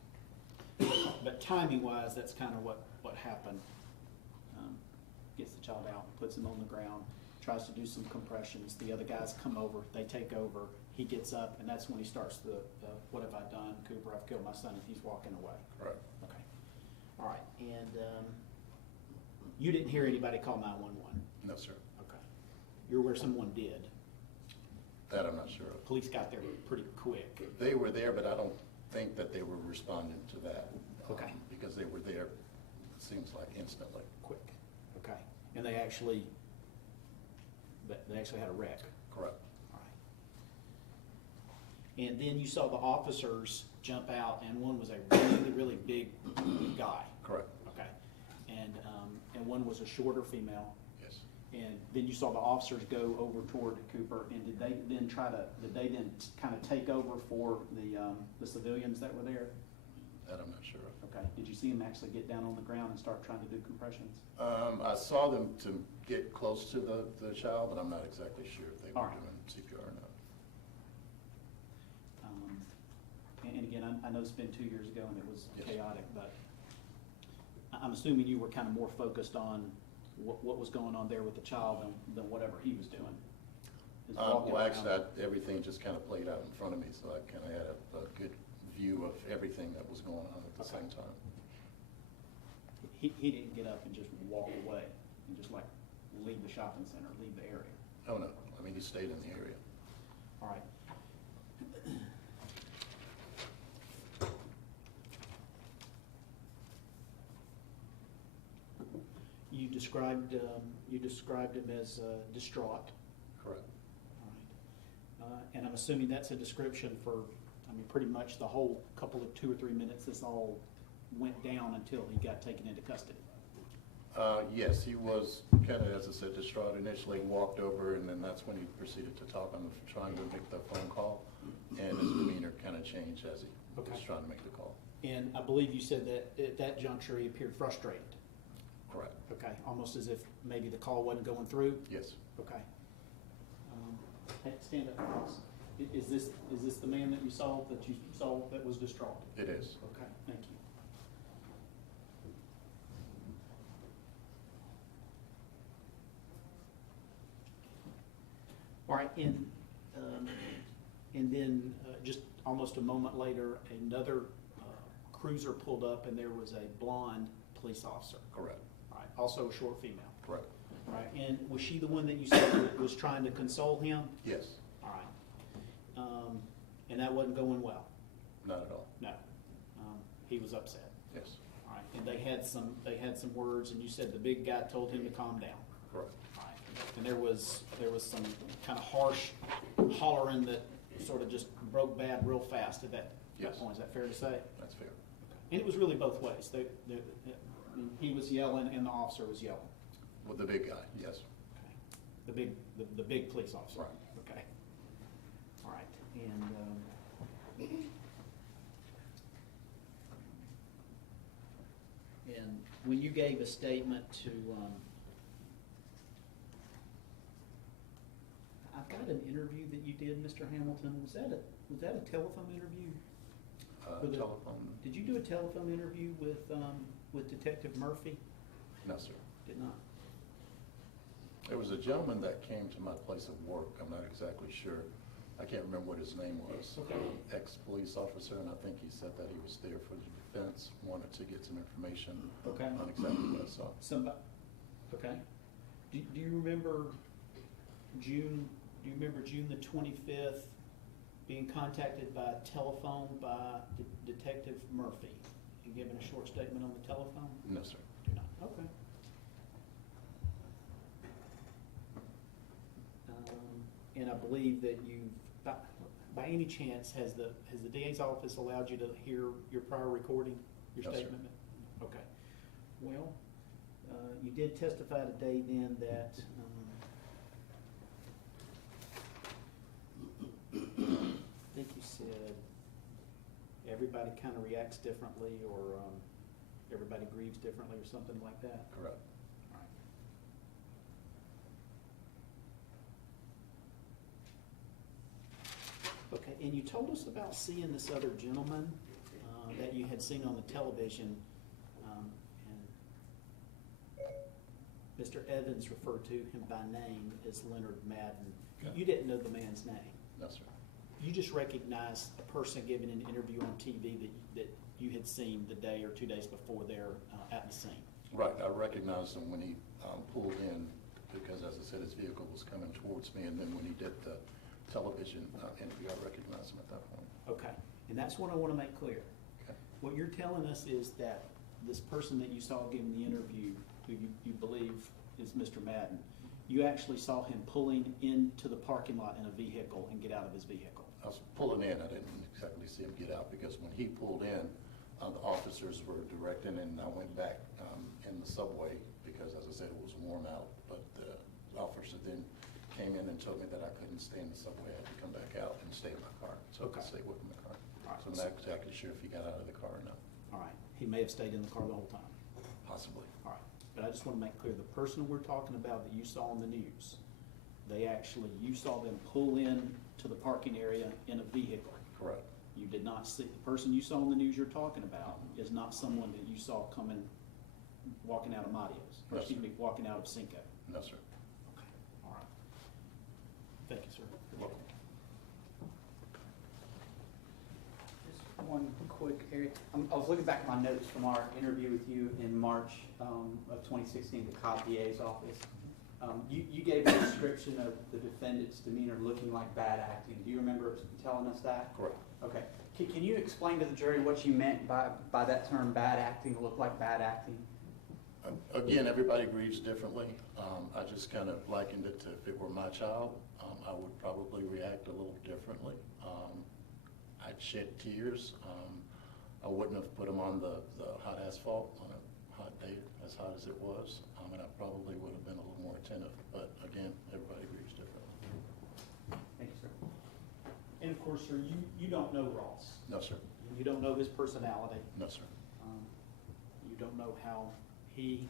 But timing-wise, that's kind of what happened. Gets the child out, puts him on the ground, tries to do some compressions. The other guys come over, they take over. He gets up, and that's when he starts the "What have I done, Cooper? I've killed my son," and he's walking away. Correct. Okay. All right. And you didn't hear anybody call 911? No, sir. Okay. You're aware someone did? That I'm not sure of. Police got there pretty quick. They were there, but I don't think that they were responding to that. Okay. Because they were there, it seems like instantly. Quick. Okay. And they actually had a wreck. Correct. All right. And then you saw the officers jump out, and one was a really, really big guy. Correct. Okay. And one was a shorter female. Yes. And then you saw the officers go over toward Cooper, and did they then kind of take over for the civilians that were there? That I'm not sure of. Okay. Did you see them actually get down on the ground and start trying to do compressions? I saw them to get close to the child, but I'm not exactly sure if they were All right. doing CPR or not. And again, I know it's been 2 years ago and it was Yes. chaotic, but I'm assuming you were kind of more focused on what was going on there with the child than whatever he was doing. His walking Well, around. actually, everything just kind of played out in front of me, so I kind of had a good view of everything that was going on at the same time. He didn't get up and just walk away and just like leave the shopping center, leave the area. Oh, no. I mean, he stayed in the area. All right. You described him as distraught. Correct. All right. And I'm assuming that's a description for, I mean, pretty much the whole couple of 2 or 3 minutes this all went down until he got taken into custody. Yes, he was kind of, as I said, distraught initially, walked over, and then that's when he proceeded to talk on the, trying to make the phone call, and his demeanor kind of changed as he was trying to make the call. And I believe you said that at that juncture he appeared frustrated. Correct. Okay, almost as if maybe the call wasn't going through? Yes. Okay. Hey, stand up, please. Is this the man that you saw that was distraught? It is. Okay, thank you. All right, and then just almost a moment later, another cruiser pulled up, and there was a blonde police officer. Correct. All right, also a short female. Correct. All right, and was she the one that you said that was trying to console him? Yes. All right. And that wasn't going well? Not at all. No. He was upset. Yes. All right, and they had some words, and you said the big guy told him to calm down. Correct. All right. And there was some kind of harsh hollering that sort of just broke bad real fast at that point. Is that fair to say? That's fair. And it was really both ways. He was yelling and the officer was yelling. With the big guy, yes. Okay. The big police officer. Right. Okay. All right. And when you gave a statement to, I've got an interview that you did, Mr. Hamilton. Was that a telephone interview? Telephone? Did you do a telephone interview with Detective Murphy? No, sir. Did not. There was a gentleman that came to my place of work. I'm not exactly sure. I can't remember what his name was. Okay. Ex-police officer, and I think he said that he was there for the defense, wanted to get some information on exactly what I saw. Okay. Do you remember June? Do you remember June the 25th being contacted by telephone by Detective Murphy and giving a short statement on the telephone? No, sir. Do not. Okay. And I believe that you, by any chance, has the DA's office allowed you to hear your prior recording, your No, statement? Sir. Okay. Well, you did testify today then that I think you said everybody kind of reacts differently, or everybody grieves differently, or something like that? Correct. Okay, and you told us about seeing this other gentleman that you had seen on the television, and Mr. Evans referred to him by name as Leonard Madden. Okay. You didn't know the man's name. No, sir. You just recognized a person giving an interview on TV that you had seen the day or 2 days before there at the scene. Right. I recognized him when he pulled in, because, as I said, his vehicle was coming towards me, and then when he did the television interview, I recognized him at that point. Okay, and that's what I want to make clear. Okay. What you're telling us is that this person that you saw giving the interview, who you believe is Mr. Madden, you actually saw him pulling into the parking lot in a vehicle and get out of his vehicle. I was pulling in. I didn't exactly see him get out, because when he pulled in, the officers were directing, and I went back in the subway because, as I said, it was warm out. But the officer then came in and told me that I couldn't stay in the subway. I had to come back out and stay in my car. So I could stay with him in the car. All right. So I'm not exactly sure if he got out of the car or not. All right, he may have stayed in the car the whole time. Possibly. All right, but I just want to make clear, the person we're talking about that you saw on the news, you saw them pull in to the parking area in a vehicle. Correct. You did not see, the person you saw on the news you're talking about is not someone that you saw walking out of Matio's, or No, excuse sir. me, walking out of Cinco. No, sir. Okay, all right. Thank you, sir. You're welcome. Just one quick area. I was looking back at my notes from our interview with you in March of 2016 at the Cobb DA's office. You gave a description of the defendant's demeanor looking like bad acting. Do you remember telling us that? Correct. Okay. Can you explain to the jury what you meant by that term, bad acting, look like bad acting? Again, everybody grieves differently. I just kind of likened it to, if it were my child, I would probably react a little differently. I'd shed tears. I wouldn't have put him on the hot asphalt on a hot day, as hot as it was. And I probably would have been a little more attentive, but again, everybody agrees differently. Thank you, sir. And of course, sir, you don't know Ross. No, sir. You don't know his personality. No, sir. You don't know how he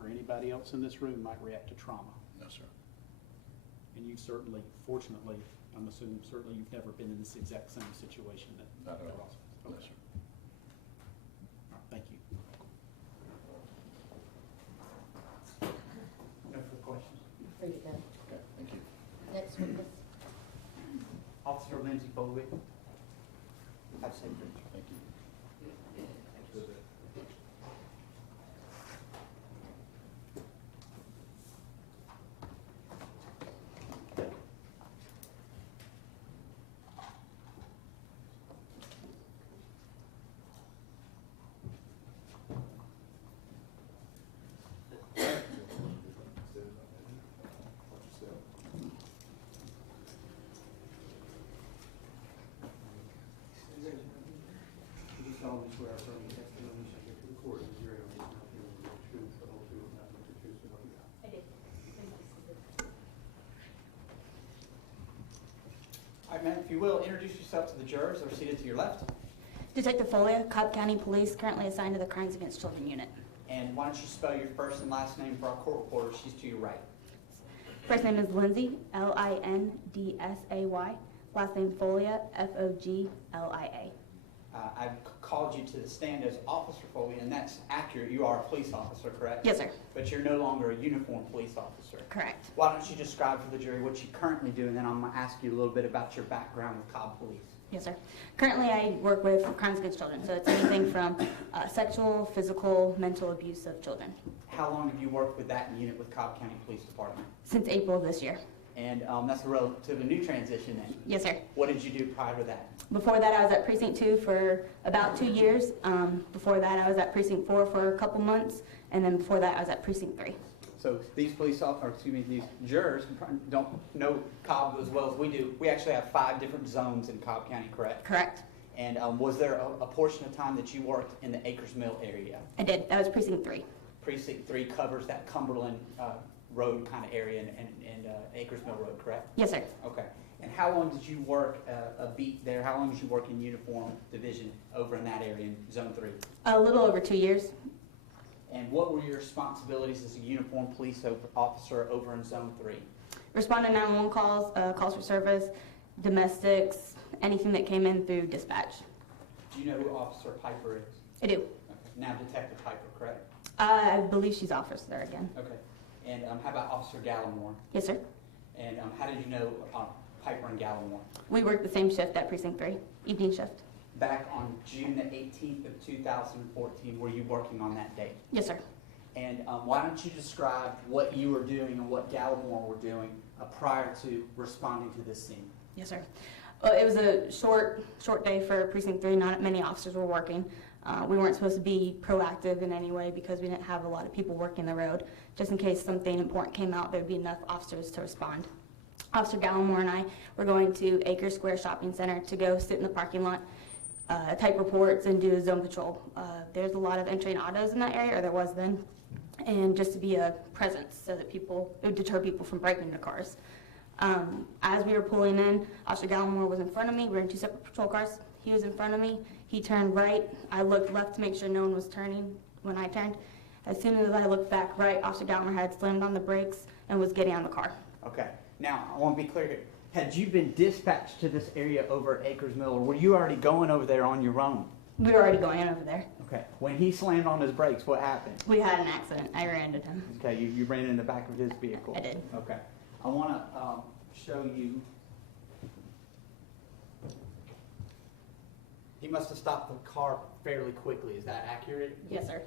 or anybody else in this room might react to trauma. No, sir. And you certainly, fortunately, I'm assuming certainly you've never been in this exact same situation that Not at all. Ross was. No, Okay. sir. All right, thank you. No further questions. Free to go. Okay, thank you. Next witness. Officer Lindsay Foley. Have a safe trip. Thank you. Do you solemnly swear affirm the testimony you shall give to the court and the jury on this nothing but the truth, the whole truth, nothing but the truth, so help you God? I did. All right, ma'am, if you will, introduce yourself to the jurors that are seated to your left. Detective Folia, Cobb County Police, currently assigned to the Crimes Against Children Unit. And why don't you spell your first and last name for our court reporter? She's to your right. First name is Lindsay, Lindsay. Last name Folia, Foglia. I've called you to the stand as Officer Foley, and that's accurate. You are a police officer, correct? Yes, sir. But you're no longer a uniformed police officer. Correct. Why don't you describe for the jury what you currently do, and then I'm going to ask you a little bit about your background with Cobb Police. Yes, sir. Currently, I work with Crimes Against Children, so it's anything from sexual, physical, mental abuse of children. How long have you worked with that unit with Cobb County Police Department? Since April of this year. And that's a relatively new transition then. Yes, sir. What did you do prior to that? Before that, I was at Precinct 2 for about 2 years. Before that, I was at Precinct 4 for a couple months, and then before that, I was at Precinct 3. So these these jurors don't know Cobb as well as we do. We actually have 5 different zones in Cobb County, correct? Correct. And was there a portion of time that you worked in the Akers Mill area? I did. That was Precinct 3. Precinct 3 covers that Cumberland Road kind of area and Akers Mill Road, correct? Yes, sir. Okay. And how long did you work a beat there? How long did you work in uniform division over in that area in Zone 3? A little over 2 years. And what were your responsibilities as a uniformed police officer over in Zone 3? Respond to 911 calls, calls for service, domestics, anything that came in through dispatch. Do you know who Officer Piper is? I do. Okay. Now Detective Piper, correct? I believe she's officer there again. Okay. And how about Officer Gallimore? Yes, sir. And how did you know Piper and Gallimore? We worked the same shift at Precinct 3, evening shift. Back on June the 18th of 2014, were you working on that date? Yes, sir. And why don't you describe what you were doing and what Gallimore were doing prior to responding to this scene? Yes, sir. Well, it was a short day for Precinct 3. Not many officers were working. We weren't supposed to be proactive in any way because we didn't have a lot of people working the road. Just in case something important came out, there'd be enough officers to respond. Officer Gallimore and I were going to Akers Square Shopping Center to go sit in the parking lot, type reports, and do a zone patrol. There's a lot of entering autos in that area, or there was then, and just to be a presence so that it would deter people from breaking into cars. As we were pulling in, Officer Gallimore was in front of me. We were in 2 separate patrol cars. He was in front of me. He turned right. I looked left to make sure no one was turning when I turned. As soon as I looked back right, Officer Gallimore had slammed on the brakes and was getting out of the car. Okay. Now, I want to be clear here. Had you been dispatched to this area over at Akers Mill, or were you already going over there on your own? We were already going in over there. Okay. When he slammed on his brakes, what happened? We had an accident. I ran into him. Okay, you ran in the back of his vehicle. I did. Okay. I want to show you. He must have stopped the car fairly quickly. Is that accurate? Yes, sir.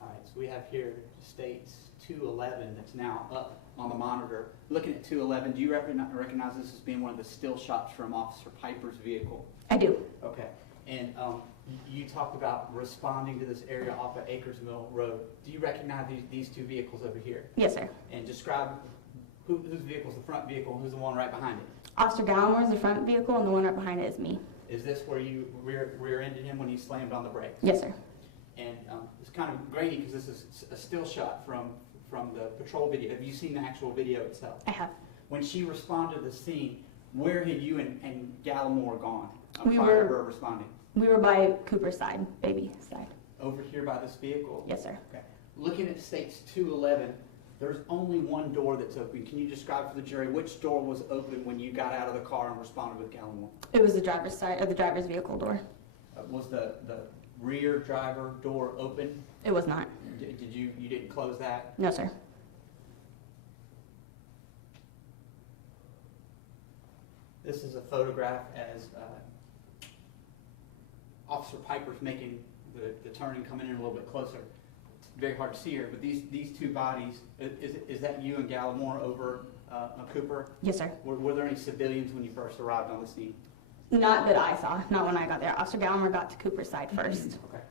All right, so we have here states 211 that's now up on the monitor. Looking at 211, do you recognize this as being one of the still shots from Officer Piper's vehicle? I do. Okay. And you talked about responding to this area off of Akers Mill Road. Do you recognize these two vehicles over here? Yes, sir. And describe whose vehicle is the front vehicle and who's the one right behind it? Officer Gallimore is the front vehicle, and the one right behind it is me. Is this where you rear-ended him when you slammed on the brakes? Yes, sir. And it's kind of grainy because this is a still shot from the patrol video. Have you seen the actual video itself? I have. When she responded to the scene, where had you and Gallimore gone We prior were- to her responding? We were by Cooper's side, baby side. Over here by this vehicle? Yes, sir. Okay. Looking at states 211, there's only one door that's open. Can you describe for the jury which door was open when you got out of the car and responded with Gallimore? It was the driver's side, or the driver's vehicle door. Was the rear driver door open? It was not. Did you didn't close that? No, sir. This is a photograph as Officer Piper's making the turn and coming in a little bit closer. It's very hard to see here, but these two bodies, is that you and Gallimore over Cooper? Yes, sir. Were there any civilians when you first arrived on the scene? Not that I saw, not when I got there. Officer Gallimore got to Cooper's side first. Okay.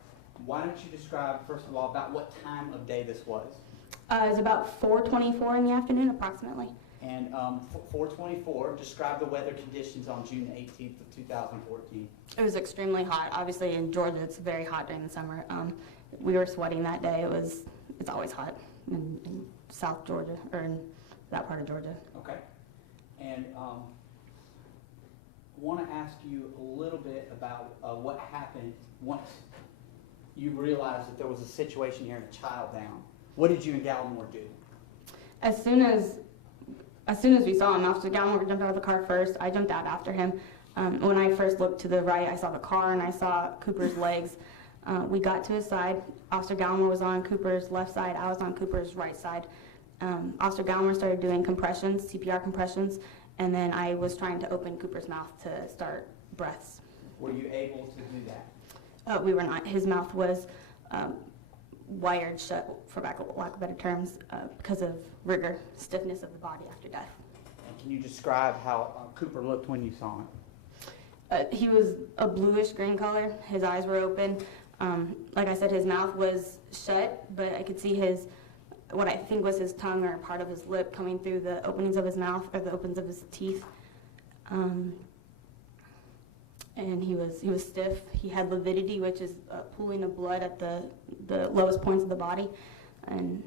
Why don't you describe, first of all, about what time of day this was? It was about 4:24 in the afternoon, approximately. And 424, describe the weather conditions on June 18th of 2014. It was extremely hot. Obviously, in Georgia, it's very hot during the summer. We were sweating that day. It's always hot in South Georgia, or in that part of Georgia. Okay. And I want to ask you a little bit about what happened once you realized that there was a situation here and a child down. What did you and Gallimore do? As soon as we saw him, Officer Gallimore jumped out of the car first. I jumped out after him. When I first looked to the right, I saw the car and I saw Cooper's legs. We got to his side. Officer Gallimore was on Cooper's left side. I was on Cooper's right side. Officer Gallimore started doing compressions, CPR compressions, and then I was trying to open Cooper's mouth to start breaths. Were you able to do that? We were not. His mouth was wired shut, for lack of better terms, because of rigor, stiffness of the body after death. And can you describe how Cooper looked when you saw him? He was a bluish green color. His eyes were open. Like I said, his mouth was shut, but I could see what I think was his tongue or part of his lip coming through the openings of his mouth or the openings of his teeth. And he was stiff. He had lividity, which is pooling of blood at the lowest points of the body. And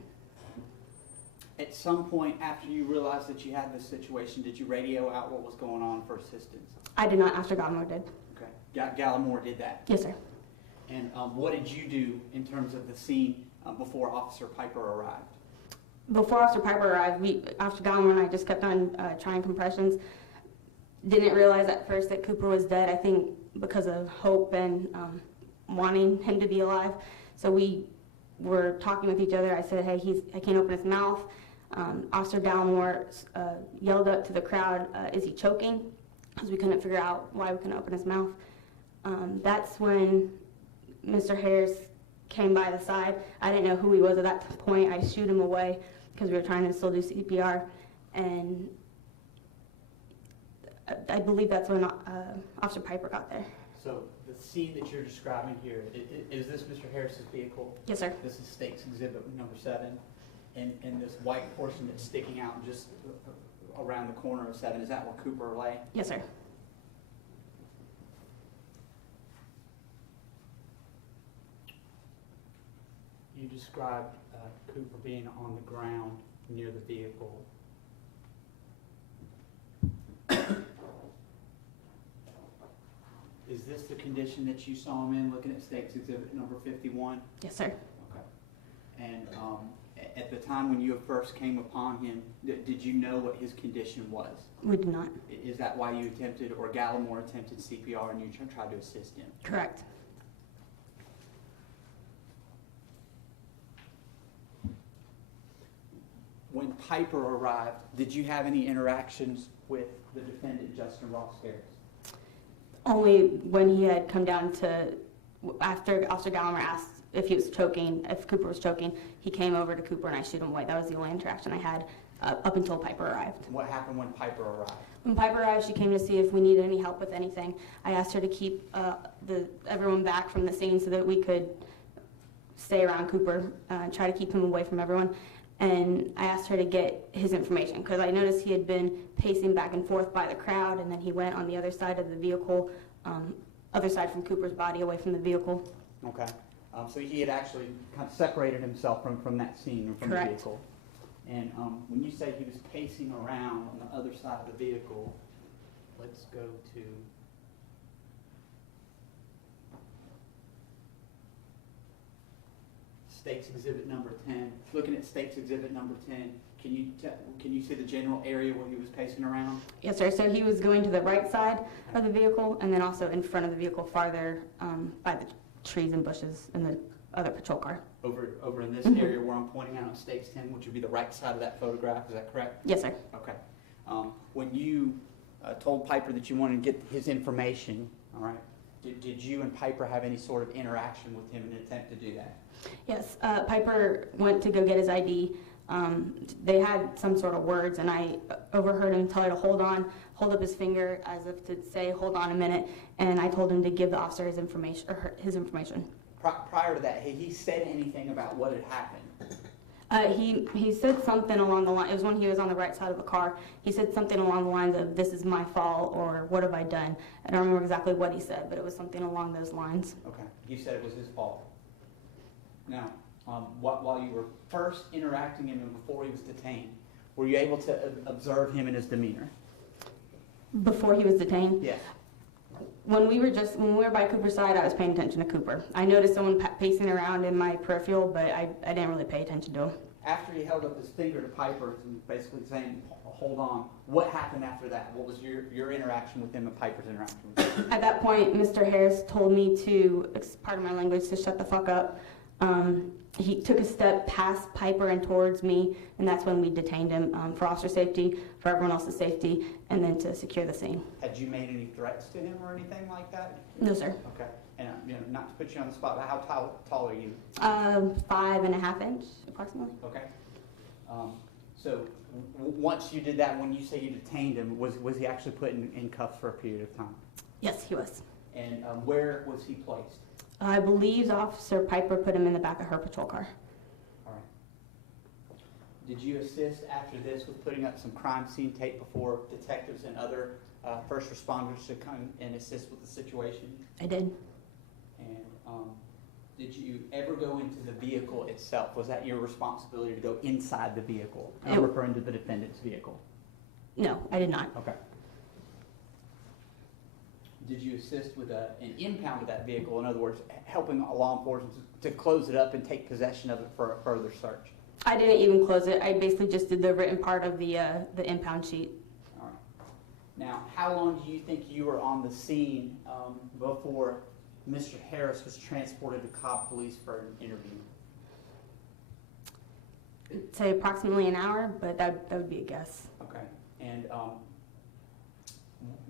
at some point after you realized that you had this situation, did you radio out what was going on for assistance? I did not. Officer Gallimore did. Okay. Gallimore did that? Yes, sir. And what did you do in terms of the scene before Officer Piper arrived? Before Officer Piper arrived, Officer Gallimore and I just kept on trying compressions. Didn't realize at first that Cooper was dead, I think because of hope and wanting him to be alive. So we were talking with each other. I said, hey, I can't open his mouth. Officer Gallimore yelled up to the crowd, is he choking? Because we couldn't figure out why we couldn't open his mouth. That's when Mr. Harris came by the side. I didn't know who he was at that point. I shooed him away because we were trying to still do CPR. And I believe that's when Officer Piper got there. So the scene that you're describing here, is this Mr. Harris's vehicle? Yes, sir. This is State's Exhibit number 7. And this white portion that's sticking out just around the corner of 7, is that where Cooper lay? Yes, sir. You described Cooper being on the ground near the vehicle. Is this the condition that you saw him in, looking at State's Exhibit number 51? Yes, sir. Okay. And at the time when you first came upon him, did you know what his condition was? We did not. Is that why you attempted, or Gallimore attempted CPR and you tried to assist him? Correct. When Piper arrived, did you have any interactions with the defendant, Justin Ross Harris? Only when he had come down to, after Officer Gallimore asked if he was choking, if Cooper was choking, he came over to Cooper and I shoot him away. That was the only interaction I had up until Piper arrived. What happened when Piper arrived? When Piper arrived, she came to see if we needed any help with anything. I asked her to keep everyone back from the scene so that we could stay around Cooper, try to keep him away from everyone. And I asked her to get his information because I noticed he had been pacing back and forth by the crowd, and then he went on the other side of the vehicle, other side from Cooper's body, away from the vehicle. Okay. So he had actually kind of separated himself from that scene, from Correct. the vehicle. And when you say he was pacing around on the other side of the vehicle, let's go to State's Exhibit number 10. Looking at State's Exhibit number 10, can you see the general area where he was pacing around? Yes, sir. So he was going to the right side of the vehicle and then also in front of the vehicle farther by the trees and bushes in the other patrol car. Over in this area where I'm pointing out on State's 10, which would be the right side of that photograph, is that correct? Yes, sir. Okay. When you told Piper that you wanted to get his information, all right, did you and Piper have any sort of interaction with him in an attempt to do that? Yes, Piper went to go get his ID. They had some sort of words, and I overheard him tell her to hold up his finger as if to say, hold on a minute, and I told him to give the officer his information, Prior to that, had he said anything about what had happened? He said something along the line, it was when he was on the right side of the car, he said something along the lines of, this is my fault, or what have I done? I don't remember exactly what he said, but it was something along those lines. Okay. You said it was his fault. Now, while you were first interacting with him before he was detained, were you able to observe him and his demeanor? Before he was detained? Yes. When we were by Cooper's side, I was paying attention to Cooper. I noticed someone pacing around in my peripheral, but I didn't really pay attention to him. After he held up his finger to Piper, basically saying, hold on, what happened after that? What was your interaction with him and Piper's interaction with him? At that point, Mr. Harris told me to, pardon my language, to shut the fuck up. He took a step past Piper and towards me, and that's when we detained him for officer safety, for everyone else's safety, and then to secure the scene. Had you made any threats to him or anything like that? No, sir. Okay. And not to put you on the spot, but how tall are you? 5.5 inch, approximately. Okay. So once you did that, when you say you detained him, was he actually put in cuffs for a period of time? Yes, he was. And where was he placed? I believe Officer Piper put him in the back of her patrol car. All right. Did you assist after this with putting up some crime scene tape before detectives and other first responders to come and assist with the situation? I did. And did you ever go into the vehicle itself? Was that your responsibility to go inside the vehicle? I'm referring to the defendant's vehicle. No, I did not. Okay. Did you assist with an impound of that vehicle? In other words, helping law enforcement to close it up and take possession of it for a further search? I didn't even close it. I basically just did the written part of the impound sheet. All right. Now, how long do you think you were on the scene before Mr. Harris was transported to Cobb Police for an interview? I'd say approximately an hour, but that would be a guess. Okay. And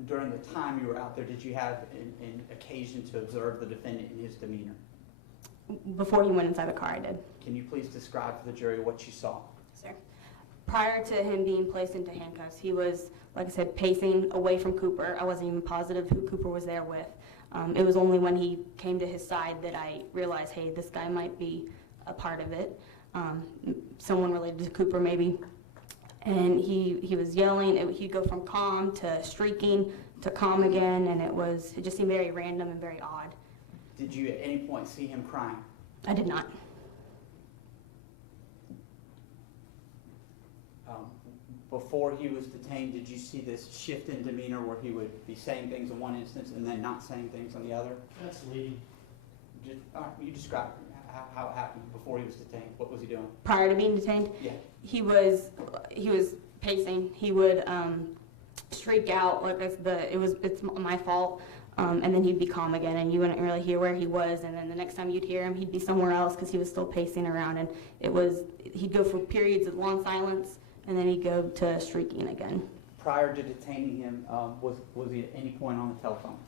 during the time you were out there, did you have an occasion to observe the defendant and his demeanor? Before he went inside the car, I did. Can you please describe to the jury what you saw? Sir. Prior to him being placed into handcuffs, he was, like I said, pacing away from Cooper. I wasn't even positive who Cooper was there with. It was only when he came to his side that I realized, hey, this guy might be a part of it. Someone related to Cooper, maybe. And he was yelling. He'd go from calm to shrieking to calm again, and it just seemed very random and very odd. Did you at any point see him crying? I did not. Before he was detained, did you see this shift in demeanor where he would be saying things in one instance and then not saying things on the other? That's leading. You describe how it happened before he was detained. What was he doing? Prior to being detained? Yeah. He was pacing. He would shriek out like it's my fault, and then he'd be calm again, and you wouldn't really hear where he was. And then the next time you'd hear him, he'd be somewhere else because he was still pacing around. And he'd go for periods of long silence, and then he'd go to shrieking again. Prior to detaining him, was he at any point on the telephone?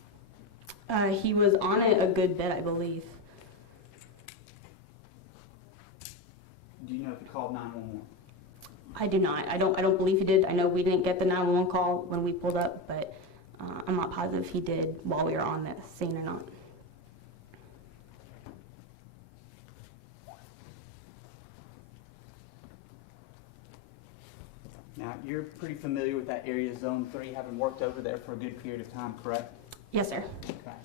He was on it a good bit, I believe. Do you know if he called 911? I do not. I don't believe he did. I know we didn't get the 911 call when we pulled up, but I'm not positive he did while we were on the scene or not. Now, you're pretty familiar with that area, Zone 3, having worked over there for a good period of time, correct? Yes, sir. Okay.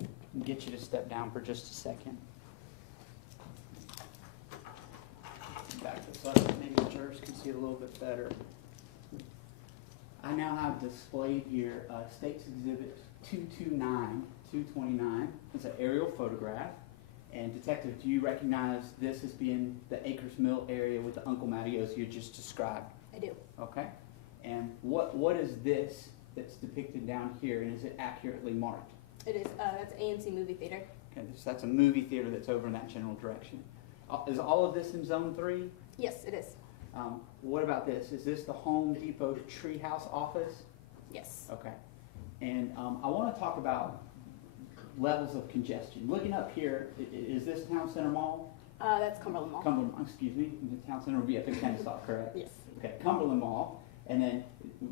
I'll get you to step down for just a second. Back this up, maybe the jurors can see it a little bit better. I now have displayed here State's Exhibit 229. It's an aerial photograph. And Detective, do you recognize this as being the Akers Mill area with the Uncle Mattios you just described? I do. Okay. And what is this that's depicted down here, and is it accurately marked? It is. That's AMC movie theater. Okay, so that's a movie theater that's over in that general direction. Is all of this in Zone 3? Yes, it is. What about this? Is this the Home Depot Treehouse office? Yes. Okay. And I want to talk about levels of congestion. Looking up here, is this Town Center Mall? That's Cumberland Mall. Cumberland, excuse me. The Town Center would be at the Kennesaw, correct? Yes. Okay, Cumberland Mall. And then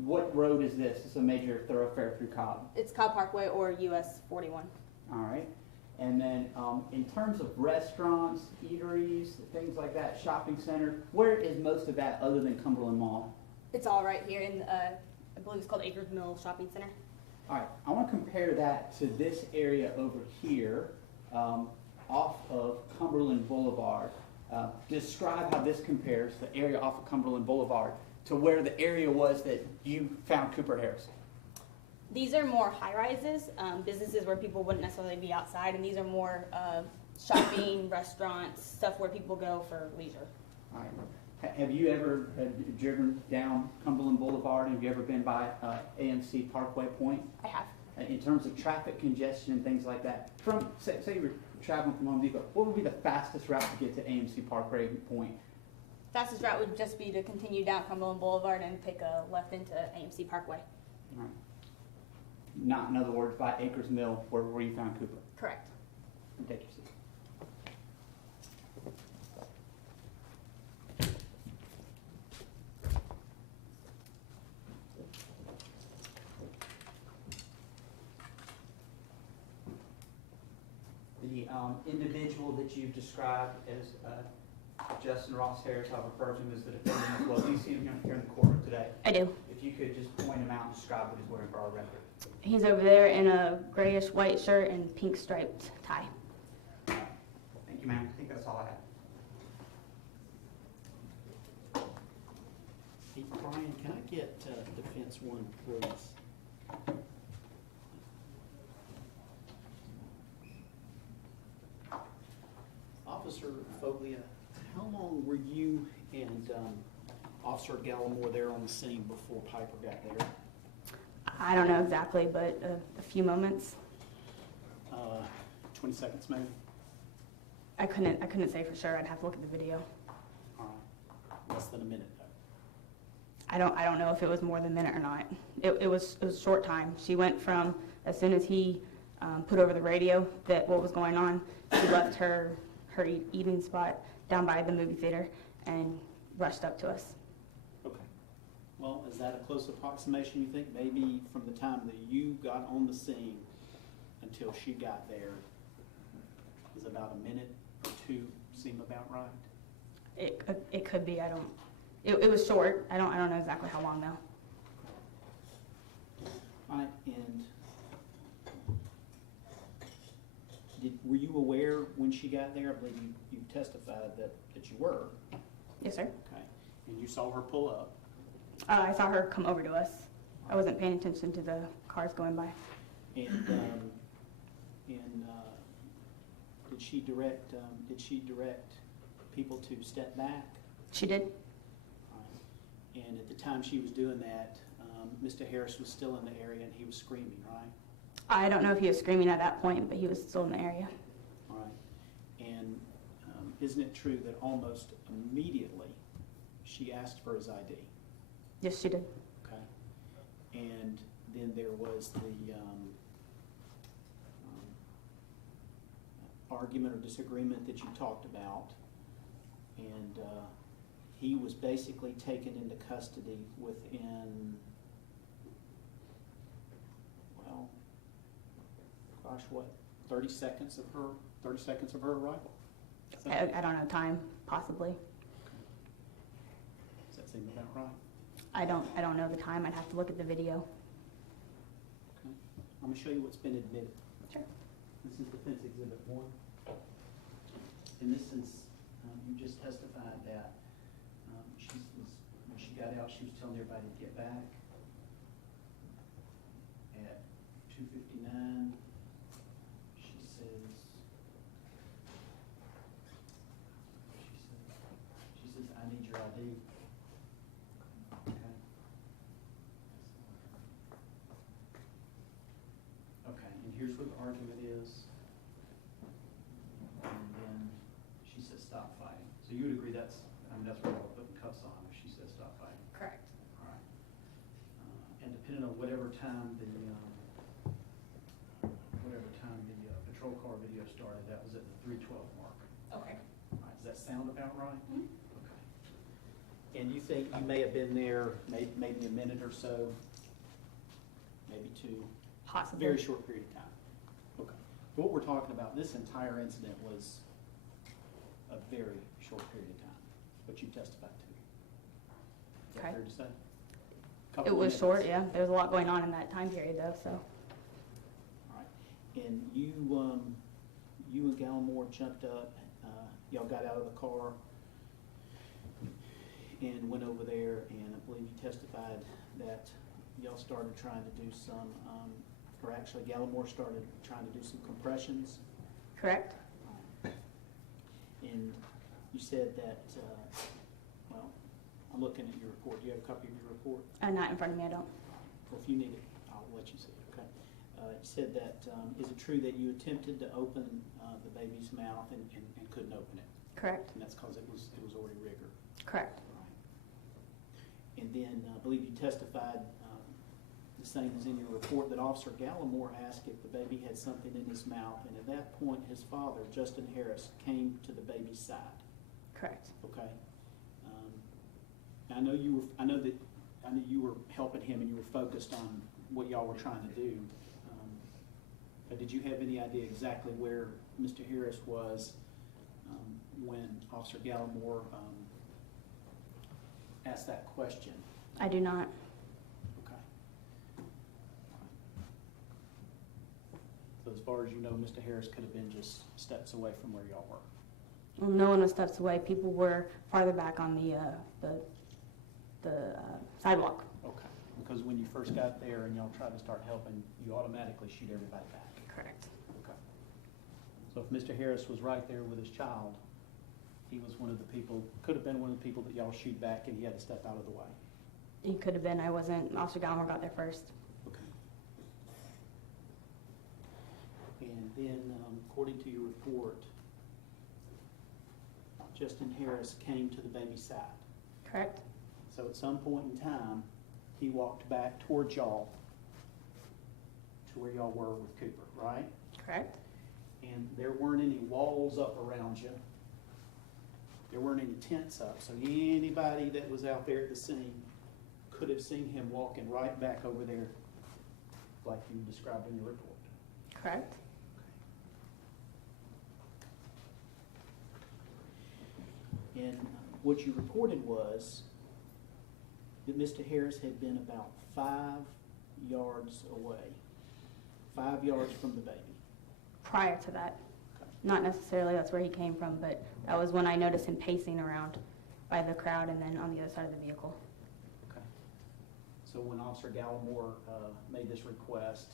what road is this? It's a major thoroughfare through Cobb. It's Cobb Parkway or US 41. All right. And then in terms of restaurants, eateries, things like that, shopping center, where is most of that other than Cumberland Mall? It's all right here in, I believe it's called Akers Mill Shopping Center. All right, I want to compare that to this area over here off of Cumberland Boulevard. Describe how this compares, the area off of Cumberland Boulevard, to where the area was that you found Cooper Harris. These are more high-rises, businesses where people wouldn't necessarily be outside, and these are more shopping, restaurants, stuff where people go for leisure. All right. Have you ever driven down Cumberland Boulevard? Have you ever been by AMC Parkway Point? I have. In terms of traffic congestion and things like that, from say you were traveling from Home Depot, what would be the fastest route to get to AMC Parkway Point? Fastest route would just be to continue down Cumberland Boulevard and take a left into AMC Parkway. All right. Not, in other words, by Akers Mill, where you found Cooper. Correct. Take your seat. The individual that you've described as Justin Ross Harris, I've referred to him as the defendant as well. Do you see him here in the courtroom today? I do. If you could just point him out and describe what he's wearing for our record. He's over there in a grayish white shirt and pink striped tie. Thank you, ma'am. I think that's all I have. Hey, Brian, can I get defense one, please? Officer Foglia, how long were you and Officer Gallimore there on the scene before Piper got there? I don't know exactly, but a few moments. 20 seconds maybe? I couldn't say for sure. I'd have to look at the video. All right. Less than a minute though. I don't know if it was more than a minute or not. It was a short time. She went from as soon as he put over the radio that what was going on, she left her eating spot down by the movie theater and rushed up to us. Okay. Well, is that a close approximation, you think? Maybe from the time that you got on the scene until she got there is about a minute or two seem about right? It could be. It was short. I don't know exactly how long though. All right, and were you aware when she got there? I believe you testified that you were. Yes, sir. Okay, and you saw her pull up. I saw her come over to us. I wasn't paying attention to the cars going by. And did she direct people to step back? She did. All right. And at the time she was doing that, Mr. Harris was still in the area and he was screaming, right? I don't know if he was screaming at that point, but he was still in the area. All right. And isn't it true that almost immediately she asked for his ID? Yes, she did. Okay. And then there was the argument or disagreement that you talked about. And he was basically taken into custody within, well, gosh, what, 30 seconds of her arrival? I don't know time, possibly. Does that seem about right? I don't know the time. I'd have to look at the video. Okay. I'm gonna show you what's been admitted. Sure. This is Defense Exhibit 1. In this instance, you just testified that when she got out, she was telling everybody to get back. At 2:59, she says, I need your ID. Okay. Okay, and here's what the argument is. And then she says, stop fighting. So you would agree that's where we're putting cuffs on if she says stop fighting? Correct. All right. And depending on whatever time the patrol car video started, that was at the 3:12 mark. Okay. All right, does that sound about right? Mhm. Okay. And you think you may have been there maybe a minute or so, maybe two? Possibly. Very short period of time. Okay. What we're talking about, this entire incident was a very short period of time, what you testified to. Is that Okay. fair to say? It Couple was minutes. short, yeah. There was a lot going on in that time period, though, so. All right. And you and Gallimore jumped up, y'all got out of the car and went over there, and I believe you testified that y'all started trying to do some, or actually Gallimore started trying to do some compressions. Correct. And you said that, well, I'm looking at your report. Do you have a copy of your report? Not in front of me, I don't. Well, if you need it, I'll let you see it, okay? You said that, is it true that you attempted to open the baby's mouth and couldn't open it? Correct. And that's because it was already rigor? Correct. Right. And then I believe you testified, the same as in your report, that Officer Gallimore asked if the baby had something in his mouth, and at that point, his father, Justin Harris, came to the baby's side. Correct. Okay. I know you were helping him and you were focused on what y'all were trying to do. But did you have any idea exactly where Mr. Harris was when Officer Gallimore asked that question? I do not. Okay. So as far as you know, Mr. Harris could have been just steps away from where y'all were? Well, no one was steps away. People were farther back on the sidewalk. Okay. Because when you first got there and y'all tried to start helping, you automatically shoot everybody back? Correct. Okay. So if Mr. Harris was right there with his child, he was one of the people, could have been one of the people that y'all shoot back and he had to step out of the way? He could have been. I wasn't. Officer Gallimore got there first. Okay. And then, according to your report, Justin Harris came to the baby's side. Correct. So at some point in time, he walked back towards y'all to where y'all were with Cooper, right? Correct. And there weren't any walls up around you. There weren't any tents up. So anybody that was out there at the scene could have seen him walking right back over there like you described in your report. Correct. And what you reported was that Mr. Harris had been about 5 yards away, 5 yards from the baby. Prior to that. Not necessarily that's where he came from, but that was when I noticed him pacing around by the crowd and then on the other side of the vehicle. Okay. So when Officer Gallimore made this request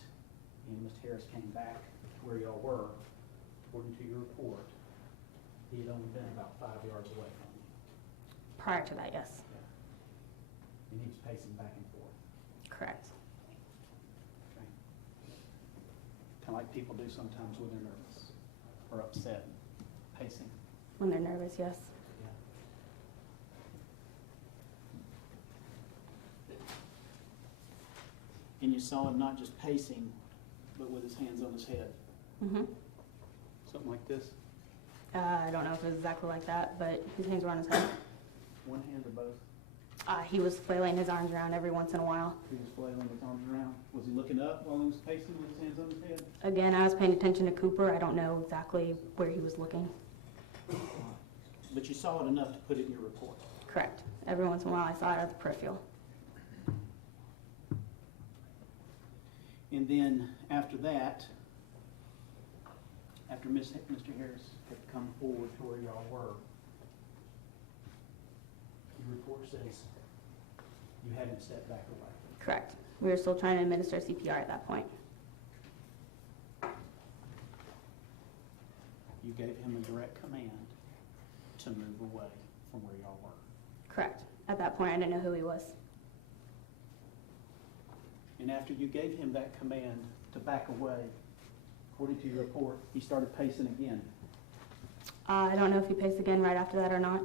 and Mr. Harris came back to where y'all were, according to your report, he had only been about 5 yards away from you. Prior to that, yes. And he was pacing back and forth. Correct. Okay. Kind of like people do sometimes when they're nervous or upset, pacing. When they're nervous, yes. Yeah. And you saw him not just pacing, but with his hands on his head. Mm-hmm. Something like this? I don't know if it was exactly like that, but his hands were on his head. one hand or both? He was flailing his arms around every once in a while. He was flailing his arms around. Was he looking up while he was pacing with his hands on his head? Again, I was paying attention to Cooper. I don't know exactly where he was looking. But you saw it enough to put it in your report? Correct. Every once in a while, I saw it at the peripheral. And then after that, after Mr. Harris had come forward to where y'all were, your report says you had him step back away. Correct. We were still trying to administer CPR at that point. You gave him a direct command to move away from where y'all were. Correct. At that point, I didn't know who he was. And after you gave him that command to back away, according to your report, he started pacing again. I don't know if he paced again right after that or not.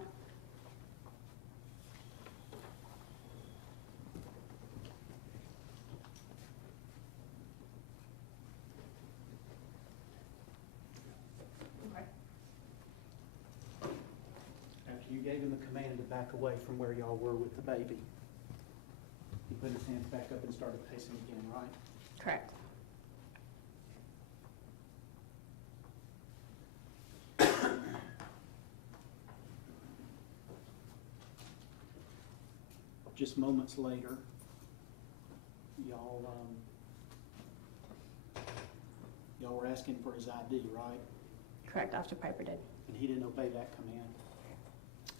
After you gave him the command to back away from where y'all were with the baby, he put his hands back up and started pacing again, right? Correct. Just moments later, y'all were asking for his ID, right? Correct, Officer Piper did. And he didn't obey that command.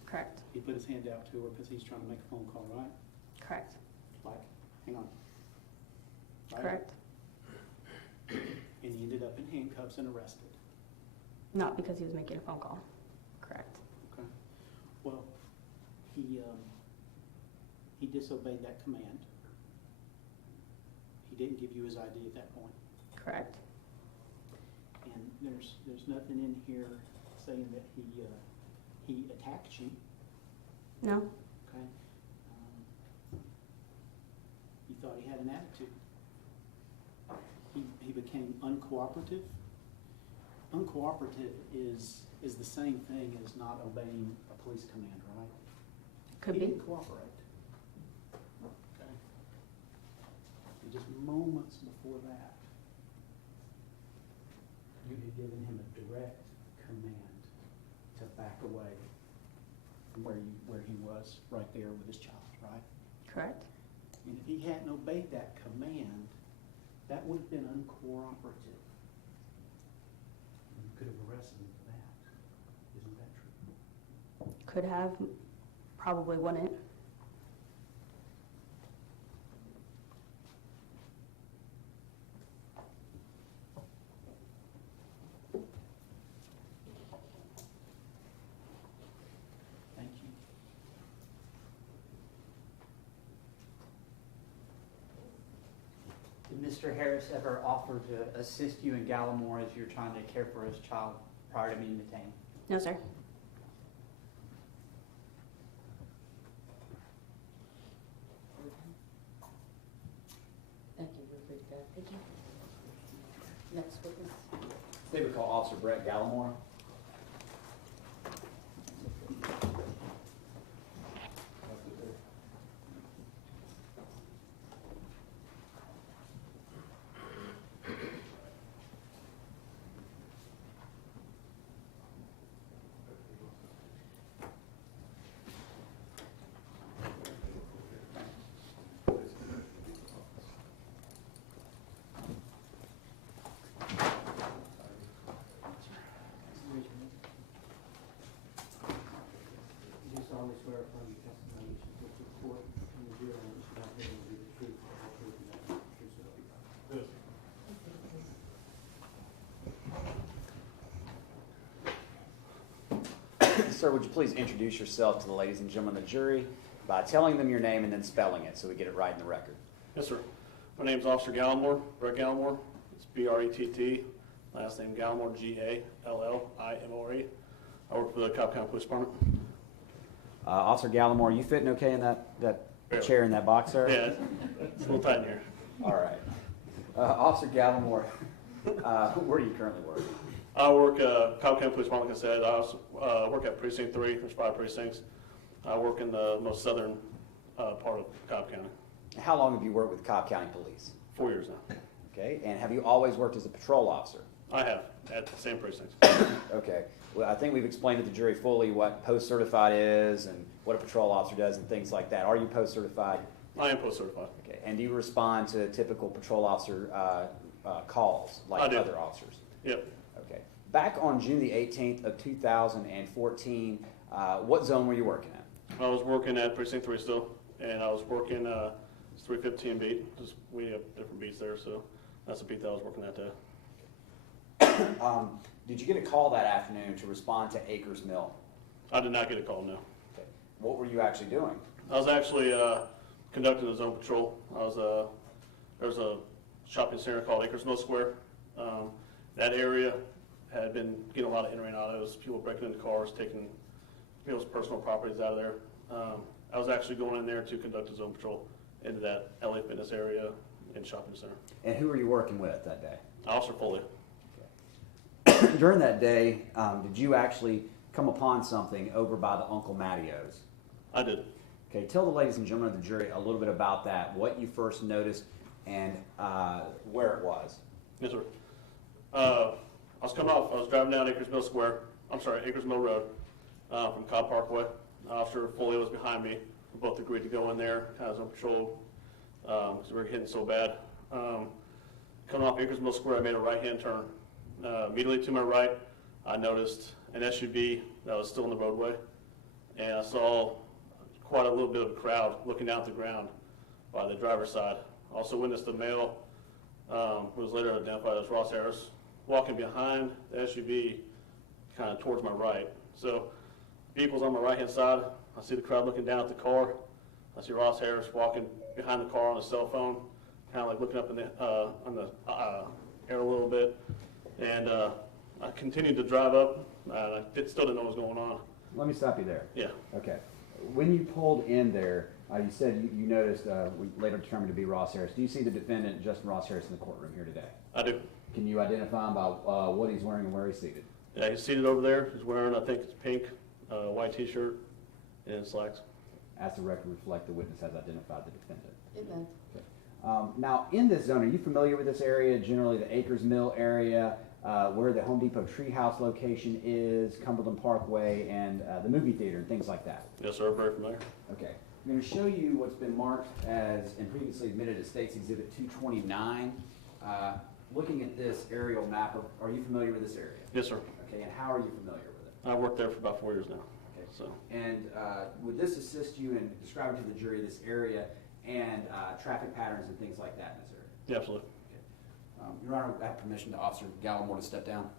Correct. He put his hand out to her because he's trying to make a phone call, right? Correct. Like, hang on. Right? Correct. And he ended up in handcuffs and arrested. Not because he was making a phone call. Correct. Okay. Well, he disobeyed that command. He didn't give you his ID at that point. Correct. And there's nothing in here saying that he attacked you. No. Okay. You thought he had an attitude. He became uncooperative. Uncooperative is the same thing as not obeying a police command, right? Could He be. didn't cooperate. Okay. And just moments before that, you had given him a direct command to back away from where he was, right there with his child, right? Correct. And if he hadn't obeyed that command, that would have been uncooperative. You could have arrested him for that. Isn't that true? Could have, probably wouldn't. Thank you. Did Mr. Harris ever offer to assist you in Gallimore as you're trying to care for his child prior to being detained? No, sir. Thank you, we're free to go. Thank you. Next witness. They would call Officer Brett Gallimore. Do solemnly swear affirm the testimony you should give to the court and the jury that you should not hear will be the truth, the whole truth, and nothing but the truth, so help you God. Sir, would you please introduce yourself to the ladies and gentlemen of the jury by telling them your name and then spelling it so we get it right in the record? Yes, sir. My name's Officer Gallimore, Brett Gallimore. It's B-R-E-T-T. Last name Gallimore, G-A-L-L-I-M-O-R-E. I work for the Cobb County Police Dept. Officer Gallimore, you fitting okay in that chair in that box, sir? Yeah, it's a little tight in here. All right. Officer Gallimore, where do you currently work? I work Cobb County Police Dept, like I said. I also work at Precinct 3. There's 5 precincts. I work in the most southern part of Cobb County. How long have you worked with Cobb County Police? 4 years now. Okay, and have you always worked as a patrol officer? I have, at the same precinct. Okay, well, I think we've explained to the jury fully what post-certified is and what a patrol officer does and things like that. Are you post-certified? I am post-certified. Okay, and do you respond to typical patrol officer calls I like do. other officers? Yep. Okay. Back on June the 18th of 2014, what zone were you working at? I was working at Precinct 3 still, and I was working 315 beat. Just we have different beats there, so that's the beat that I was working at there. Did you get a call that afternoon to respond to Akers Mill? I did not get a call, no. Okay. What were you actually doing? I was actually conducting a zone patrol. There's a shopping center called Akers Mill Square. That area had been getting a lot of in-rain autos, people breaking into cars, taking people's personal properties out of there. I was actually going in there to conduct a zone patrol into that LA Fitness area and shopping center. And who were you working with that day? Officer Foley. During that day, did you actually come upon something over by the Uncle Matteo's? I did. Okay, tell the ladies and gentlemen of the jury a little bit about that, what you first noticed and where it was. Yes, sir. I was driving down Akers Mill Square, Akers Mill Road, from Cobb Parkway. Officer Foley was behind me. We both agreed to go in there, kind of zone patrol, because we were hitting so bad. Coming off Akers Mill Square, I made a right-hand turn. Immediately to my right, I noticed an SUV that was still in the roadway, and I saw quite a little bit of a crowd looking down at the ground by the driver's side. Also witnessed a male, who was later identified as Ross Harris, walking behind the SUV, kind of towards my right. So, vehicle's on my right-hand side. I see the crowd looking down at the car. I see Ross Harris walking behind the car on his cell phone, kind of like looking up in the on the air a little bit. And I continued to drive up. I still didn't know what was going on. Let me stop you there. Yeah. Okay. When you pulled in there, you said you noticed, we later determined to be Ross Harris. Do you see the defendant, Justin Ross Harris, in the courtroom here today? I do. Can you identify him by what he's wearing and where he's seated? Yeah, he's seated over there. He's wearing, I think it's pink, white t-shirt and slacks. As the record reflect, the witness has identified the defendant. Amen. Okay. Now, in this zone, are you familiar with this area, generally the Akers Mill area, where the Home Depot Treehouse location is, Cumberland Parkway, and the movie theater and things like that? Yes, sir. Very familiar. Okay. I'm going to show you what's been marked as and previously admitted as State's Exhibit 229. Looking at this aerial map, are you familiar with this area? Yes, sir. Okay, and how are you familiar with it? I worked there for about 4 years now. Okay. So. And would this assist you in describing to the jury this area and traffic patterns and things like that in this area? Yeah, absolutely. Your Honor, I have permission to Officer Gallimore to step down.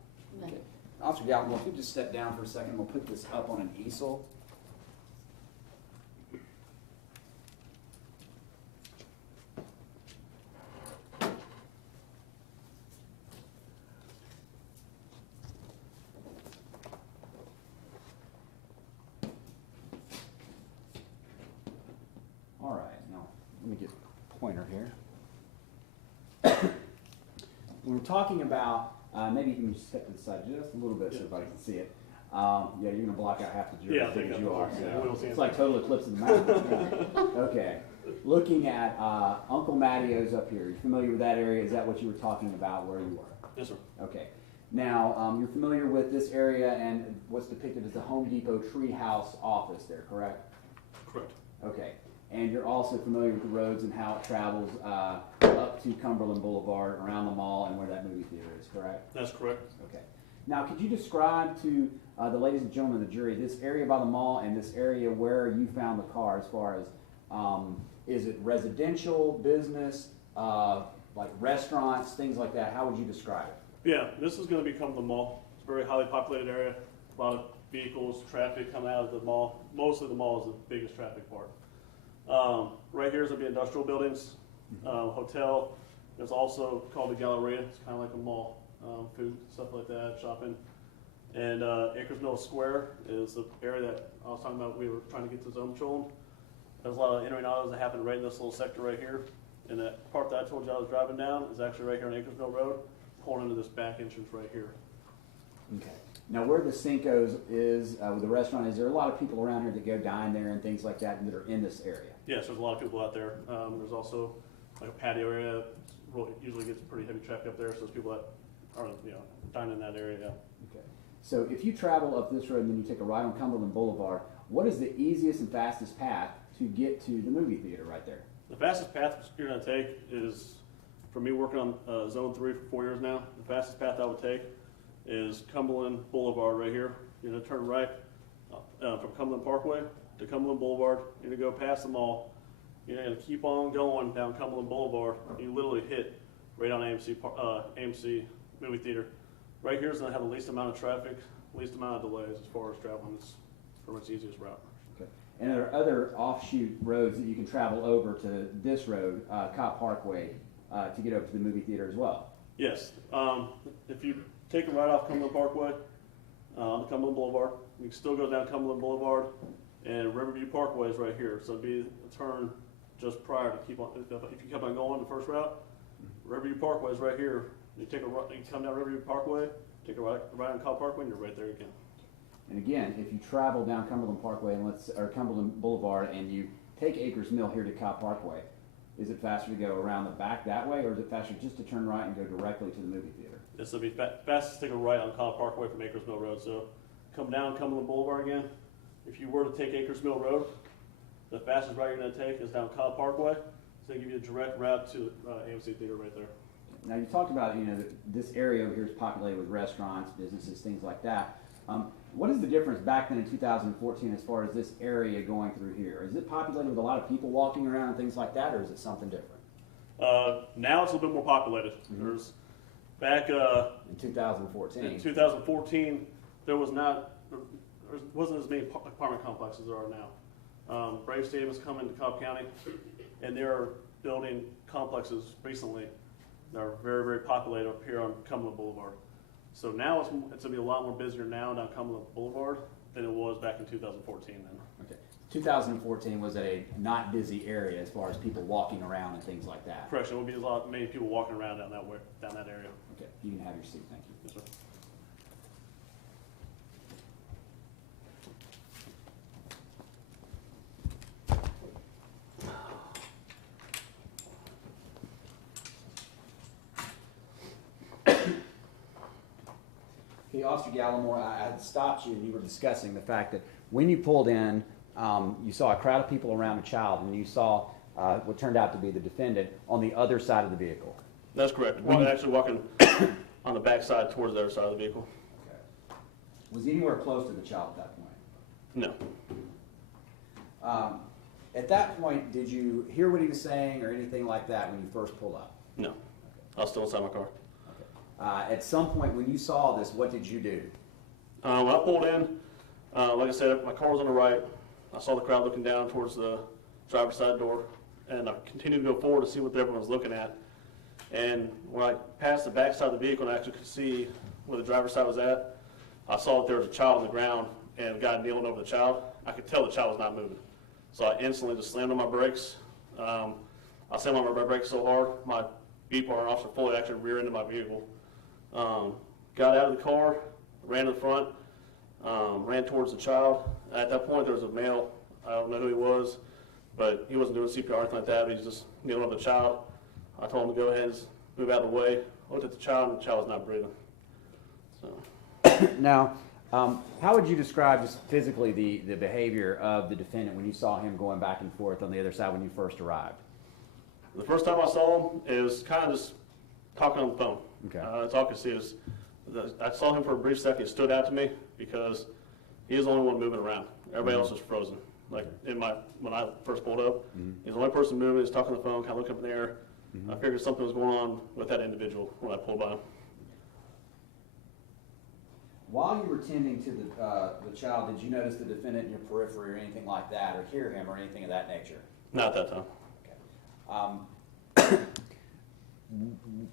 No. Okay. Officer Gallimore, if you just step down for a second, we'll put this up on an easel. All right, now let me get a pointer here. When we're talking about, maybe you can just step to the side just a little bit so everybody can see it. Yeah, you're going to block out half the jury Yeah, I think as you are. yeah, we don't see It's like total eclipse of the mountain. Okay. Looking at Uncle Matteo's up here, you familiar with that area? Is that what you were talking about where you were? Yes, sir. Okay. Now, you're familiar with this area and what's depicted as the Home Depot Treehouse office there, correct? Correct. Okay. And you're also familiar with the roads and how it travels up to Cumberland Boulevard, around the mall, and where that movie theater is, correct? That's correct. Okay. Now, could you describe to the ladies and gentlemen of the jury this area by the mall and this area where you found the car as far as, is it residential, business, like restaurants, things like that? How would you describe it? Yeah, this is going to become the mall. It's a very highly populated area. A lot of vehicles, traffic coming out of the mall. Mostly the mall is the biggest traffic part. Right here is going to be industrial buildings, hotel. There's also called the Galleria. It's kind of like a mall, food, stuff like that, shopping. And Akers Mill Square is the area that I was talking about. We were trying to get to zone patrol. There's a lot of entering autos that happen right in this little sector right here. And that part that I told you I was driving down is actually right here on Akers Mill Road, pulling into this back entrance right here. Okay. Now, where the Cinco's is, with the restaurant, is there a lot of people around here that go dine there and things like that and that are in this area? Yes, there's a lot of people out there. There's also like a patio area. Usually gets pretty heavy traffic up there, so there's people that are, dining in that area. Okay. So if you travel up this road and then you take a right on Cumberland Boulevard, what is the easiest and fastest path to get to the movie theater right there? The fastest path you're going to take is, for me working on Zone 3 for 4 years now, the fastest path I would take is Cumberland Boulevard right here. You're going to turn right from Cumberland Parkway to Cumberland Boulevard. You're going to go past the mall. You're going to keep on going down Cumberland Boulevard. You literally hit right on AMC movie theater. Right here is going to have the least amount of traffic, least amount of delays as far as traveling. It's pretty much the easiest route. Okay. And are there other offshoot roads that you can travel over to this road, Cobb Parkway, to get over to the movie theater as well? Yes. If you take a right off Cumberland Parkway on Cumberland Boulevard, you can still go down Cumberland Boulevard, and Riverview Parkway is right here. So it'd be a turn just prior to keep on. If you kept on going the first route, Riverview Parkway is right here. You take a right, you come down Riverview Parkway, take a right on Cobb Parkway, and you're right there again. And again, if you travel down Cumberland Parkway or Cumberland Boulevard and you take Akers Mill here to Cobb Parkway, is it faster to go around the back that way, or is it faster just to turn right and go directly to the movie theater? This will be fastest to take a right on Cobb Parkway from Akers Mill Road. So come down Cumberland Boulevard again. If you were to take Akers Mill Road, the fastest route you're going to take is down Cobb Parkway. So they give you a direct route to AMC Theater right there. Now you talked about, this area over here is populated with restaurants, businesses, things like that. What is the difference back then in 2014 as far as this area going through here? Is it populated with a lot of people walking around and things like that, or is it something different? Now it's a little bit more populated. Mm-hmm. There's back in 2014. In 2014, there wasn't as many apartment complexes as there are now. Brave Stadium has come into Cobb County, and they're building complexes recently that are very, very populated up here on Cumberland Boulevard. So now it's going to be a lot more busier now down Cumberland Boulevard than it was back in 2014 then. Okay. 2014 was a not busy area as far as people walking around and things like that. Correct. There will be many people walking around down that area. Okay. You can have your seat. Thank you. Yes, sir. Okay, Officer Gallimore, I had stopped you and you were discussing the fact that when you pulled in, you saw a crowd of people around a child and you saw what turned out to be the defendant on the other side of the vehicle. That's correct. We're actually walking on the back side towards the other side of the vehicle. Okay. Was he anywhere close to the child at that point? No. At that point, did you hear what he was saying or anything like that when you first pulled up? No. Okay. I was still inside my car. At some point when you saw this, what did you do? When I pulled in, like I said, my car was on the right. I saw the crowd looking down towards the driver's side door, and I continued to go forward to see what everyone was looking at. And when I passed the back side of the vehicle and I actually could see where the driver's side was at, I saw that there was a child on the ground and a guy kneeling over the child. I could tell the child was not moving. So I instantly just slammed on my brakes. I slammed on my brakes so hard, my BPAR officer fully actually rear-ended my vehicle. Got out of the car, ran to the front, ran towards the child. At that point, there was a male. I don't know who he was, but he wasn't doing CPR or anything like that. But he was just kneeling over the child. I told him to go ahead and just move out of the way. Looked at the child, and the child was not breathing. So. Now, how would you describe just physically the behavior of the defendant when you saw him going back and forth on the other side when you first arrived? The first time I saw him, it was kind of just talking on the phone. Okay. That's all I could see. I saw him for a brief second. It stood out to me because he was the only one moving around. Everybody else was frozen. Like when I first pulled up, he's the only person moving. He's talking on the phone, kind of looking up in the air. I figured something was going on with that individual when I pulled by him. While you were tending to the child, did you notice the defendant in your periphery or anything like that, or hear him or anything of that nature? Not at that time. Okay.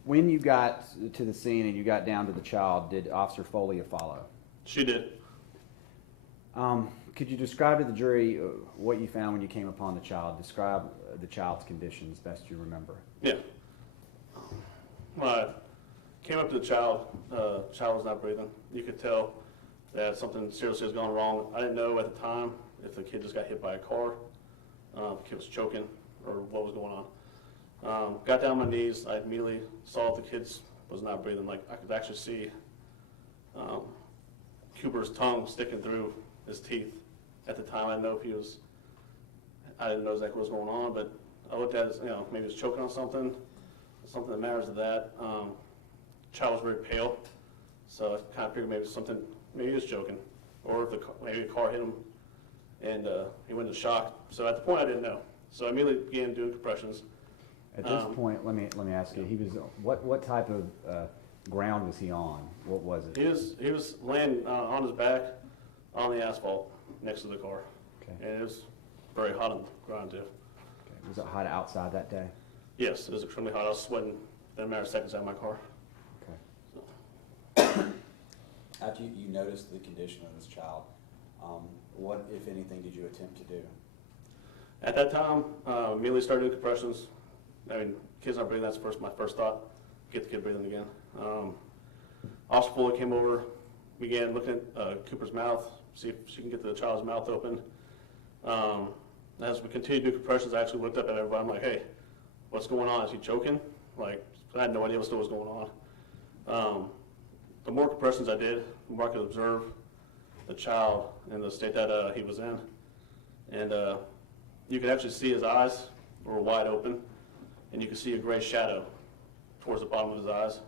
When you got to the scene and you got down to the child, did Officer Foley follow? She did. Could you describe to the jury what you found when you came upon the child? Describe the child's condition as best you remember. Yeah. When I came up to the child was not breathing. You could tell that something seriously has gone wrong. I didn't know at the time if the kid just got hit by a car, if the kid was choking, or what was going on. Got down on my knees. I immediately saw the kid was not breathing. Like, I could actually see Cooper's tongue sticking through his teeth. At the time, I didn't know if he was, I didn't know exactly what was going on, but I looked at it as, maybe he was choking on something that matters to that. Child was very pale, so I kind of figured maybe he was choking, or if maybe a car hit him and he went into shock. So at the point, I didn't know. So I immediately began doing compressions. At this point, let me ask you. He was what type of ground was he on? What was it? He was laying on his back on the asphalt next to the car, and it was very hot on the ground too. Okay. Was it hot outside that day? Yes, it was extremely hot. I was sweating in a matter of seconds out of my car. Okay. After you noticed the condition of this child, what, if anything, did you attempt to do? At that time, immediately started doing compressions. I mean, kid's not breathing, that's my first thought, get the kid breathing again. Officer Fuller came over, began looking at Cooper's mouth, see if she can get the child's mouth open. As we continued to do compressions, I actually looked up at everybody, I'm like, hey, what's going on? Is he choking? Like, I had no idea what still was going on. The more compressions I did, the more I could observe the child in the state that he was in. And you could actually see his eyes were wide open, and you could see a gray shadow towards the bottom of his eyes.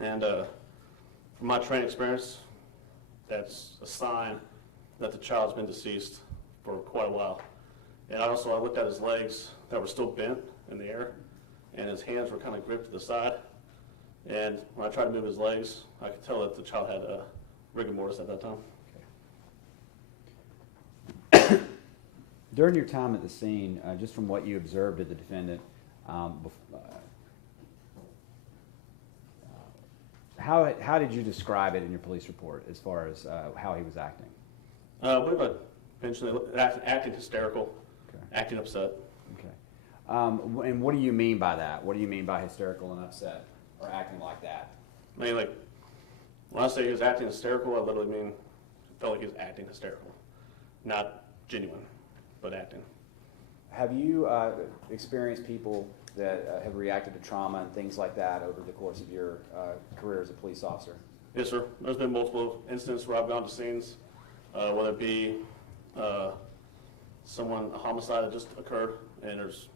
And from my training experience, that's a sign that the child's been deceased for quite a while. And also I looked at his legs that were still bent in the air, and his hands were kind of gripped to the side. And when I tried to move his legs, I could tell that the child had rigor mortis at that time. During your time at the scene, just from what you observed of the defendant, how did you describe it in your police report as far as how he was acting? I believe I mentioned acting hysterical, acting upset. Okay. And what do you mean by that? What do you mean by hysterical and upset, or acting like that? I mean, like, when I say he was acting hysterical, I literally mean felt like he was acting hysterical, not genuine, but acting. Have you experienced people that have reacted to trauma and things like that over the course of your career as a police officer? Yes, sir. There's been multiple incidents where I've gone to scenes, whether it be a homicide that just occurred, and there's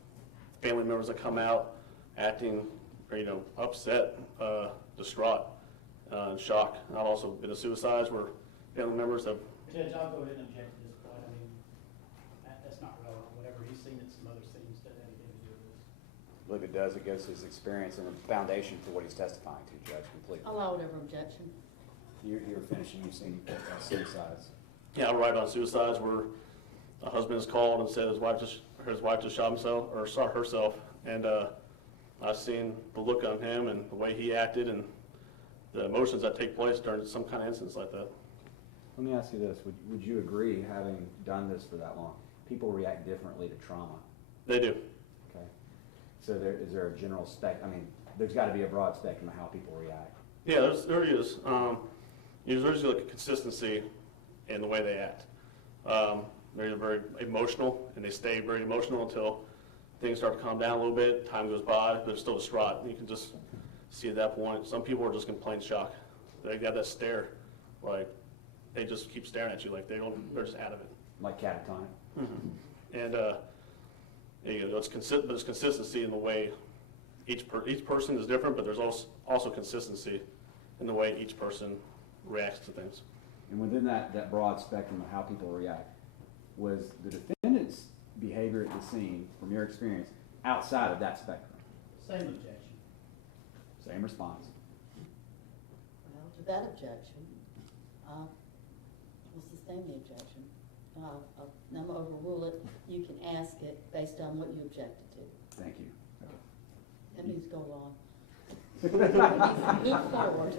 family members that come out acting, upset, distraught, in shock. And I've also been to suicides where family members have. Judge, I'll go ahead and object to this point. I mean, that's not relevant. Whatever he's seen at some other scenes doesn't have anything to do with this. Look, it does. It goes to his experience and the foundation for what he's testifying to, Judge, completely. Allow whatever objection. You're finishing. You've seen suicides. Yeah, I write on suicides where a husband is called and said his wife just shot himself or shot herself, and I've seen the look on him and the way he acted and the emotions that take place during some kind of instance like that. Let me ask you this. Would you agree, having done this for that long, people react differently to trauma? They do. Okay. So is there a general there's got to be a broad spectrum of how people react. Yeah, there is. There's usually like a consistency in the way they act. They're very emotional, and they stay very emotional until things start to calm down a little bit. Time goes by, but they're still distraught. You can just see at that point, some people are just in plain shock. They got that stare, like they just keep staring at you, like they're just out of it. Like catatonic. Mm-hmm. And there's consistency in the way each person is different, but there's also consistency in the way each person reacts to things. And within that broad spectrum of how people react, was the defendant's behavior at the scene, from your experience, outside of that spectrum? Same objection. Same response. Well, to that objection, we'll sustain the objection. I'm going to overrule it. You can ask it based on what you objected to. Thank you. That means go along. Move forward.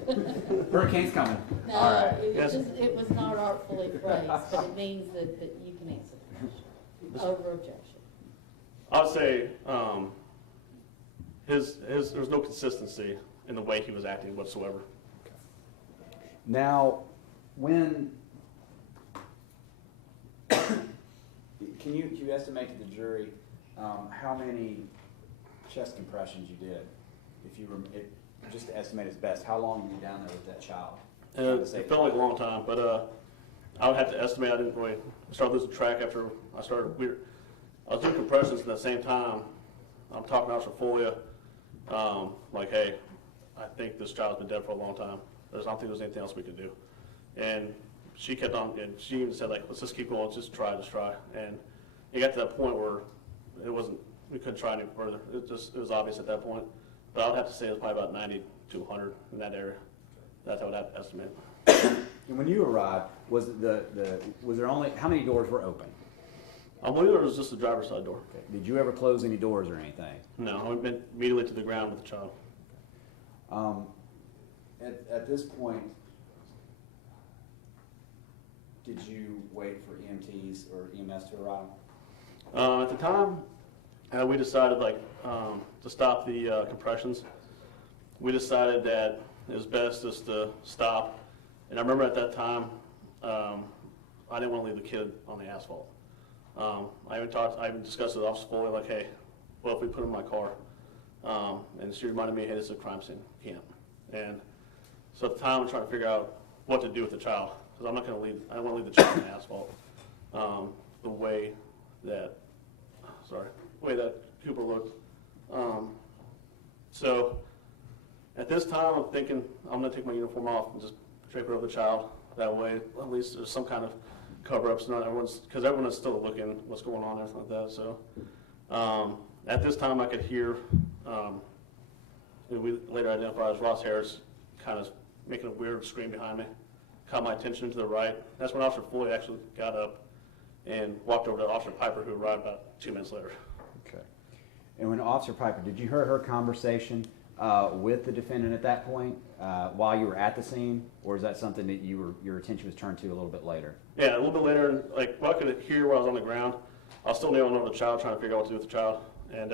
Hurricane's coming. No, all right. It was not artfully phrased, but it means that you can answer the question. Over objection. I would say there was no consistency in the way he was acting whatsoever. Now, When, can you estimate to the jury how many chest compressions you did? If you just to estimate as best, how long were you down there with that child? It felt like a long time, but I would have to estimate. I didn't really start losing track after I started. I was doing compressions at the same time. I'm talking to Officer Folia, like, hey, I think this child's been dead for a long time. I don't think there's anything else we can do. And she kept on, and she even said, like, let's just keep going, let's just try. And it got to that point where we couldn't try any further. It was obvious at that point. But I would have to say it was probably about 90 to 100 in that area. That's how I would have to estimate. And when you arrived, was there only, how many doors were open? I believe it was just the driver's side door. Okay. Did you ever close any doors or anything? No, I went immediately to the ground with the child. At this point, did you wait for EMTs or EMS to arrive? At the time, we decided to stop the compressions. We decided that it was best just to stop. And I remember at that time, I didn't want to leave the kid on the asphalt. I even discussed with Officer Foley, like, hey, what if we put him in my car? And she reminded me, hey, this is a crime scene, you can't. And so at the time, I'm trying to figure out what to do with the child, because I don't want to leave the child on the asphalt. The way that Cooper looked. So at this time, I'm thinking I'm going to take my uniform off and just drape it over the child. That way, at least there's some kind of cover-up, so not because everyone is still looking what's going on and everything like that. So at this time, I could hear, we later identified as Ross Harris, kind of making a weird scream behind me. Caught my attention to the right. That's when Officer Floyd actually got up and walked over to Officer Piper, who arrived about 2 minutes later. Okay. And when Officer Piper, did you hear her conversation with the defendant at that point while you were at the scene, or is that something that your attention was turned to a little bit later? Yeah, a little bit later, and I could hear while I was on the ground. I was still kneeling over the child, trying to figure out what to do with the child, and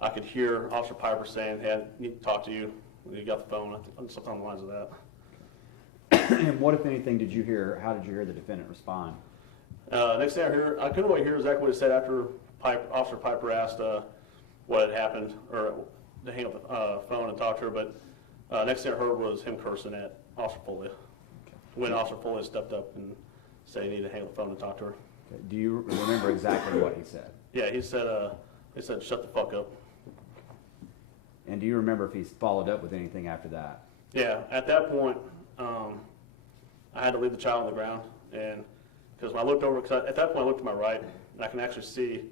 I could hear Officer Piper saying, "Hey, I need to talk to you. You got the phone," something on the lines of that. And what, if anything, did you hear? How did you hear the defendant respond? Next thing I couldn't really hear exactly what he said after Officer Piper asked what had happened, or to hang up the phone and talk to her, but next thing I heard was him cursing at Officer Foley. Okay. When Officer Foley stepped up and said he needed to hang up the phone and talk to her. Okay. Do you remember exactly what he said? Yeah, he said, shut the fuck up. And do you remember if he's followed up with anything after that? Yeah, at that point, I had to leave the child on the ground, and because when I looked over, at that point I looked to my right, and I can actually see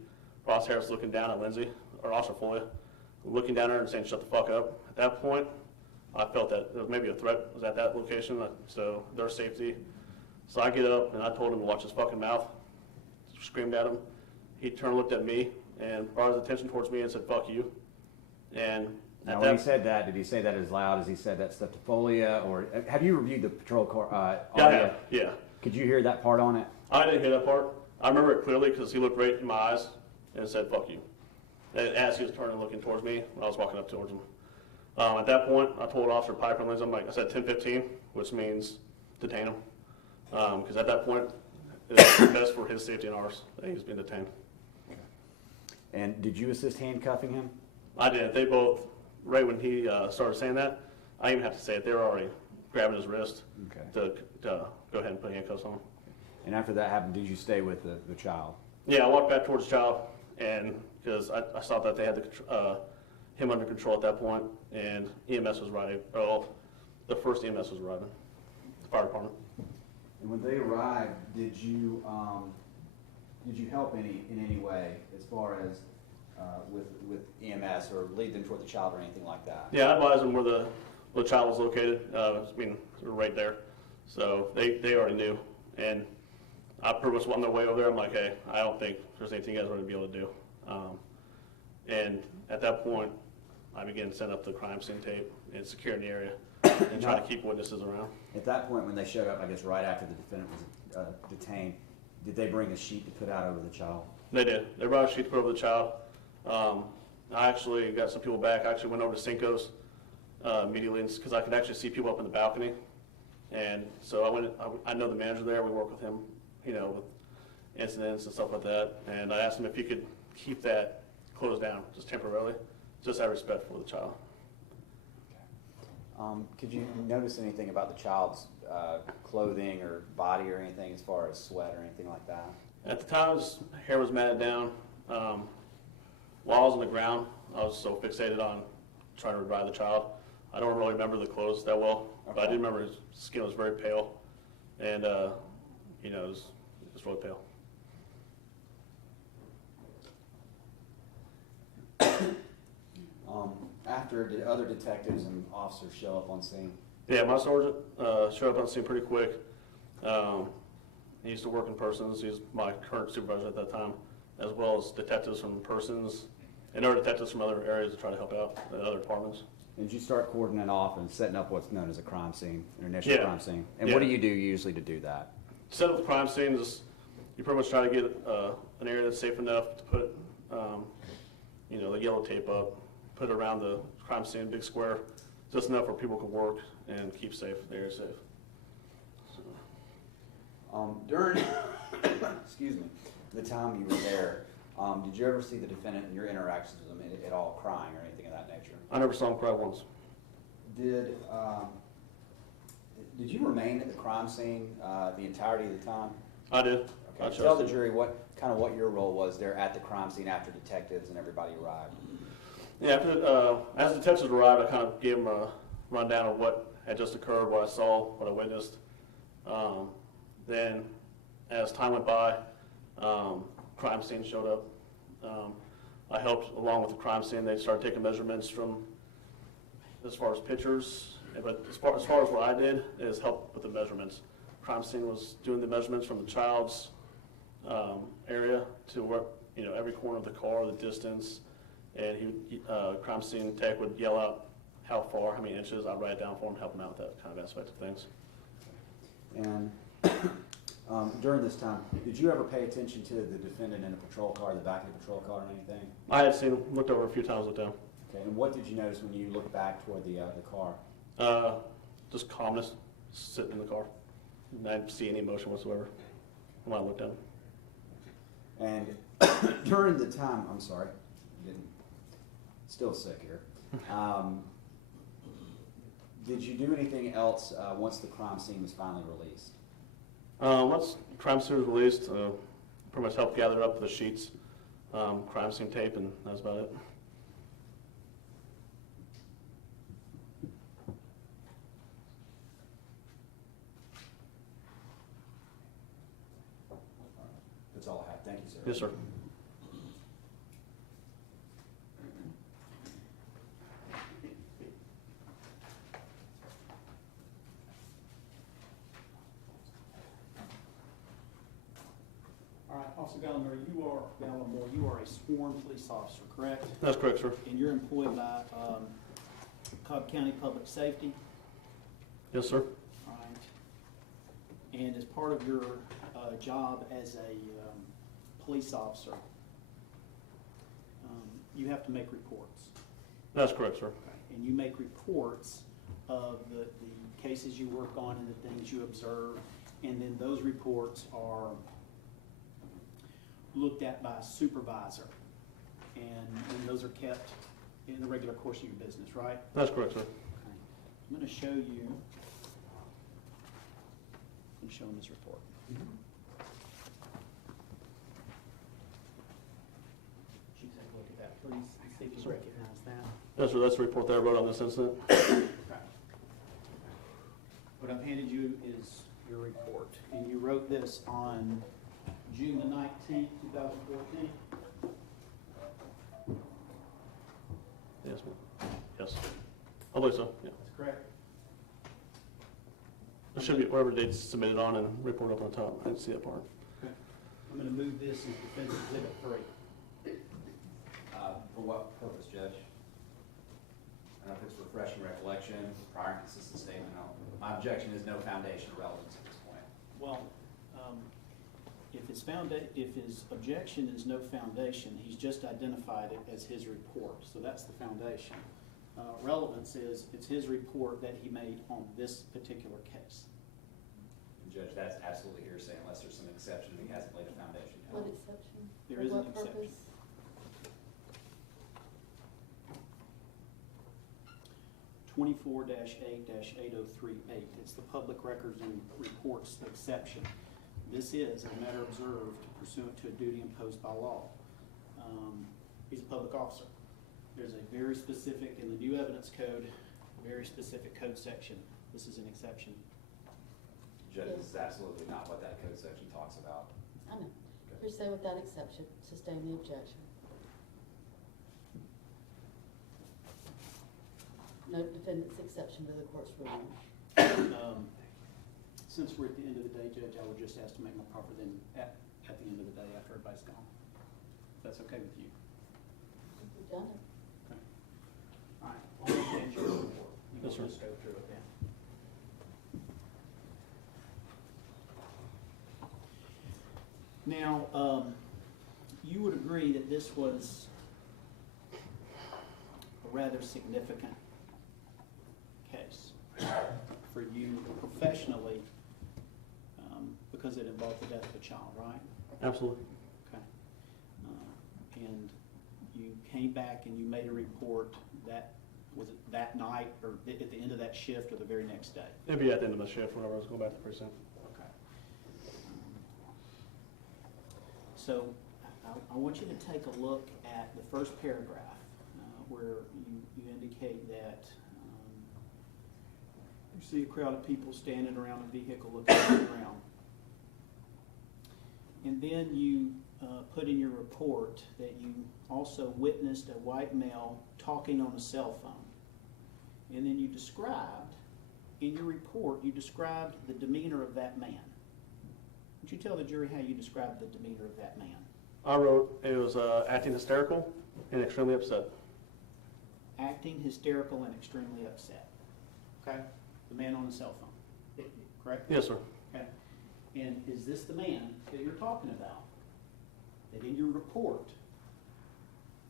Ross Harris looking down at Lindsay, or Officer Foley, looking down at her and saying, "Shut the fuck up." At that point, I felt that there was maybe a threat was at that location, so their safety. So I get up and I told him to watch his fucking mouth, screamed at him. He turned and looked at me and brought his attention towards me and said, "Fuck you." And now, when he said that, did he say that as loud as he said that stuff to Folia, or have you reviewed the patrol car audio? Yeah. Could you hear that part on it? I didn't hear that part. I remember it clearly because he looked right in my eyes and said, "Fuck you," as he was turning and looking towards me when I was walking up towards him. At that point, I told Officer Piper and Lindsay, I said 10-15, which means detain him. Because at that point, it's best for his safety and ours that he's being detained. Okay. And did you assist handcuffing him? I did. They both, right when he started saying that, I didn't even have to say it. They were already grabbing his wrist to go ahead and put handcuffs on him. And after that happened, did you stay with the child? Yeah, I walked back towards the child, and because I saw that they had him under control at that point, and EMS was arriving. Oh, the first EMS was arriving, the fire department. And when they arrived, did you help in any way as far as with EMS or lead them toward the child or anything like that? Yeah, I advised them where the child was located. Right there, so they already knew, and I pretty much on their way over there. I'm like, hey, I don't think there's anything you guys are going to be able to do. And at that point, I began to set up the crime scene tape and securing the area and try to keep witnesses around. At that point, when they showed up, I guess right after the defendant was detained, did they bring a sheet to put out over the child? They did. They brought a sheet to put over the child. I actually got some people back. I actually went over to Cinco's immediately because I could actually see people up in the balcony. And so I know the manager there, we work with him, with incidents and stuff like that. And I asked him if he could keep that closed down, just temporarily, just out of respect for the child. Could you notice anything about the child's clothing or body or anything as far as sweat or anything like that? At the time, his hair was matted down. While I was on the ground, I was so fixated on trying to revive the child. I don't really remember the clothes that well, but I do remember his skin was very pale, and it was really pale. After, did other detectives and officers show up on scene? Yeah, my sergeant showed up on scene pretty quick. He used to work in Persons. He's my current supervisor at that time, as well as detectives from Persons and other detectives from other areas to try to help out the other departments. Did you start cordoning off and setting up what's known as a crime scene, an initial crime scene? And Yeah. what do you do usually to do that? Set up the crime scene is you pretty much try to get an area that's safe enough to put, the yellow tape up, put it around the crime scene, big square, just enough where people can work and keep safe, the area safe. So. During, excuse me, the time you were there, did you ever see the defendant in your interactions with him at all crying or anything of that nature? I never saw him cry once. Did you remain at the crime scene the entirety of the time? I did. Okay. Tell the jury what your role was there at the crime scene after detectives and everybody arrived. Yeah, as the detectives arrived, I kind of gave them a rundown of what had just occurred, what I saw, what I witnessed. Then, as time went by, crime scene showed up. I helped along with the crime scene. They started taking measurements from as far as pictures, but as far as what I did is help with the measurements. Crime scene was doing the measurements from the child's area to where, every corner of the car, the distance, and crime scene tech would yell out how far, how many inches. I'd write it down for him, help him out with that kind of aspect of things. And during this time, did you ever pay attention to the defendant in a patrol car, the back of the patrol car, or anything? I had seen him, looked over a few times, looked down. Okay, and what did you notice when you looked back toward the car? Just calmness, sitting in the car. I didn't see any emotion whatsoever when I looked down. And during the time, I'm sorry, still sick here. Did you do anything else once the crime scene was finally released? Once the crime scene was released, pretty much helped gather up the sheets, crime scene tape, and that's about it. That's all I have. Thank you, sir. Yes, sir. All right, Officer Gallimore, you are a sworn police officer, correct? That's correct, sir. And you're employed by Cobb County Public Safety? Yes, sir. All right. And as part of your job as a police officer, you have to make reports. That's correct, sir. Okay. And you make reports of the cases you work on and the things you observe, and then those reports are looked at by a supervisor, and those are kept in the regular course of your business, right? That's correct, sir. Okay. I'm going to show you. I'm showing this report. Should you take a look at that, please, and see if you recognize that. Yes, sir. That's the report that I wrote on this incident. Okay. What I've handed you is your report, and you wrote this on June the 19th, 2014? Yes, ma'am. Yes. I believe so, yeah. That's correct. It should be whatever date's submitted on and report up on top. I didn't see that part. Okay. I'm going to move this as Defense Exhibit 3. For what purpose, Judge? I don't know if it's refreshing recollection, prior consistent statement. No. My objection is no foundation or relevance at this point. Well, if his objection is no foundation, he's just identified it as his report, so that's the foundation. Relevance is it's his report that he made on this particular case. Judge, that's absolutely hearsay unless there's some exception and he hasn't laid a foundation yet. What exception? There For is an what exception. purpose? 24-8-8038. It's the public records and reports exception. This is a matter observed pursuant to a duty imposed by law. He's a public officer. There's a very specific, in the new evidence code, very specific code section. This is an exception. Judge, this is absolutely not what that code section talks about. I know. Hearsay without exception, sustain the objection. No defendant's exception to the court's ruling. Since we're at the end of the day, Judge, I would just ask to make my proper then at the end of the day after everybody's gone. If that's okay with you. We've done it. Okay. All right. I'll make that your report. You Yes, can sir. just go through it then. Now, you would agree that this was a rather significant case for you professionally, because it involved the death of a child, right? Absolutely. Okay. And you came back and you made a report that, was it that night or at the end of that shift or the very next day? It'd be at the end of my shift whenever I was going back to precinct. Okay. So I want you to take a look at the first paragraph where you indicate that you see a crowd of people standing around a vehicle looking at the ground. And then you put in your report that you also witnessed a white male talking on a cell phone. And then you described, in your report, you described the demeanor of that man. Would you tell the jury how you described the demeanor of that man? I wrote it was acting hysterical and extremely upset. Acting hysterical and extremely upset. Okay? The man on the cell phone. Correct? Yes, sir. Okay. And is this the man that you're talking about? That in your report,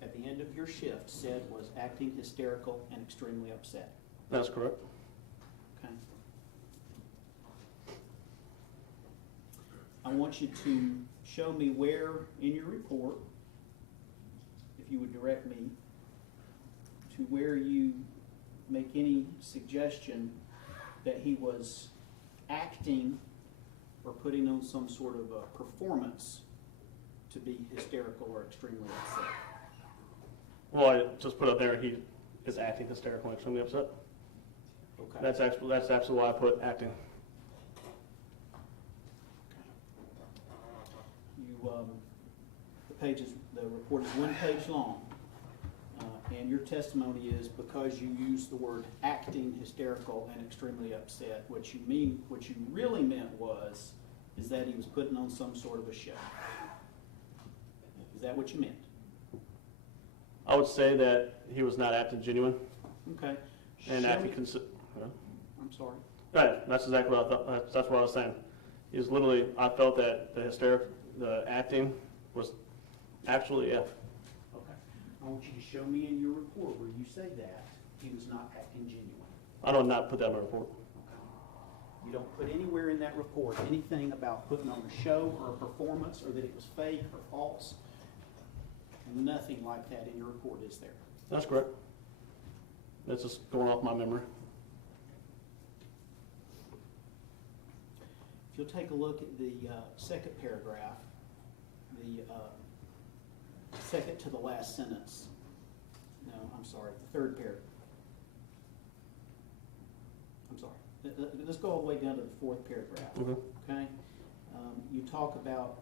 at the end of your shift, said was acting hysterical and extremely upset? That's correct. Okay. I want you to show me where in your report, if you would direct me, to where you make any suggestion that he was acting or putting on some sort of a performance to be hysterical or extremely upset. Well, I just put up there he is acting hysterical and extremely upset. Okay. That's absolutely why I put acting. You, the report is 1 page long, and your testimony is because you used the word acting hysterical and extremely upset. What you really meant is that he was putting on some sort of a show. Is that what you meant? I would say that he was not acting genuine. Okay. And Show acting me- I'm sorry. Right, that's exactly what I thought. That's what I was saying. He was literally. I felt that the acting was actually Okay. I want you to show me in your report where you say that he was not acting genuine. I don't not put that in my report. You don't put anywhere in that report anything about putting on a show or a performance or that it was fake or false. Nothing like that in your report, is there? That's correct. That's just going off my memory. If you'll take a look at the second paragraph, the second to the last sentence. No, I'm sorry, the third paragraph. I'm sorry. Let's go all the way down to the fourth paragraph. Okay? You talk about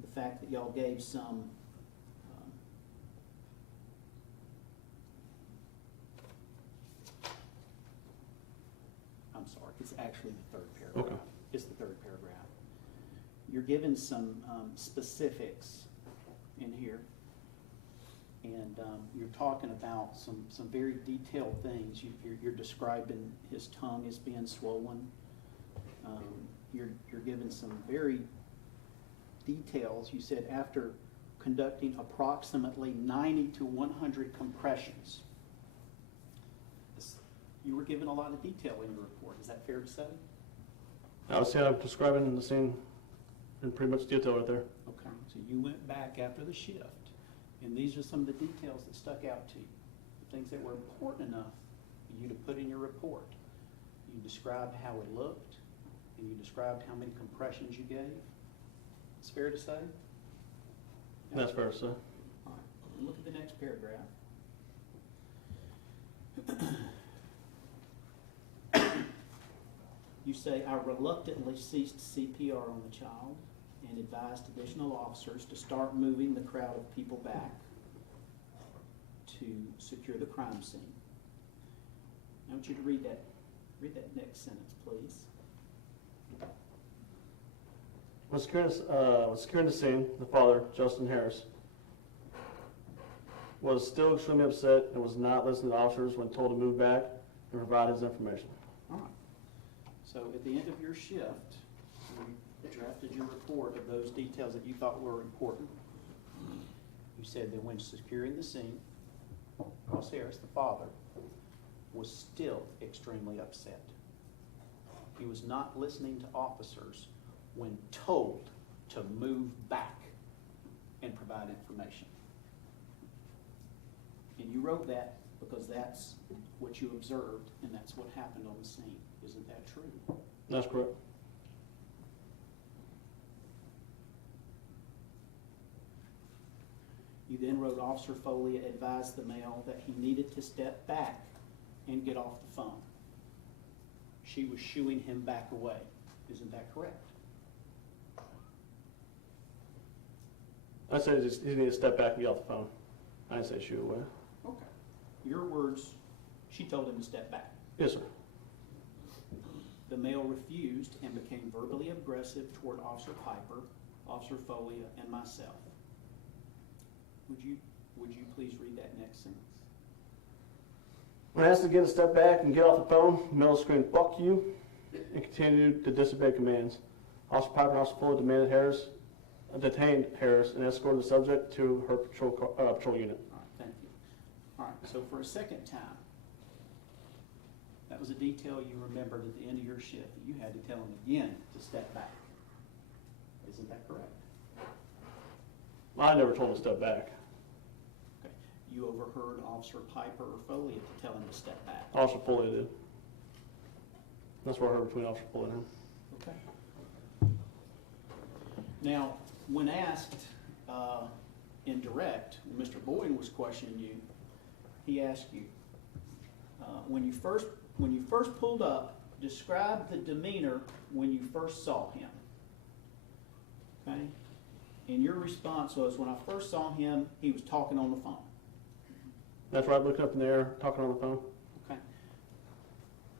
the fact that y'all gave some I'm sorry, it's actually the third paragraph. Okay. It's the third paragraph. You're given some specifics in here, and you're talking about some very detailed things. You're describing his tongue as being swollen. You're given some very details. You said after conducting approximately 90 to 100 compressions. You were given a lot of detail in your report. Is that fair to say? I was describing the scene in pretty much detail right there. Okay, so you went back after the shift, and these are some of the details that stuck out to you, the things that were important enough for you to put in your report. You described how it looked, and you described how many compressions you gave. It's fair to say? That's fair to say. All right, look at the next paragraph. You say, I reluctantly ceased CPR on the child and advised additional officers to start moving the crowd of people back to secure the crime scene. I want you to read that next sentence, please. When securing the scene, the father, Justin Harris, was still extremely upset and was not listening to officers when told to move back and provide his information. All right. So at the end of your shift, you drafted your report of those details that you thought were important. You said that when securing the scene, Ross Harris, the father, was still extremely upset. He was not listening to officers when told to move back and provide information. And you wrote that because that's what you observed and that's what happened on the scene. Isn't that true? That's correct. You then wrote Officer Foley advised the male that he needed to step back and get off the phone. She was shooing him back away. Isn't that correct? I said he needed to step back and get off the phone. I didn't say shoot away. Okay. Your words, she told him to step back. Yes, sir. The male refused and became verbally aggressive toward Officer Piper, Officer Folia, and myself. Would you please read that next sentence? When asked again to step back and get off the phone, Mel screamed, "Fuck you," and continued to disobey commands. Officer Piper and Officer Fuller detained Harris and escorted the subject to her patrol unit. All right, thank you. All right, so for a second time, that was a detail you remembered at the end of your shift, that you had to tell him again to step back. Isn't that correct? I never told him to step back. Okay. You overheard Officer Piper or Foley to tell him to step back. Officer Fuller did. That's what I heard between Officer Fuller and him. Okay. Now, when asked in direct, when Mr. Boyd was questioning you, he asked you, when you first pulled up, describe the demeanor when you first saw him. Okay? And your response was, when I first saw him, he was talking on the phone. That's right, looking up in the air, talking on the phone. Okay.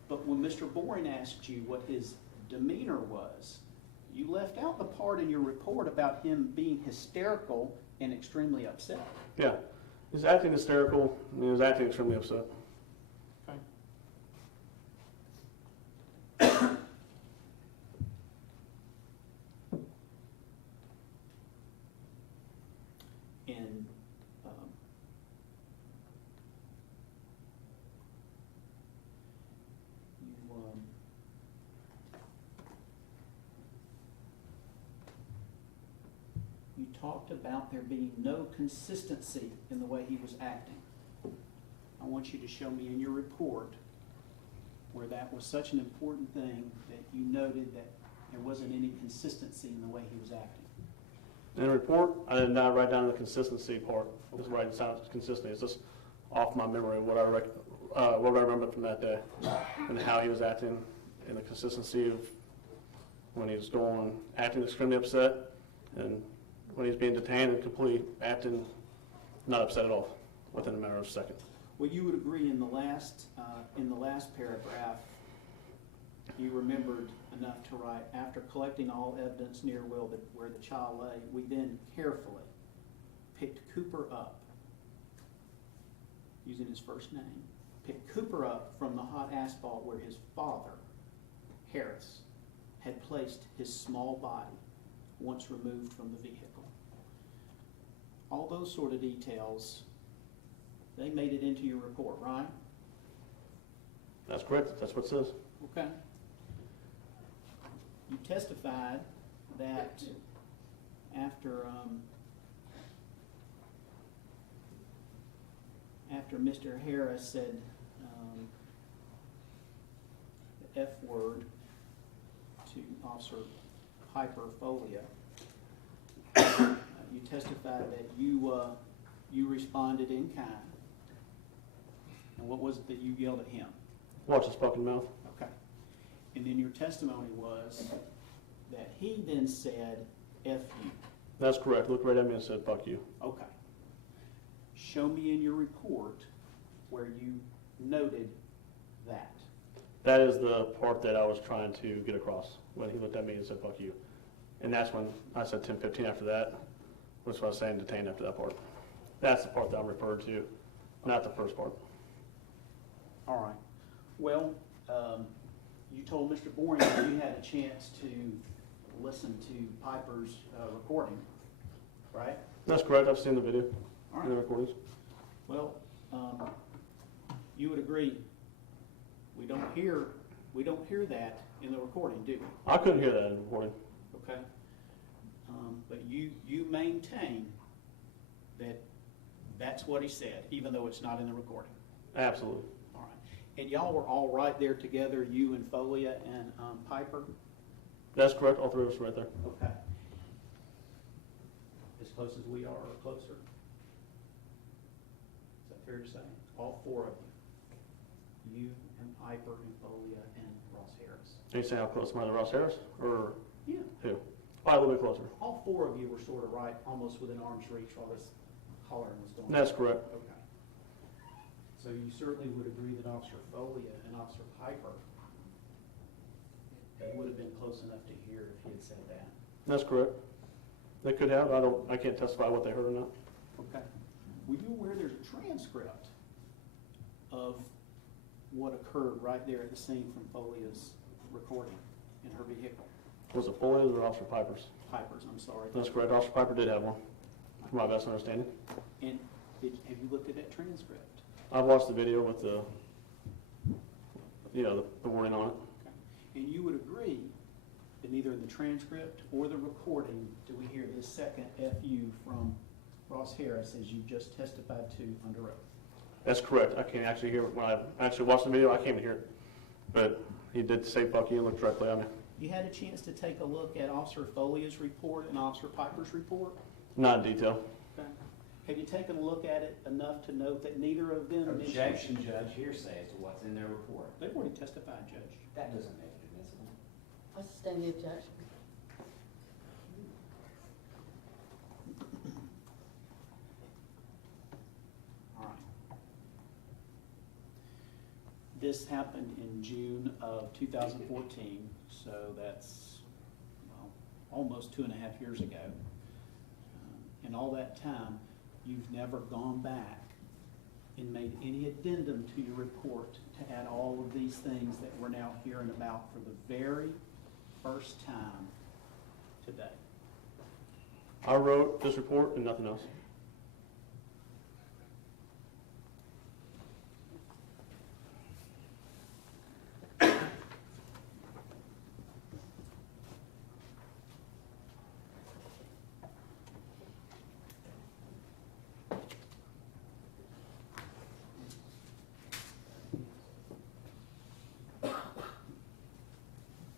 But when Mr. Boring asked you what his demeanor was, you left out the part in your report about him being hysterical and extremely upset. Yeah. He was acting hysterical and he was acting extremely upset. Okay. And you talked about there being no consistency in the way he was acting. I want you to show me in your report where that was such an important thing that you noted that there wasn't any consistency in the way he was acting. In the report, I did not write down the consistency part. Just writing sounds consistent. It's just off my memory what I remember from that day and how he was acting and the consistency of when he was acting extremely upset and when he was being detained and completely acting not upset at all within a matter of seconds. Well, you would agree in the last paragraph, you remembered enough to write, after collecting all evidence near where the child lay, we then carefully picked Cooper up, using his first name, picked Cooper up from the hot asphalt where his father, Harris, had placed his small body once removed from the vehicle. All those sort of details, they made it into your report, right? That's correct. That's what it says. Okay. you testified that after Mr. Harris said the F word to Officer Piper Folia, you testified that you responded in kind. And what was it that you yelled at him? Watch his fucking mouth. Okay. And then your testimony was that he then said, F you. That's correct. Looked right at me and said, fuck you. Okay. Show me in your report where you noted that. That is the part that I was trying to get across when he looked at me and said, fuck you. And that's when I said 10:15 after that, which was what I was saying detained after that part. That's the part that I'm referring to, not the first part. All right. Well, you told Mr. Boring that you had a chance to listen to Piper's recording, right? That's correct. I've seen the video All and the right. recordings. Well, you would agree, we don't hear that in the recording, do we? I couldn't hear that in the recording. Okay. But you maintain that that's what he said, even though it's not in the recording. Absolutely. All right. And y'all were all right there together, you and Folia and Piper? That's correct. All three of us were right there. Okay. As close as we are or closer? Is that fair to say? All four of you. You and Piper and Folia and Ross Harris. Are you saying how close am I to Ross Harris? Or Yeah. who? Probably a little bit closer. All four of you were sort of right, almost within arm's reach while this hollering was going on. That's correct. Okay. So you certainly would agree that Officer Folia and Officer Piper, they would have been close enough to hear if he had said that. That's correct. They could have. I can't testify what they heard or not. Okay. Were you aware there's a transcript of what occurred right there at the scene from Folia's recording in her vehicle? Was it Foley's or Officer Piper's? Piper's, I'm sorry. That's correct. Officer Piper did have one, from my best understanding. And have you looked at that transcript? I've watched the video with the, the warning on it. Okay. And you would agree that neither in the transcript or the recording do we hear this second FU from Ross Harris as you just testified to under oath? That's correct. I can't actually hear it. When I actually watched the video, I can't hear it. But he did say fuck you and look directly at me. You had a chance to take a look at Officer Folia's report and Officer Piper's report? Not in detail. Okay. Have you taken a look at it enough to note that neither of them mentioned? Objection, Judge, hearsay as to what's in their report. They've already testified, Judge. That doesn't make it admissible. I sustain the objection. All right. This happened in June of 2014, so that's almost 2.5 years ago. In all that time, you've never gone back and made any addendum to your report to add all of these things that we're now hearing about for the very first time today. I wrote this report and nothing else.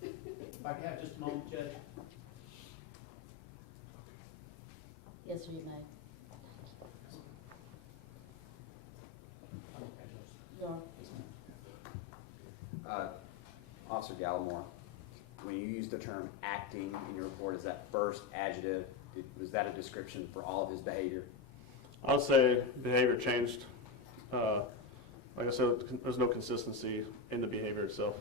If I could have just a moment, Judge. Yes, sir, you may. You are. Officer Gallimore, when you use the term acting in your report, is that first adjective, was that a description for all of his behavior? I would say behavior changed. Like I said, there's no consistency in the behavior itself.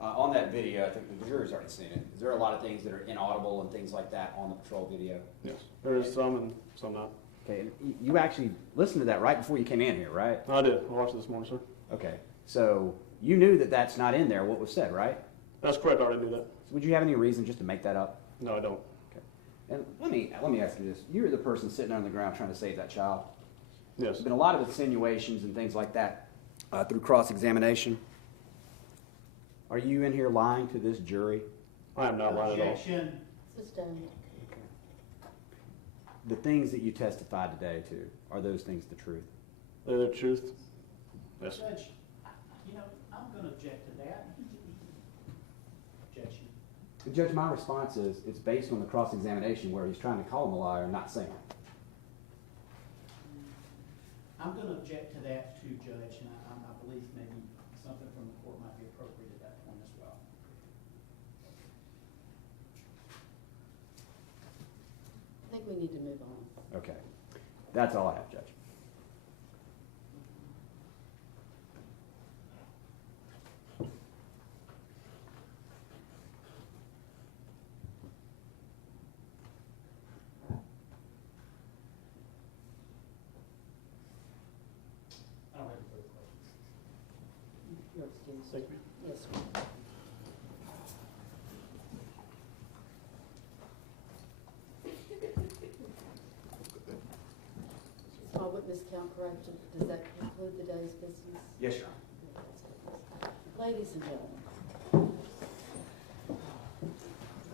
On that video, I think the jury's already seen it. Is there a lot of things that are inaudible and things like that on the patrol video? Yes, there is some and some not. Okay, and you actually listened to that right before you came in here, right? I did. I watched it this morning, sir. Okay, so you knew that that's not in there, what was said, right? That's correct. I already knew that. So would you have any reason just to make that up? No, I don't. Okay. And let me ask you this. You were the person sitting on the ground trying to save that child. Yes. There's been a lot of insinuations and things like that through cross-examination. Are you in here lying to this jury I am not lying at all. Objection. Sustained. The things that you testified today to, are those things the truth? They're the truth. Yes. Judge, you know, I'm going to object to that. Objection. Judge, my response is, it's based on the cross-examination where he's trying to call him a liar and not saying it. I'm going to object to that too, Judge, and I believe maybe something from the court might be appropriate at that point as well. I think we need to move on. Okay. That's all I have, Judge. I don't have any further questions. You're excused. Thank you. Yes, sir. Is my witness count correct? Does that conclude the day's business? Yes, Your Honor. Ladies and gentlemen,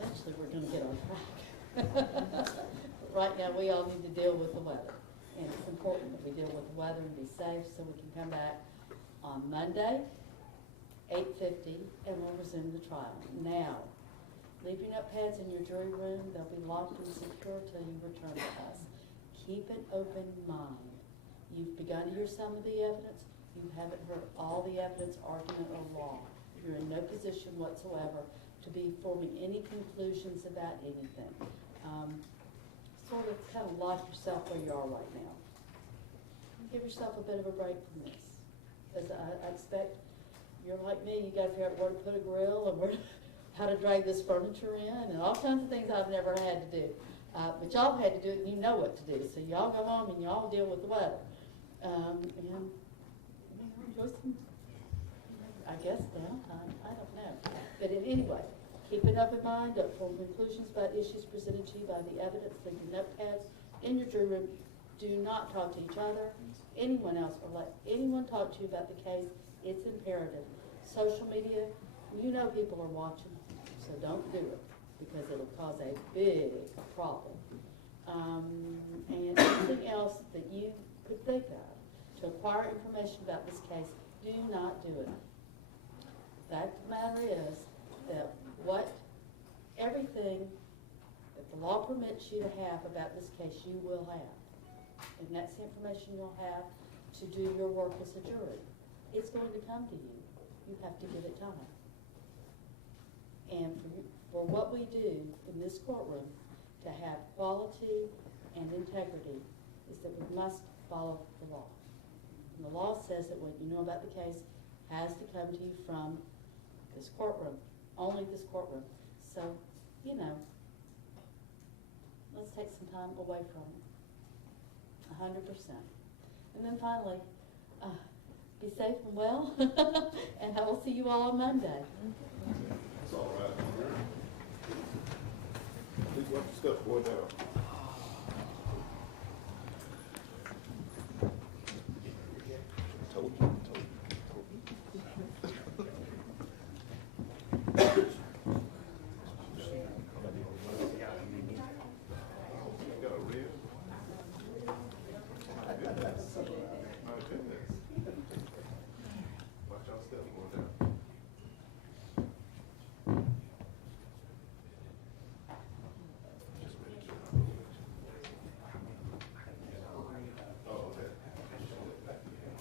eventually we're going to get on track. Right now, we all need to deal with the weather. And it's important that we deal with the weather and be safe so we can come back on Monday, 8:50, and we'll resume the trial. Now, leave your notepads in your jury room. They'll be locked and secure till you return to us. Keep an open mind. You've begun to hear some of the evidence. You haven't heard all the evidence, argument, or law. You're in no position whatsoever to be forming any conclusions about anything. Sort of kind of lock yourself where you are right now. Give yourself a bit of a break from this. Because I expect you're like me, you got to figure out where to put a grill and where how to drag this furniture in and all kinds of things I've never had to do. But y'all had to do it and you know what to do. So y'all go home and y'all deal with the weather. And enjoy some, I guess, downtime. I don't know. But anyway, keep an open mind, don't form conclusions about issues presented to you by the evidence. Leave your notepads in your jury room. Do not talk to each other, anyone else, or let anyone talk to you about the case. It's imperative. Social media, you know people are watching, so don't do it because it'll cause a big problem. And anything else that you could think of to acquire information about this case, do not do it. The fact of the matter is that everything that the law permits you to have about this case, you will have. And that's the information you'll have to do your work as a jury. It's going to come to you. You have to give it time. And for what we do in this courtroom to have quality and integrity is that we must follow the law. And the law says that what you know about the case has to come to you from this courtroom, only this courtroom. So, you know, let's take some time away from it. 100%. And then finally, be safe and well, and I will see you all on Monday. That's all right. Please watch your step, boy, down. Told you.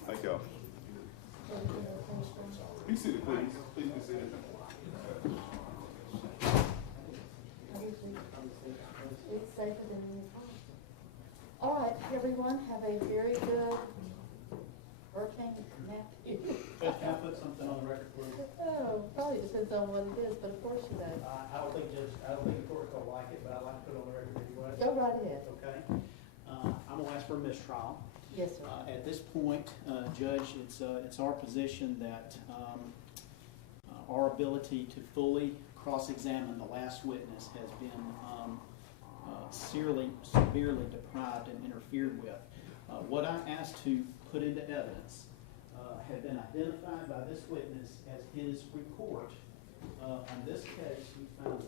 Thank y'all. Be seated, please. Please be seated. It's safer than in the car. All right, everyone, have a very good hurricane Matthew. Judge, can I put something on the record, please? Oh, probably depends on what it is, but of course you know. I don't think the court will like it, but I'd like to put it on the record anyway. Go right ahead. Okay. I'm gonna ask for a mistrial. Yes, sir. At this point, Judge, it's our position that our ability to fully cross-examine the last witness has been severely deprived and interfered with. What I asked to put into evidence had been identified by this witness as his report On this case, we found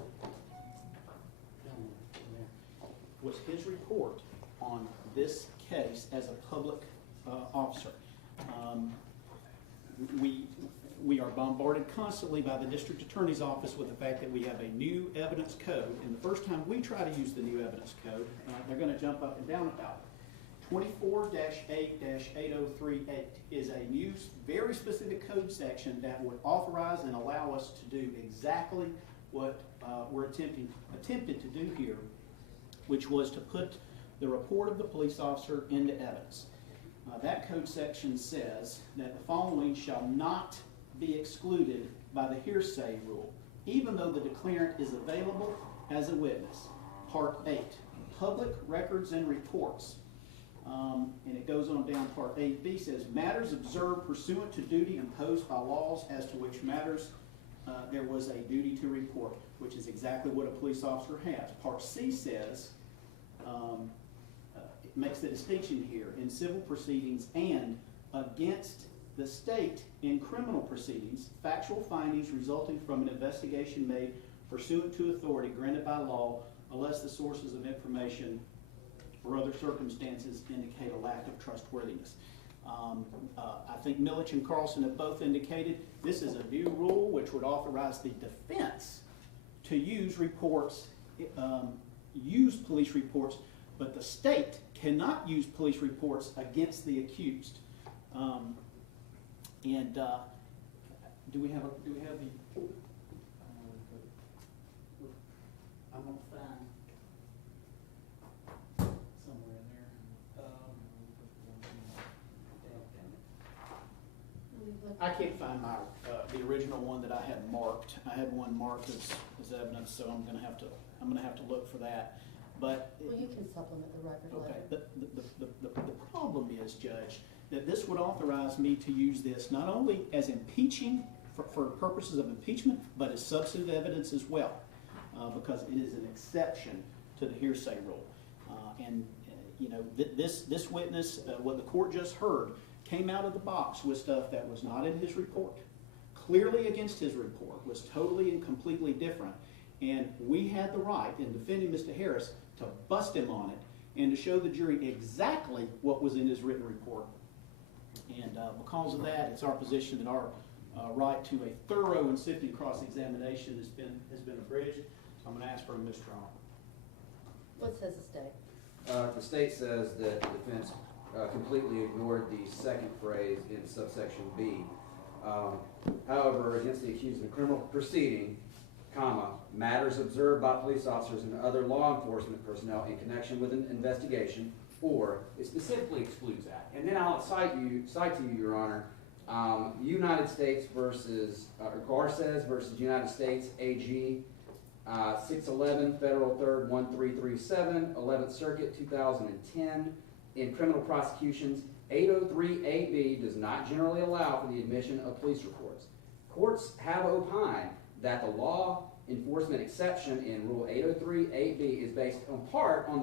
was his report on this case as a public officer. We are bombarded constantly by the district attorney's office with the fact that we have a new evidence code, and the first time we try to use the new evidence code, they're going to jump up and down about it. 24-8-8038 is a new, very specific code section that would authorize and allow us to do exactly what we're attempted to do here, which was to put the report of the police officer into evidence. That code section says that the following shall not be excluded by the hearsay rule, even though the declarant is available as a witness. Part 8, public records and reports. And it goes on down, Part 8B says, matters observed pursuant to duty imposed by laws as to which matters there was a duty to report, which is exactly what a police officer has. Part C says, it makes the distinction here, in civil proceedings and against the state in criminal proceedings, factual findings resulting from an investigation made pursuant to authority granted by law, unless the sources of information or other circumstances indicate a lack of trustworthiness. I think Milich and Carlson have both indicated this is a new rule which would authorize the defense to use reports, use police reports, but the state cannot use police reports against the accused. Do we have the? I'm gonna find somewhere in there. I can't find my the original one that I had marked. I had one marked as evidence, so I'm gonna have to look for that. But Well, you can supplement the record okay, later. the problem is, Judge, that this would authorize me to use this not only as impeaching for purposes of impeachment, but as substantive evidence as well, because it is an exception to the hearsay rule. This witness, what the court just heard, came out of the box with stuff that was not in his report, clearly against his report, was totally and completely different. And we had the right, in defending Mr. Harris, to bust him on it and to show the jury exactly what was in his written report. And because of that, it's our position that our right to a thorough and sifting cross-examination has been abridged. So I'm going to ask for a mistrial. What says the state? The state says that the defense completely ignored the second phrase in subsection B. However, against the accused in a criminal proceeding, matters observed by police officers and other law enforcement personnel in connection with an investigation, or it specifically excludes that. And then I'll cite to you, Your Honor, United States versus, Garces versus United States, AG, 611 Federal 3rd 1337, 11th Circuit, 2010. In criminal prosecutions, 803-8B does not generally allow for the admission of police reports. Courts have opined that the law enforcement exception in Rule 803-8B is based in part on